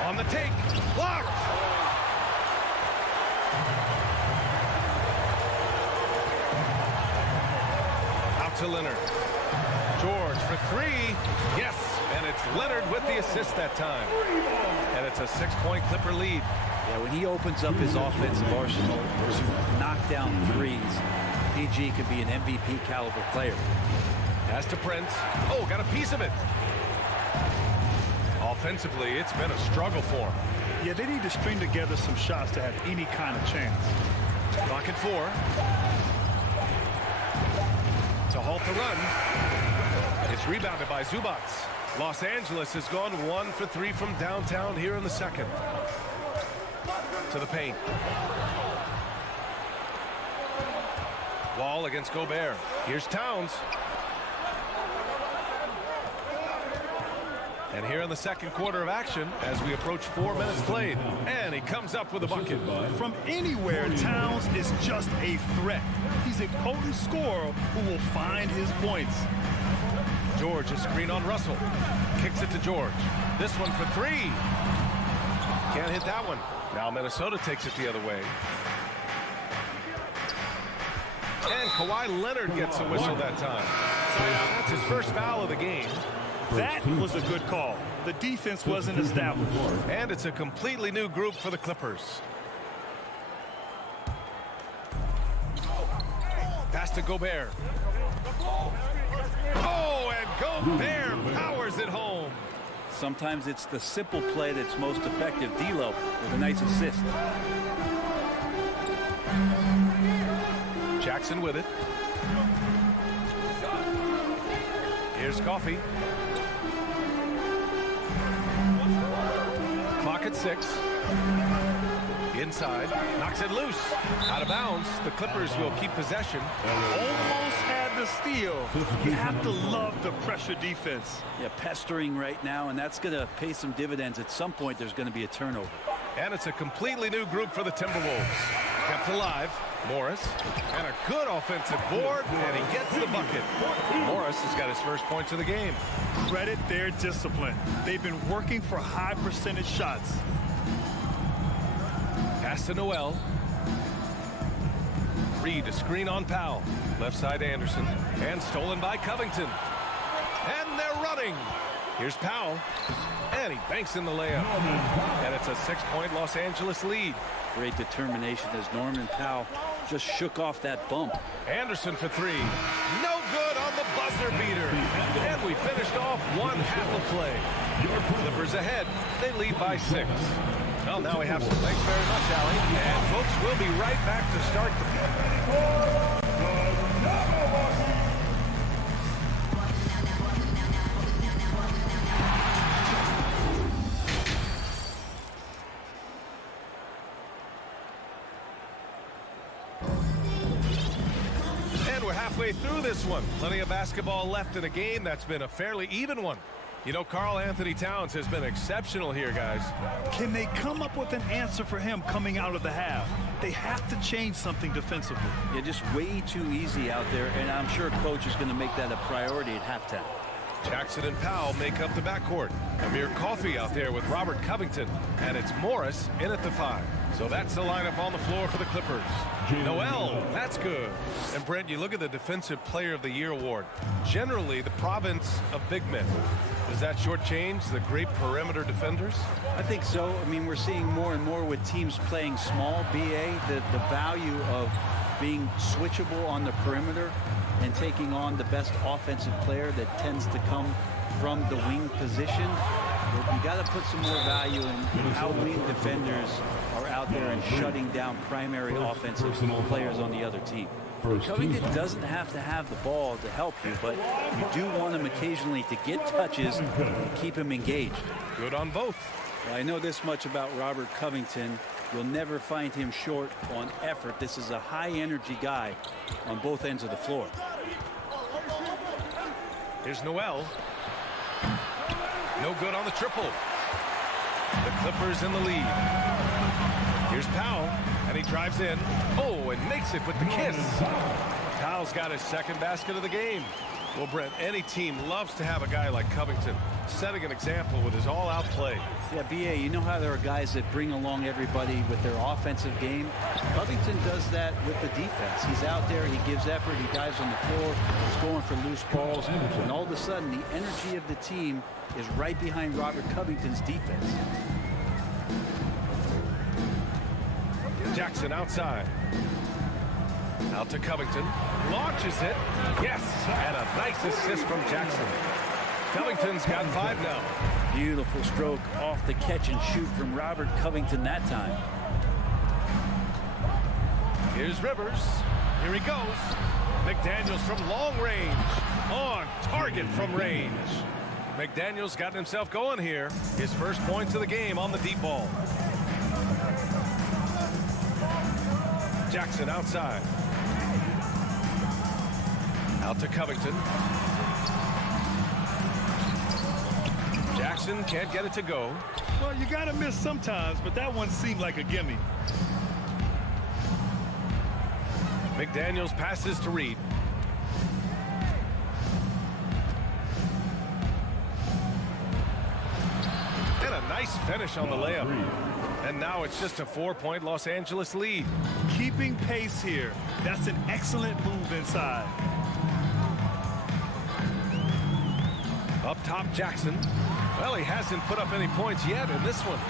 On the take. Blocked. Out to Leonard. George for 3. Yes. And it's Leonard with the assist that time. And it's a 6-point Clipper lead. Yeah, when he opens up his offensive arsenal to knock down threes, PG could be an MVP caliber player. Pass to Prince. Oh, got a piece of it. Offensively, it's been a struggle for him. Yeah, they need to string together some shots to have any kind of chance. Clock at 4. To halt the run. It's rebounded by Zubats. Los Angeles has gone 1 for 3 from downtown here in the second. To the paint. Wall against Gobert. Here's Towns. And here in the second quarter of action as we approach 4 minutes played. And he comes up with a bucket. From anywhere, Towns is just a threat. He's a potent scorer who will find his points. George, a screen on Russell. Kicks it to George. This one for 3. Can't hit that one. Now Minnesota takes it the other way. And Kawhi Leonard gets a whistle that time. That's his first foul of the game. That was a good call. The defense wasn't established. And it's a completely new group for the Clippers. Pass to Gobert. Oh, and Gobert powers it home. Sometimes it's the simple play that's most effective. D'Lo with a nice assist. Jackson with it. Here's Coffey. Clock at 6. Inside. Knocks it loose. Out of bounds. The Clippers will keep possession. Almost had the steal. You have to love the pressure defense. Yeah, pestering right now, and that's going to pay some dividends. At some point, there's going to be a turnover. And it's a completely new group for the Timberwolves. Kept alive. Morris. And a good offensive board, and he gets the bucket. Morris has got his first points of the game. Credit their discipline. They've been working for high percentage shots. Pass to Noel. Reed, a screen on Powell. Left side Anderson. And stolen by Covington. And they're running. Here's Powell. And he banks in the layup. And it's a 6-point Los Angeles lead. Great determination as Norman Powell just shook off that bump. Anderson for 3. No good on the buzzer beater. And we finished off one half of play. Clippers ahead. They lead by 6. Well, now we have some. Thanks very much, Allie. And folks, we'll be right back to start the... We're halfway through this one. Plenty of basketball left in a game that's been a fairly even one. You know, Karl Anthony Towns has been exceptional here, guys. Can they come up with an answer for him coming out of the half? They have to change something defensively. Yeah, just way too easy out there, and I'm sure coach is going to make that a priority at halftime. Jackson and Powell make up the backcourt. Amir Coffey out there with Robert Covington, and it's Morris in at the 5. So that's the lineup on the floor for the Clippers. Noel, that's good. And Brent, you look at the Defensive Player of the Year award. Generally, the province of big men. Does that shortchange the great perimeter defenders? I think so. I mean, we're seeing more and more with teams playing small, BA, the value of being switchable on the perimeter and taking on the best offensive player that tends to come from the wing position. But you got to put some more value in how wing defenders are out there and shutting down primary offensive players on the other team. Covington doesn't have to have the ball to help you, but you do want him occasionally to get touches and keep him engaged. Good on both. Well, I know this much about Robert Covington. You'll never find him short on effort. This is a high-energy guy on both ends of the floor. Here's Noel. No good on the triple. The Clippers in the lead. Here's Powell, and he drives in. Oh, and makes it with the kiss. Powell's got his second basket of the game. Well, Brent, any team loves to have a guy like Covington setting an example with his all-out play. Yeah, BA, you know how there are guys that bring along everybody with their offensive game? Covington does that with the defense. He's out there, he gives effort, he dives on the floor, he's going for loose balls, and all of a sudden the energy of the team is right behind Robert Covington's defense. Jackson outside. Out to Covington. Launches it. Yes. And a nice assist from Jackson. Covington's got 5 now. Beautiful stroke off the catch and shoot from Robert Covington that time. Here's Rivers. Here he goes. McDaniels from long range. On target from range. McDaniel's gotten himself going here. His first points of the game on the deep ball. Jackson outside. Out to Covington. Jackson can't get it to go. Well, you got to miss sometimes, but that one seemed like a gimme. McDaniels passes to Reed. And a nice finish on the layup. And now it's just a 4-point Los Angeles lead. Keeping pace here. That's an excellent move inside. Up top, Jackson. Well, he hasn't put up any points yet in this one.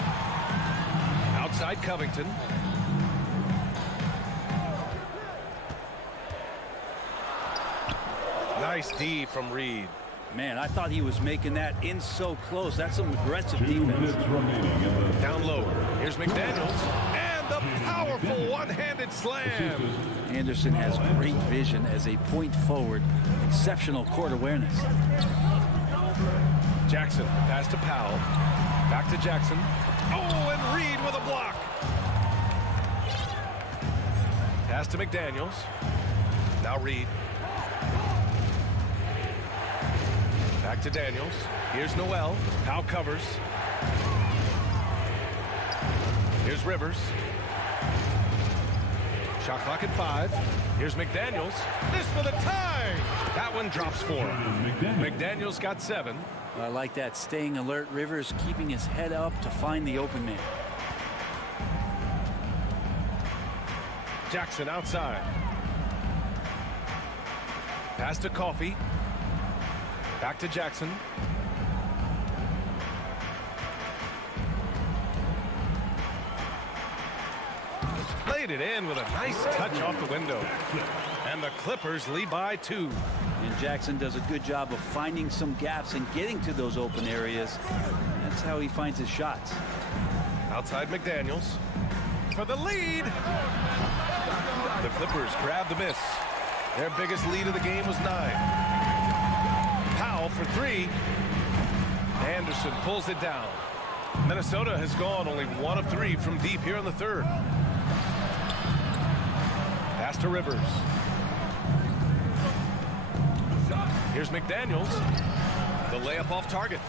Outside, Covington. Nice D from Reed. Man, I thought he was making that in so close. That's some aggressive defense. Down low. Here's McDaniels. And the powerful one-handed slam. Anderson has great vision as a point forward. Exceptional court awareness. Jackson, pass to Powell. Back to Jackson. Oh, and Reed with a block. Pass to McDaniels. Now Reed. Back to Daniels. Here's Noel. Powell covers. Here's Rivers. Shot clock at 5. Here's McDaniels. This for the tie. That one drops for him. McDaniels got 7. I like that, staying alert. Rivers keeping his head up to find the open man. Jackson outside. Pass to Coffey. Back to Jackson. Laid it in with a nice touch off the window. And the Clippers lead by 2. And Jackson does a good job of finding some gaps and getting to those open areas. That's how he finds his shots. Outside McDaniels for the lead. The Clippers grab the miss. Their biggest lead of the game was 9. Powell for 3. Anderson pulls it down. Minnesota has gone only 1 of 3 from deep here in the third. Pass to Rivers. Here's McDaniels. The layup off target.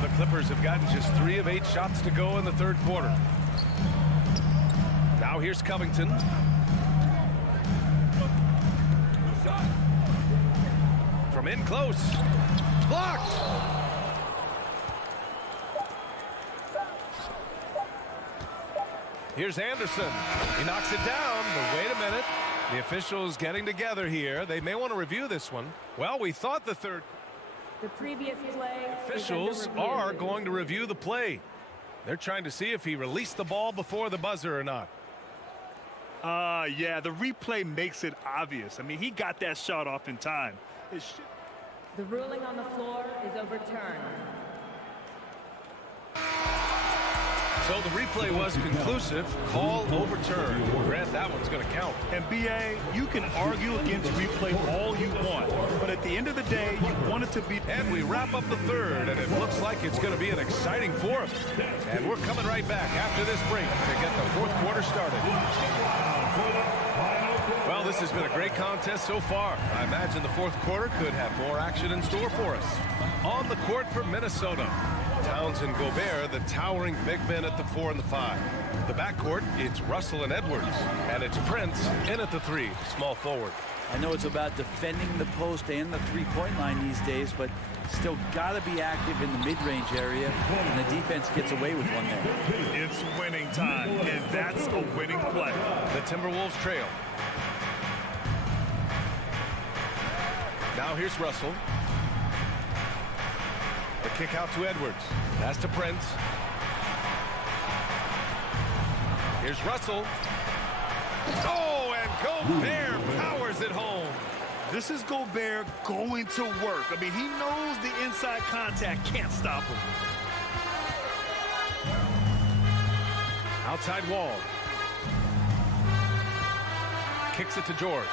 The Clippers have gotten just 3 of 8 shots to go in the third quarter. Now here's Covington. From in close. Blocked. Here's Anderson. He knocks it down, but wait a minute. The officials getting together here. They may want to review this one. Well, we thought the previous play. Officials are going to review the play. They're trying to see if he released the ball before the buzzer or not. Yeah, the replay makes it obvious. I mean, he got that shot off in time. The ruling on the floor is overturned. So the replay was conclusive. Call overturned. Grant, that one's going to count. And BA, you can argue against replay all you want, but at the end of the day, you want it to be. And we wrap up the third, and it looks like it's going to be an exciting fourth. And we're coming right back after this break to get the fourth quarter started. Well, this has been a great contest so far. I imagine the fourth quarter could have more action in store for us. On the court for Minnesota, Towns and Gobert, the towering big men at the 4 and the 5. The backcourt, it's Russell and Edwards, and it's Prince in at the 3, small forward. I know it's about defending the post and the three-point line these days, but still got to be active in the mid-range area, and the defense gets away with one there. It's winning time, and that's a winning play. The Timberwolves trail. Now here's Russell. The kick out to Edwards. Pass to Prince. Here's Russell. Oh, and Gobert powers it home. This is Gobert going to work. I mean, he knows the inside contact can't stop him. Outside Wall. Kicks it to George.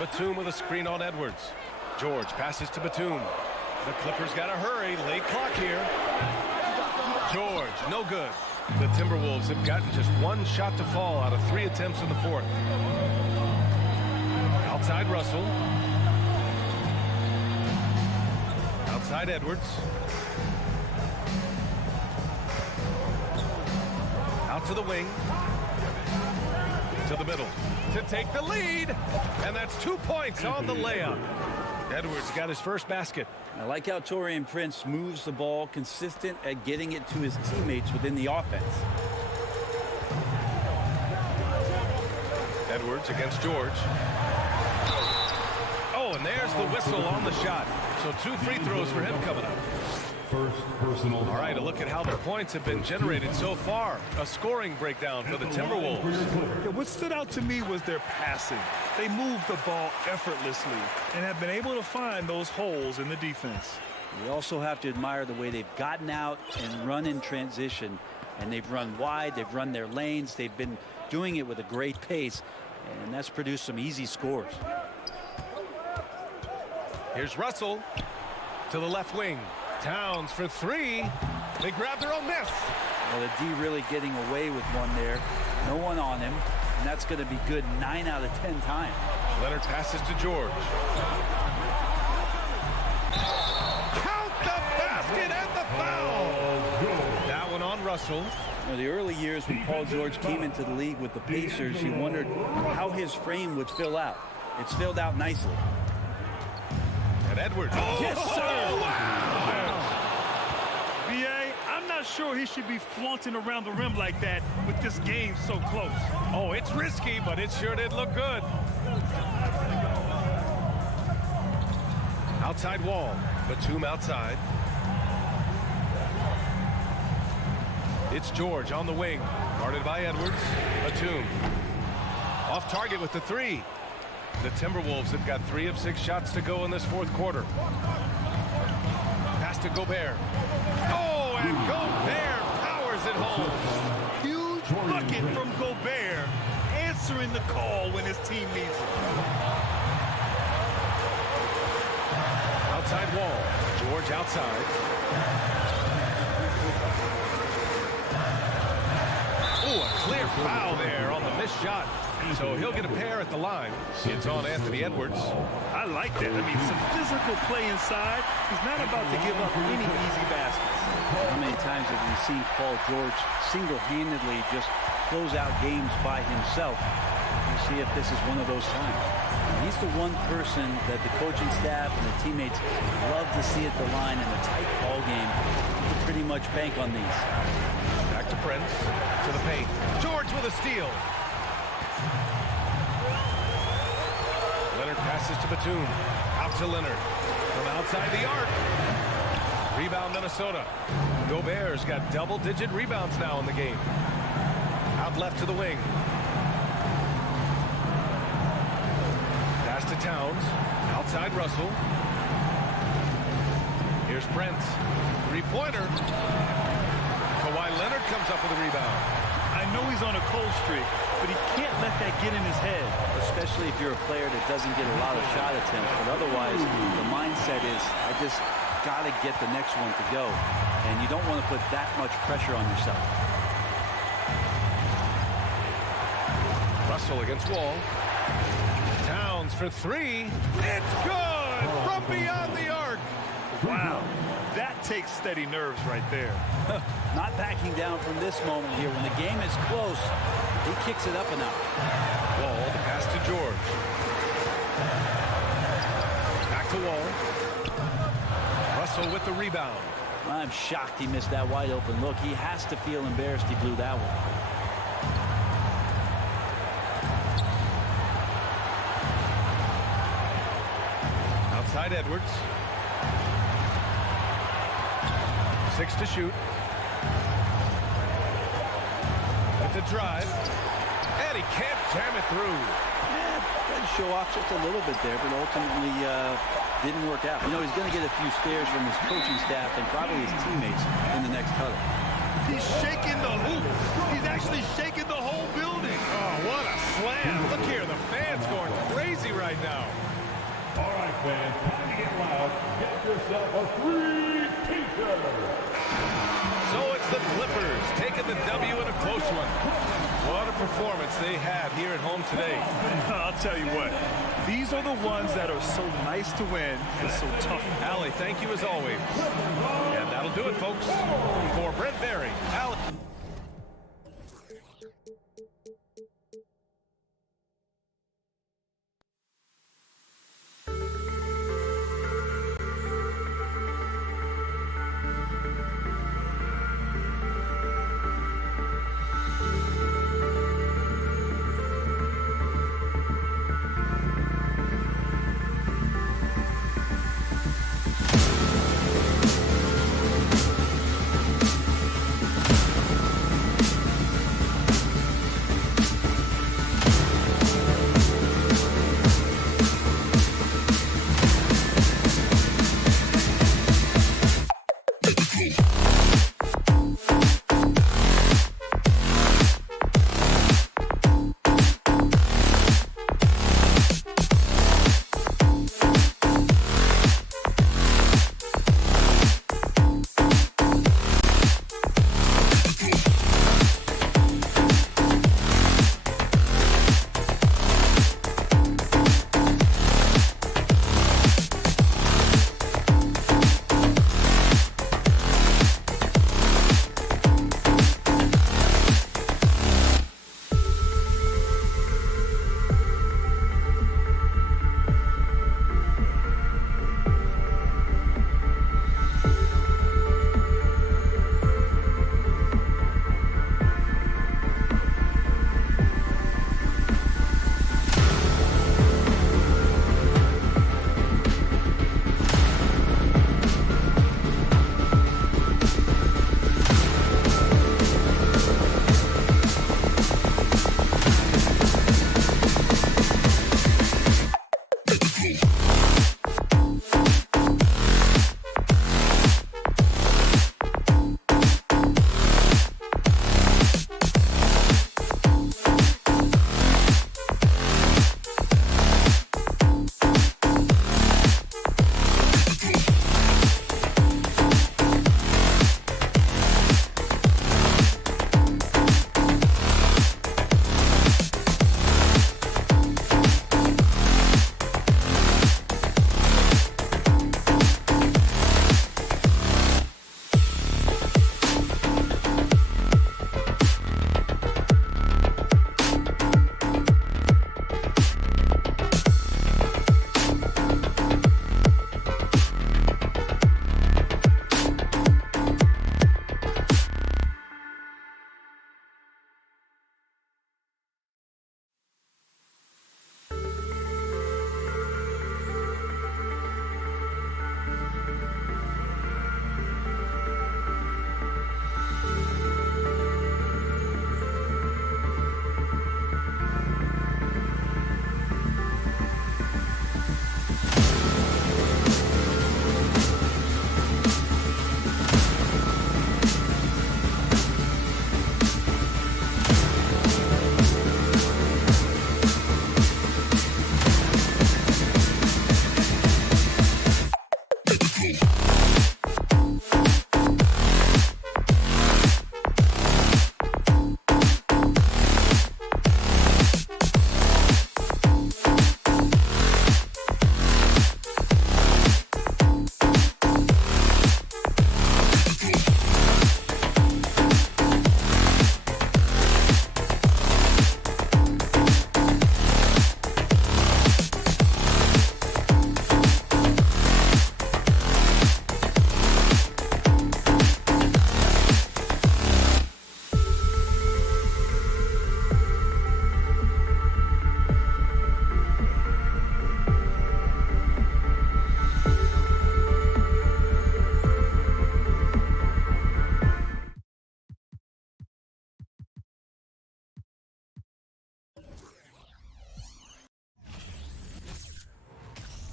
Batum with a screen on Edwards. George passes to Batum. The Clippers got to hurry. Late clock here. George, no good. The Timberwolves have gotten just one shot to fall out of 3 attempts in the fourth. Outside Russell. Outside Edwards. Out to the wing. To the middle. To take the lead. And that's 2 points on the layup. Edwards got his first basket. I like how Taurean Prince moves the ball, consistent at getting it to his teammates within the offense. Edwards against George. Oh, and there's the whistle on the shot. So 2 free throws for him coming up. First personal. All right, a look at how the points have been generated so far. A scoring breakdown for the Timberwolves. Yeah, what stood out to me was their passing. They moved the ball effortlessly and have been able to find those holes in the defense. We also have to admire the way they've gotten out and run in transition. And they've run wide, they've run their lanes, they've been doing it with a great pace. And that's produced some easy scores. Here's Russell to the left wing. Towns for 3. They grab their own miss. Well, the D really getting away with one there. No one on him. And that's going to be good 9 out of 10 times. Leonard passes to George. Count the basket and the foul. That one on Russell. You know, the early years when Paul George came into the league with the Pacers, you wondered how his frame would fill out. It's filled out nicely. And Edwards. Oh, yes, sir. Wow. B.A., I'm not sure he should be flaunting around the rim like that with this game so close. Oh, it's risky, but it sure did look good. Outside wall. Batum outside. It's George on the wing. Guarded by Edwards. Batum. Off target with the 3. The Timberwolves have got 3 of 6 shots to go in this fourth quarter. Pass to Gobert. Oh, and Gobert powers it home. Huge bucket from Gobert, answering the call when his team needs it. Outside wall. George outside. Oh, a clear foul there on the missed shot. So he'll get a pair at the line. It's on Anthony Edwards. I like that. I mean, some physical play inside. He's not about to give up any easy baskets. How many times have we seen Paul George single-handedly just close out games by himself? We'll see if this is one of those times. He's the one person that the coaching staff and the teammates love to see at the line in a tight ball game. You can pretty much bank on these. Back to Prince, to the paint. George with a steal. Leonard passes to Batum. Out to Leonard. From outside the arc. Rebound Minnesota. Gobert's got double-digit rebounds now in the game. Out left to the wing. Pass to Towns. Outside Russell. Here's Prince. 3-pointer. Kawhi Leonard comes up with a rebound. I know he's on a cold streak, but he can't let that get in his head. Especially if you're a player that doesn't get a lot of shot attempts. But otherwise, the mindset is, I just got to get the next one to go. And you don't want to put that much pressure on yourself. Russell against Wall. Towns for 3. It's good from beyond the arc. Wow. That takes steady nerves right there. Not backing down from this moment here. When the game is close, he kicks it up a notch. Wall, the pass to George. Back to Wall. Russell with the rebound. I'm shocked he missed that wide open look. He has to feel embarrassed he blew that one. Outside Edwards. 6 to shoot. With the drive. And he can't jam it through. Yeah, tried to show off just a little bit there, but ultimately didn't work out. You know, he's going to get a few stares from his coaching staff and probably his teammates in the next huddle. He's shaking the hoop. He's actually shaking the whole building. Oh, what a slam. Look here, the fans going crazy right now. All right, fans, time to get loud. Get yourself a free T-shirt. So it's the Clippers taking the W in a close one. What a performance they had here at home today. I'll tell you what, these are the ones that are so nice to win and so tough. Allie, thank you as always. And that'll do it, folks. For Brent Berry, Allie.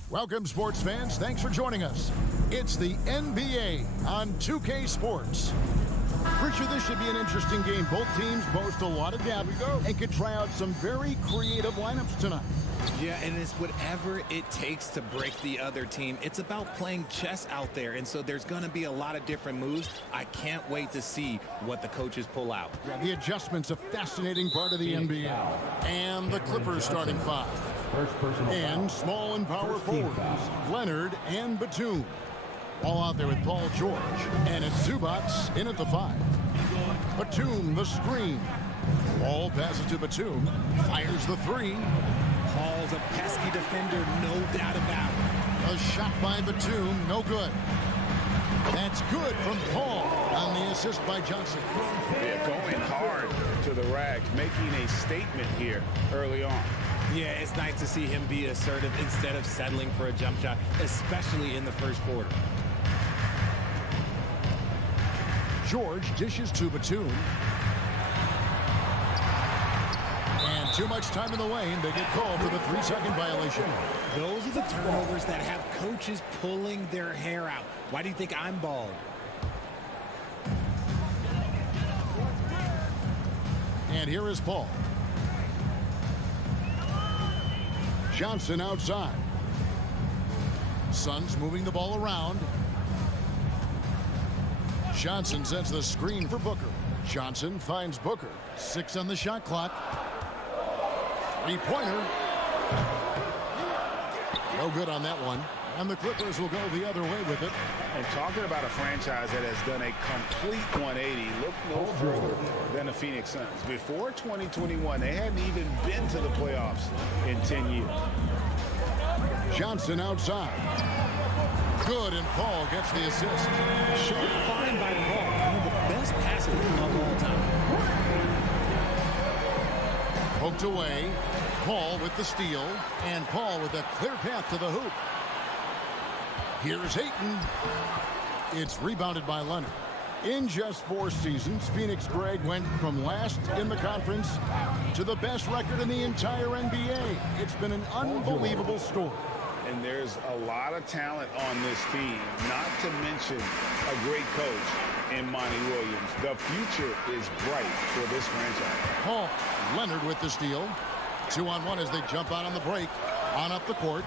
Welcome, sports fans. Thanks for joining us. It's the NBA on 2K Sports. Richard, this should be an interesting game. Both teams boast a lot of depth and could try out some very creative lineups tonight. Yeah, and it's whatever it takes to break the other team. It's about playing chess out there, and so there's going to be a lot of different moves. I can't wait to see what the coaches pull out. Yeah, the adjustment's a fascinating part of the NBA. And the Clippers starting five. And small and power forwards, Leonard and Batum. All out there with Paul George. And it's Zubats in at the five. Batum, the screen. Ball passes to Batum. Fires the three. Paul's a pesky defender, no doubt about it. A shot by Batum, no good. That's good from Paul on the assist by Johnson. Yeah, going hard to the rack, making a statement here early on. Yeah, it's nice to see him be assertive instead of settling for a jump shot, especially in the first quarter. George dishes to Batum. And too much time in the lane. They get called for the 3-second violation. Those are the turnovers that have coaches pulling their hair out. Why do you think I'm bald? And here is Paul. Johnson outside. Suns moving the ball around. Johnson sets the screen for Booker. Johnson finds Booker. 6 on the shot clock. Three-pointer. No good on that one. And the Clippers will go the other way with it. And talking about a franchise that has done a complete 180, look no further than the Phoenix Suns. Before 2021, they hadn't even been to the playoffs in 10 years. Johnson outside. Good, and Paul gets the assist. Sharp find by Paul, one of the best passes of all time. Poked away. Paul with the steal, and Paul with a clear path to the hoop. Here's Ayton. It's rebounded by Leonard. In just 4 seasons, Phoenix Greg went from last in the conference to the best record in the entire NBA. It's been an unbelievable story. And there's a lot of talent on this team, not to mention a great coach in Monty Williams. The future is bright for this franchise. Paul, Leonard with the steal. 2-on-1 as they jump out on the break. On up the court.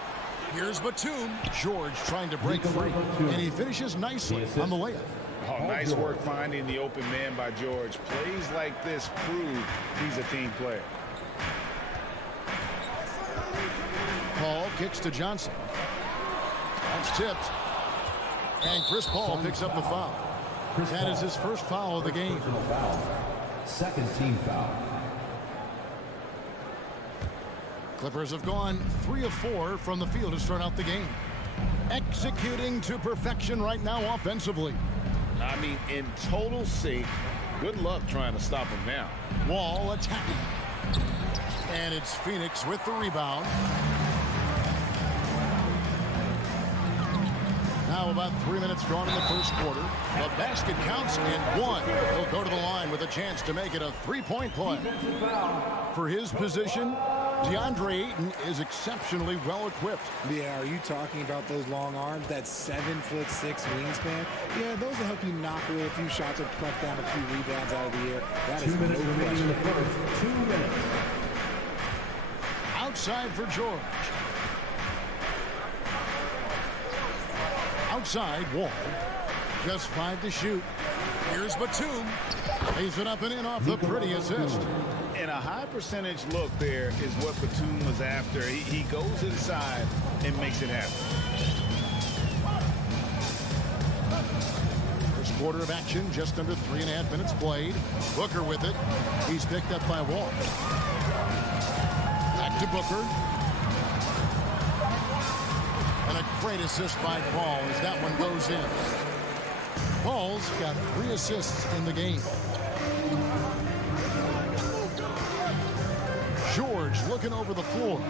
Here's Batum. George trying to break free. And he finishes nicely on the layup. Oh, nice work finding the open man by George. Plays like this prove he's a team player. Paul kicks to Johnson. That's tipped. And Chris Paul picks up the foul. That is his first foul of the game. Second team foul. Clippers have gone 3 of 4 from the field to start out the game. Executing to perfection right now offensively. I mean, in total sync. Good luck trying to stop him now. Wall attacking. And it's Phoenix with the rebound. Now about 3 minutes gone in the first quarter. The basket counts and 1. He'll go to the line with a chance to make it a 3-point play. For his position, DeAndre Ayton is exceptionally well equipped. Yeah, are you talking about those long arms, that 7'6" wingspan? Yeah, those will help you knock away a few shots or pluck down a few rebounds out of the air. That is no question. In the first 2 minutes. Outside for George. Outside, Wall. Just 5 to shoot. Here's Batum. Lays it up and in off the pretty assist. And a high percentage look there is what Batum was after. He goes inside and makes it happen. First quarter of action, just under 3.5 minutes played. Booker with it. He's picked up by Wall. Back to Booker. And a great assist by Paul as that one goes in. Paul's got 3 assists in the game. George looking over the floor.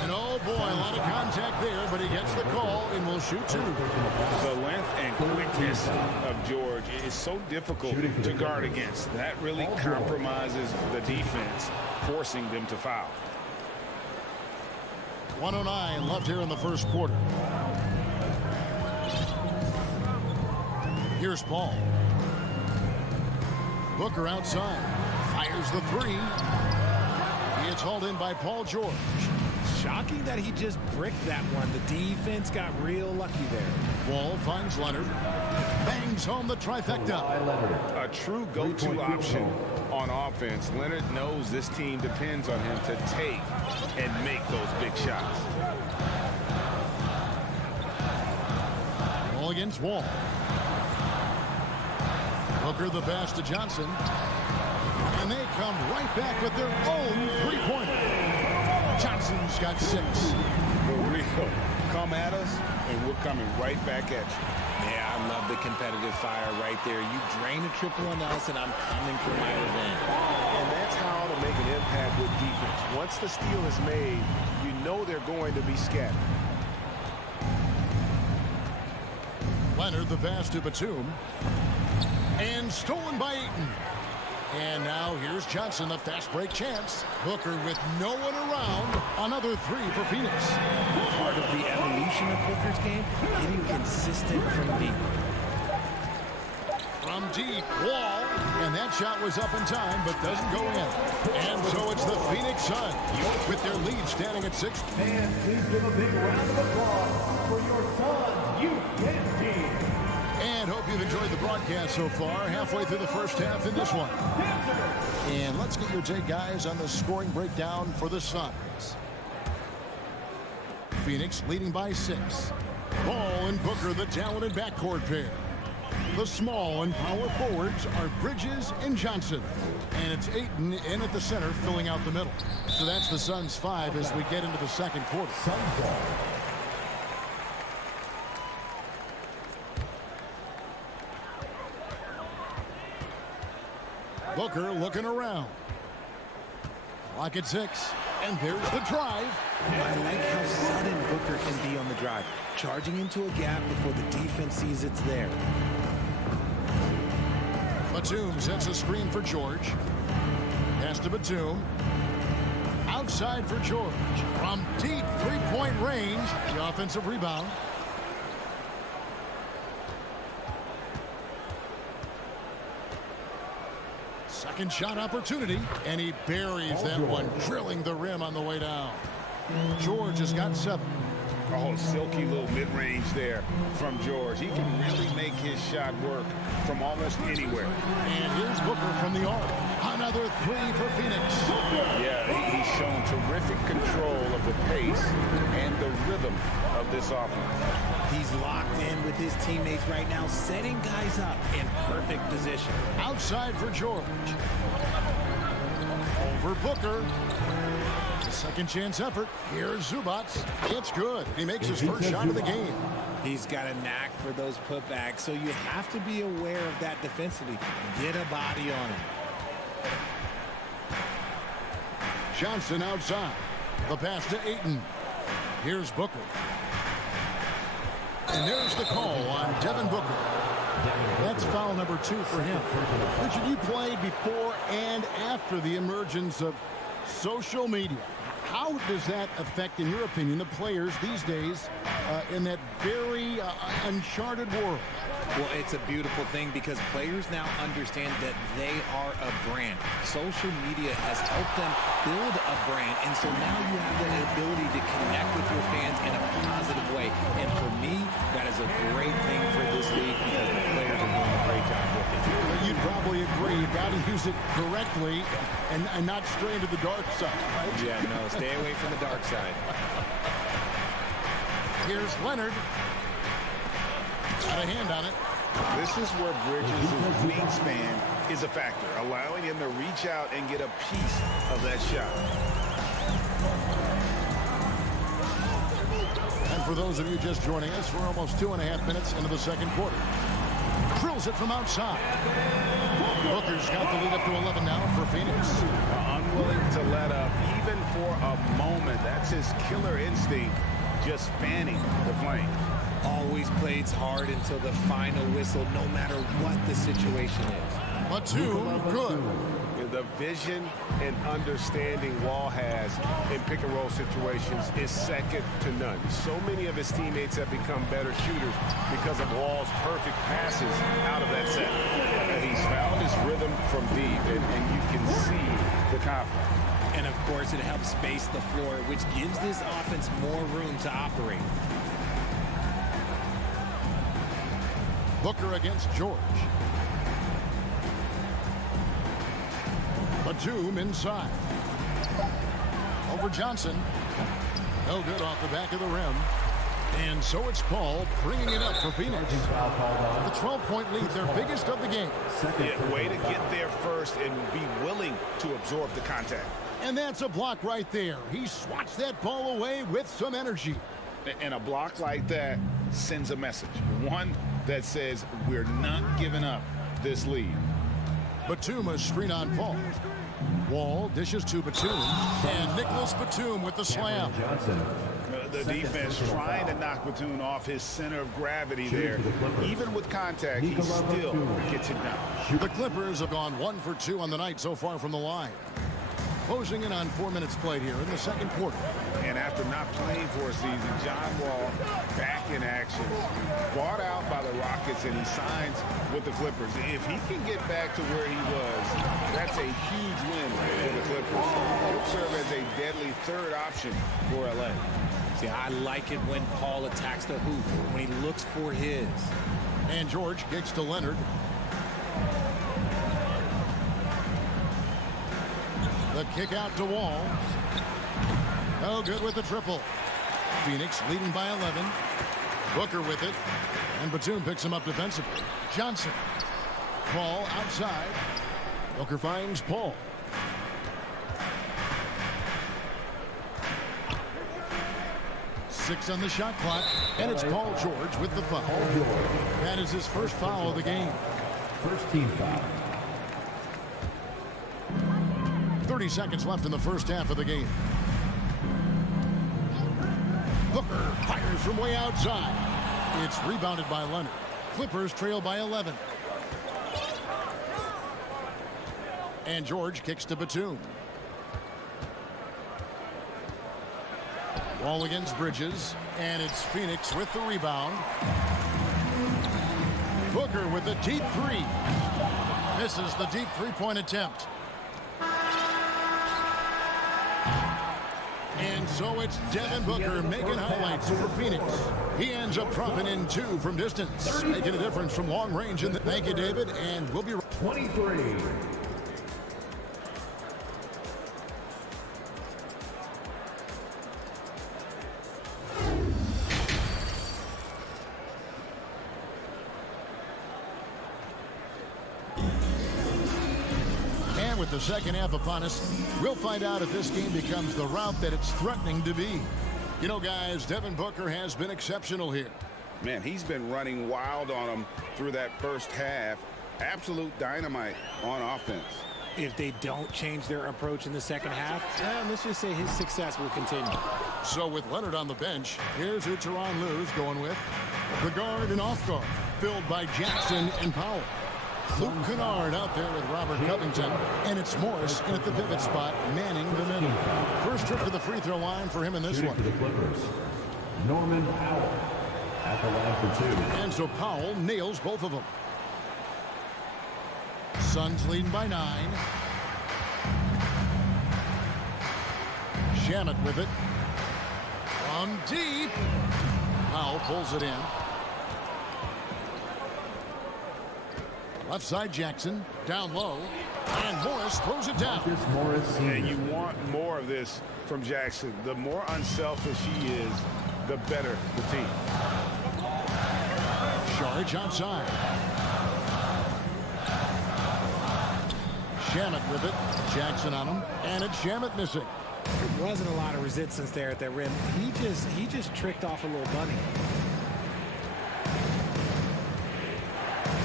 And oh boy, a lot of contact there, but he gets the call and will shoot 2. The length and quickness of George is so difficult to guard against. That really compromises the defense, forcing them to foul. 1:09 left here in the first quarter. Here's Paul. Booker outside. Fires the three. It's hauled in by Paul George. Shocking that he just bricked that one. The defense got real lucky there. Wall finds Leonard. Bangs home the trifecta. A true go-to option on offense. Leonard knows this team depends on him to take and make those big shots. Ball against Wall. Booker the pass to Johnson. And they come right back with their own three-pointer. Johnson's got 6. For real. Come at us, and we're coming right back at you. Yeah, I love the competitive fire right there. You drain a triple on us, and I'm coming for my revenge. And that's how to make an impact with defense. Once the steal is made, you know they're going to be scattered. Leonard the pass to Batum. And stolen by Ayton. And now here's Johnson, the fast break chance. Booker with no one around. Another 3 for Phoenix. Part of the evolution of Booker's game, getting consistent from deep. From deep, Wall. And that shot was up in time, but doesn't go in. And so it's the Phoenix Suns with their lead standing at 6. And please give a big round of applause for your Suns Youth Dance Team. And hope you've enjoyed the broadcast so far. Halfway through the first half in this one. And let's get your take, guys, on the scoring breakdown for the Suns. Phoenix leading by 6. Ball and Booker, the talented backcourt pair. The small and power forwards are Bridges and Johnson. And it's Ayton in at the center, filling out the middle. So that's the Suns 5 as we get into the second quarter. Booker looking around. Clock at 6. And there's the drive. I like how sudden Booker can be on the drive. Charging into a gap before the defense sees it's there. Batum sets a screen for George. Pass to Batum. Outside for George. From deep three-point range. The offensive rebound. Second shot opportunity, and he buries that one, drilling the rim on the way down. George has got 7. Oh, silky little mid-range there from George. He can really make his shot work from almost anywhere. And here's Booker from the arc. Another 3 for Phoenix. Yeah, he's shown terrific control of the pace and the rhythm of this offense. He's locked in with his teammates right now, setting guys up in perfect position. Outside for George. Over Booker. Second chance effort. Here's Zubac. It's good. He makes his first shot of the game. He's got a knack for those putbacks, so you have to be aware of that defensively. Get a body on him. Johnson outside. The pass to Ayton. Here's Booker. And there's the call on Devin Booker. That's foul number 2 for him. Richard, you played before and after the emergence of social media. How does that affect, in your opinion, the players these days in that very uncharted world? Well, it's a beautiful thing because players now understand that they are a brand. Social media has helped them build a brand, and so now you have the ability to connect with your fans in a positive way. And for me, that is a great thing for this league because the players are doing a great job with it. You'd probably agree. You've got to use it correctly and not stray into the dark side. Right? Yeah, no, stay away from the dark side. Here's Leonard. Got a hand on it. This is where Bridges' wingspan is a factor, allowing him to reach out and get a piece of that shot. And for those of you just joining us, we're almost 2.5 minutes into the second quarter. Drills it from outside. Booker's got the lead up to 11 now for Phoenix. Unwilling to let up even for a moment. That's his killer instinct, just fanning the flame. Always plays hard until the final whistle, no matter what the situation is. Batum, good. The vision and understanding Wall has in pick-and-roll situations is second to none. So many of his teammates have become better shooters because of Wall's perfect passes out of that set. And he's found his rhythm from deep, and you can see the confidence. And, of course, it helps space the floor, which gives this offense more room to operate. Booker against George. Batum inside. Over Johnson. No good off the back of the rim. And so it's Paul bringing it up for Phoenix. The 12-point lead, their biggest of the game. Yeah, way to get there first and be willing to absorb the contact. And that's a block right there. He swats that ball away with some energy. And a block like that sends a message. One that says we're not giving up this lead. Batum a screen on Paul. Wall dishes to Batum. And Nicholas Batum with the slam. The defense trying to knock Batum off his center of gravity there. Even with contact, he still gets it down. The Clippers have gone 1 for 2 on the night so far from the line. Closing in on 4 minutes played here in the second quarter. And after not playing for a season, John Wall back in action. Bought out by the Rockets, and he signs with the Clippers. If he can get back to where he was, that's a huge win for the Clippers. He'll serve as a deadly third option for LA. See, I like it when Paul attacks the hoop, when he looks for his. And George kicks to Leonard. The kick out to Wall. No good with the triple. Phoenix leading by 11. Booker with it. And Batum picks him up defensively. Johnson. Paul outside. Booker finds Paul. Six on the shot clock. And it's Paul George with the foul. That is his first foul of the game. First team foul. 30 seconds left in the first half of the game. Booker fires from way outside. It's rebounded by Leonard. Clippers trail by 11. And George kicks to Batum. Wall against Bridges. And it's Phoenix with the rebound. Booker with a deep three. Misses the deep three-point attempt. And so it's Devin Booker making highlights for Phoenix. He ends up dropping in 2 from distance, making a difference from long range. Thank you, David, and we'll be 23. With the second half upon us, we'll find out if this game becomes the route that it's threatening to be. You know, guys, Devin Booker has been exceptional here. Man, he's been running wild on them through that first half. Absolute dynamite on offense. If they don't change their approach in the second half, let's just say his success will continue. So with Leonard on the bench, here's who Tyronn Lue's going with. The guard and off guard, filled by Jackson and Powell. Luke Kennard out there with Robert Covington. And it's Morris in at the pivot spot, manning the middle. First trip to the free throw line for him in this one. For the Clippers, Norman Powell at the line for 2. And so Powell nails both of them. Suns leading by 9. Shamet with it. From deep. Powell pulls it in. Left side Jackson, down low, and Morris throws it down. And you want more of this from Jackson. The more unselfish he is, the better the team. Saric outside. Shamet with it. Jackson on him, and it's Shamet missing. There wasn't a lot of resistance there at that rim. He just tricked off a little bunny.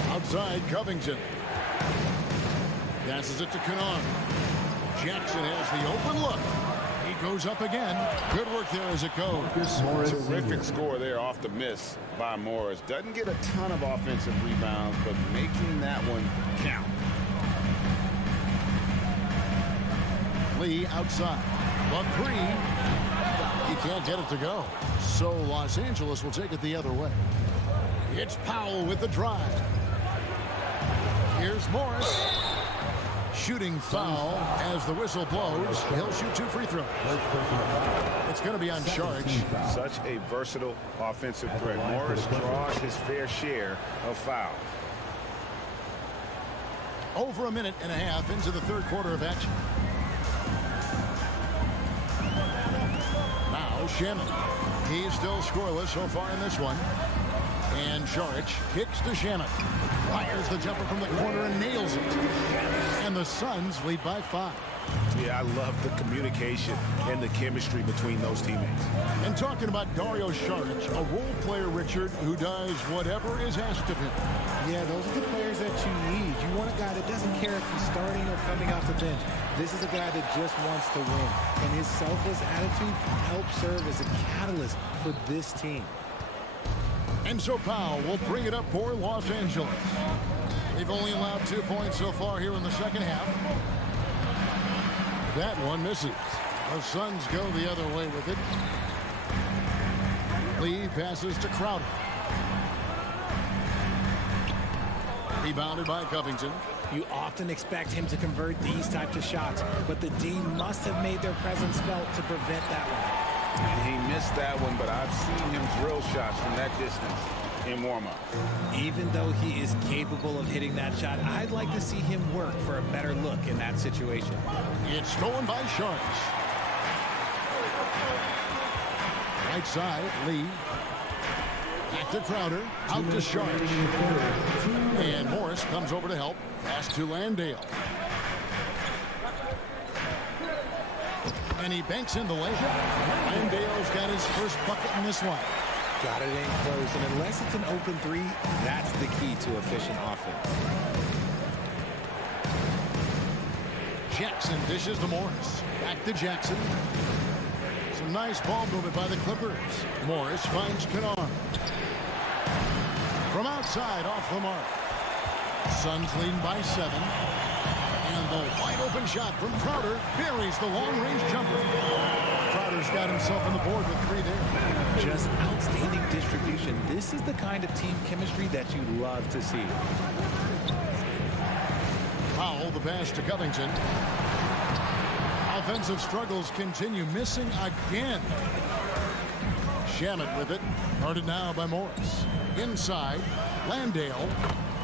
Outside Covington. Passes it to Kennard. Jackson has the open look. He goes up again. Good work there as it goes. Terrific score there off the miss by Morris. Doesn't get a ton of offensive rebounds, but making that one count. Lee outside. The three. He can't get it to go. So Los Angeles will take it the other way. It's Powell with the drive. Here's Morris. Shooting foul as the whistle blows. He'll shoot 2 free throws. It's going to be on Sharich. Such a versatile offensive threat. Morris draws his fair share of fouls. Over a minute and a half into the third quarter of action. Now Shannon. He's still scoreless so far in this one. And Sharich kicks to Shannon. Fires the jumper from the corner and nails it. And the Suns lead by 5. Yeah, I love the communication and the chemistry between those teammates. And talking about Dario Saric, a role player, Richard, who does whatever is asked of him. Yeah, those are the players that you need. You want a guy that doesn't care if he's starting or coming off the bench. This is a guy that just wants to win. And his selfless attitude helps serve as a catalyst for this team. And so Powell will bring it up for Los Angeles. They've only allowed 2 points so far here in the second half. That one misses. The Suns go the other way with it. Lee passes to Crowder. Rebounded by Covington. You often expect him to convert these types of shots, but the D must have made their presence felt to prevent that one. And he missed that one, but I've seen him drill shots from that distance in warm-up. Even though he is capable of hitting that shot, I'd like to see him work for a better look in that situation. It's stolen by Sharks. Right side, Lee. Back to Crowder. Out to Sharks. And Morris comes over to help. Pass to Landale. And he banks in the layup. Landale's got his first bucket in this one. Got it in close, and unless it's an open three, that's the key to efficient offense. Jackson dishes to Morris. Back to Jackson. Some nice ball movement by the Clippers. Morris finds Kennard. From outside, off the mark. Suns leading by 7. And the wide open shot from Crowder buries the long-range jumper. Crowder's got himself on the board with 3 there. Just outstanding distribution. This is the kind of team chemistry that you love to see. Powell, the pass to Covington. Offensive struggles continue, missing again. Shamet with it. Guarded now by Morris. Inside, Landale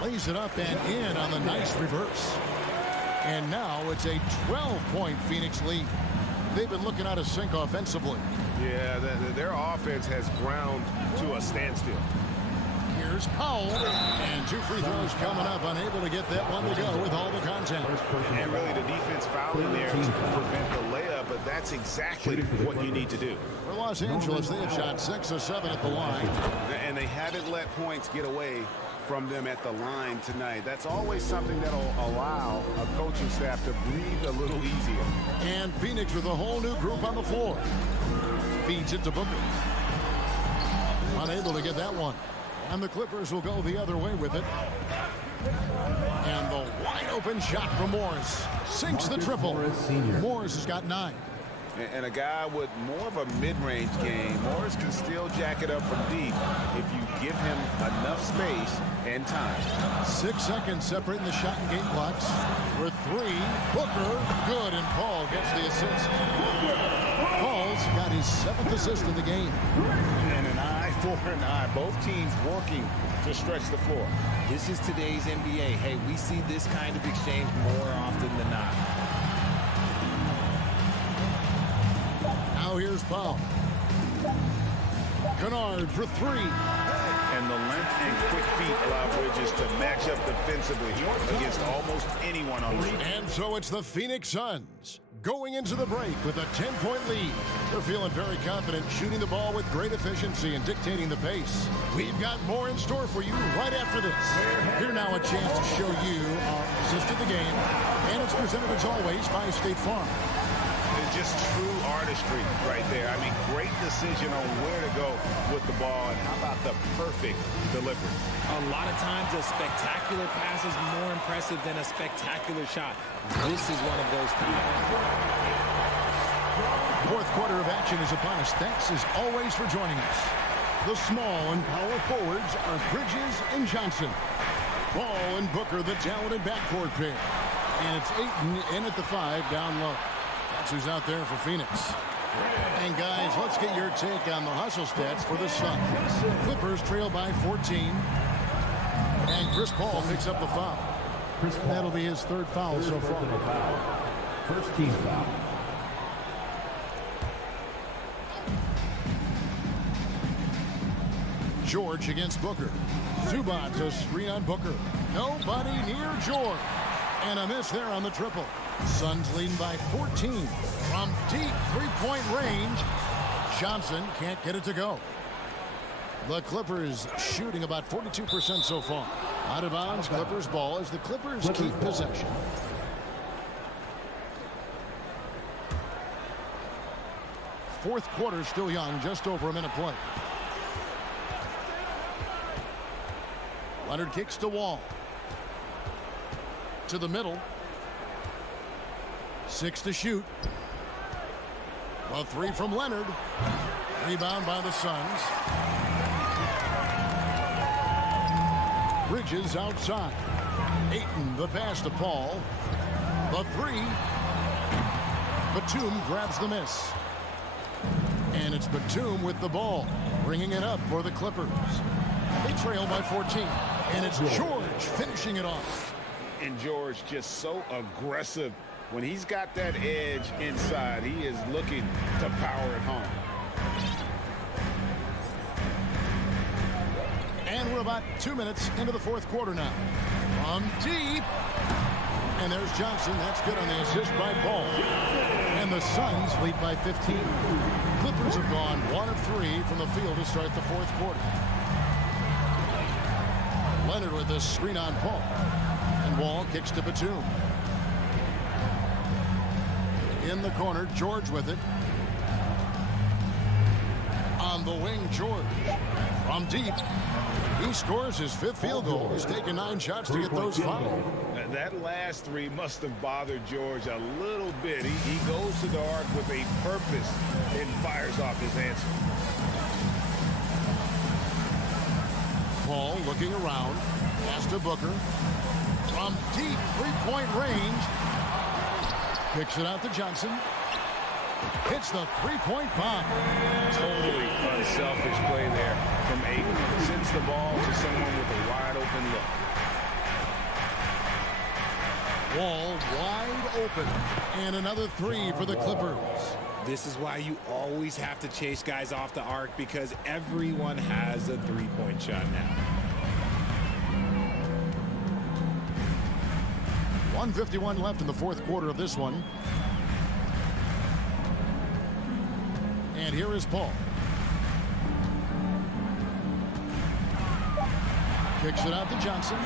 lays it up and in on the nice reverse. And now it's a 12-point Phoenix lead. They've been looking out of sync offensively. Yeah, their offense has ground to a standstill. Here's Powell. And 2 free throws coming up. Unable to get that one to go with all the content. And really the defense fouling there to prevent the layup, but that's exactly what you need to do. For Los Angeles, they have shot 6 of 7 at the line. And they haven't let points get away from them at the line tonight. That's always something that'll allow a coaching staff to breathe a little easier. And Phoenix with a whole new group on the floor. Feeds it to Booker. Unable to get that one. And the Clippers will go the other way with it. And the wide open shot from Morris. Sinks the triple. Morris has got 9. And a guy with more of a mid-range game, Morris can still jack it up from deep if you give him enough space and time. 6 seconds separating the shot and game clocks. For 3, Booker, good, and Paul gets the assist. Paul's got his 7th assist in the game. And an eye for an eye. Both teams working to stretch the floor. This is today's NBA. Hey, we see this kind of exchange more often than not. Now here's Powell. Kennard for 3. And the length and quick feet allow Bridges to match up defensively against almost anyone on the team. And so it's the Phoenix Suns going into the break with a 10-point lead. They're feeling very confident, shooting the ball with great efficiency and dictating the pace. We've got more in store for you right after this. Here now a chance to show you our assist of the game. And it's presented as always by State Farm. just true artistry right there. I mean, great decision on where to go with the ball, and how about the perfect delivery? A lot of times a spectacular pass is more impressive than a spectacular shot. This is one of those times. Fourth quarter of action is upon us. Thanks as always for joining us. The small and power forwards are Bridges and Johnson. Ball and Booker, the talented backcourt pair. And it's Ayton in at the 5 down low. That's who's out there for Phoenix. And guys, let's get your take on the hustle stats for the Suns. Clippers trail by 14. And Chris Paul picks up the foul. That'll be his third foul so far. First team foul. George against Booker. Zubac a screen on Booker. Nobody near George. And a miss there on the triple. Suns leading by 14. From deep three-point range, Johnson can't get it to go. The Clippers shooting about 42% so far. Out of bounds, Clippers ball as the Clippers keep possession. Fourth quarter still young, just over a minute play. Leonard kicks to Wall. To the middle. 6 to shoot. A 3 from Leonard. Rebound by the Suns. Bridges outside. Ayton the pass to Paul. The 3. Batum grabs the miss. And it's Batum with the ball, bringing it up for the Clippers. They trail by 14. And it's George finishing it off. And George just so aggressive. When he's got that edge inside, he is looking to power it home. And we're about 2 minutes into the fourth quarter now. From deep. And there's Johnson. That's good on the assist by Paul. And the Suns lead by 15. Clippers have gone 1 of 3 from the field to start the fourth quarter. Leonard with the screen on Paul. And Wall kicks to Batum. In the corner, George with it. On the wing, George. From deep. He scores his 5th field goal. He's taken 9 shots to get those 5. That last 3 must have bothered George a little bit. He goes to the arc with a purpose and fires off his answer. Paul looking around. Pass to Booker. From deep three-point range. Kicks it out to Johnson. Hits the three-point bomb. Totally unselfish play there from Ayton. Sends the ball to someone with a wide open look. Wall wide open. And another 3 for the Clippers. This is why you always have to chase guys off the arc, because everyone has a three-point shot now. 1:51 left in the fourth quarter of this one. And here is Paul. Kicks it out to Johnson.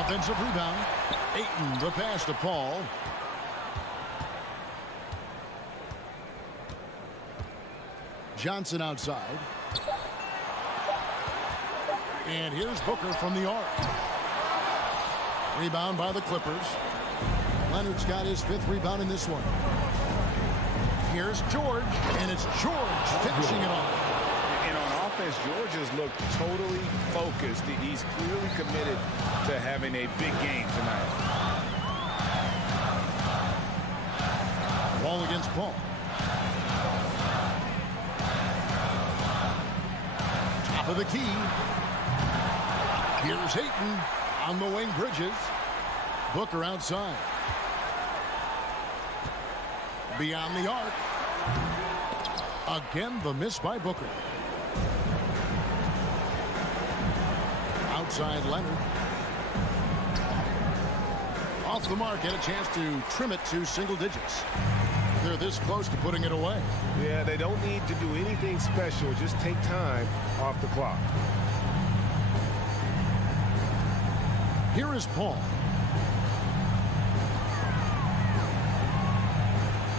Offensive rebound. Ayton the pass to Paul. Johnson outside. And here's Booker from the arc. Rebound by the Clippers. Leonard's got his 5th rebound in this one. Here's George, and it's George finishing it off. And on offense, George has looked totally focused. He's clearly committed to having a big game tonight. Ball against Paul. Top of the key. Here's Ayton on the wing, Bridges. Booker outside. Beyond the arc. Again, the miss by Booker. Outside Leonard. Off the mark, had a chance to trim it to single digits. They're this close to putting it away. Yeah, they don't need to do anything special. Just take time off the clock. Here is Paul.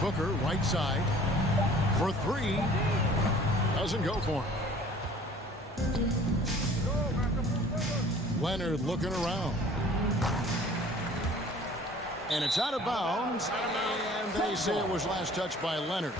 Booker, right side. For three. Doesn't go for him. Leonard looking around. And it's out of bounds. And they say it was last touched by Leonard.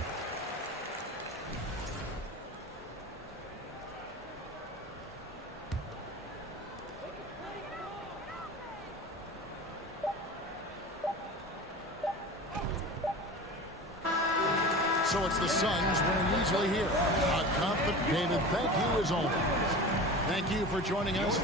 So it's the Suns winning easily here. A complicated thank you as always. Thank you for joining us.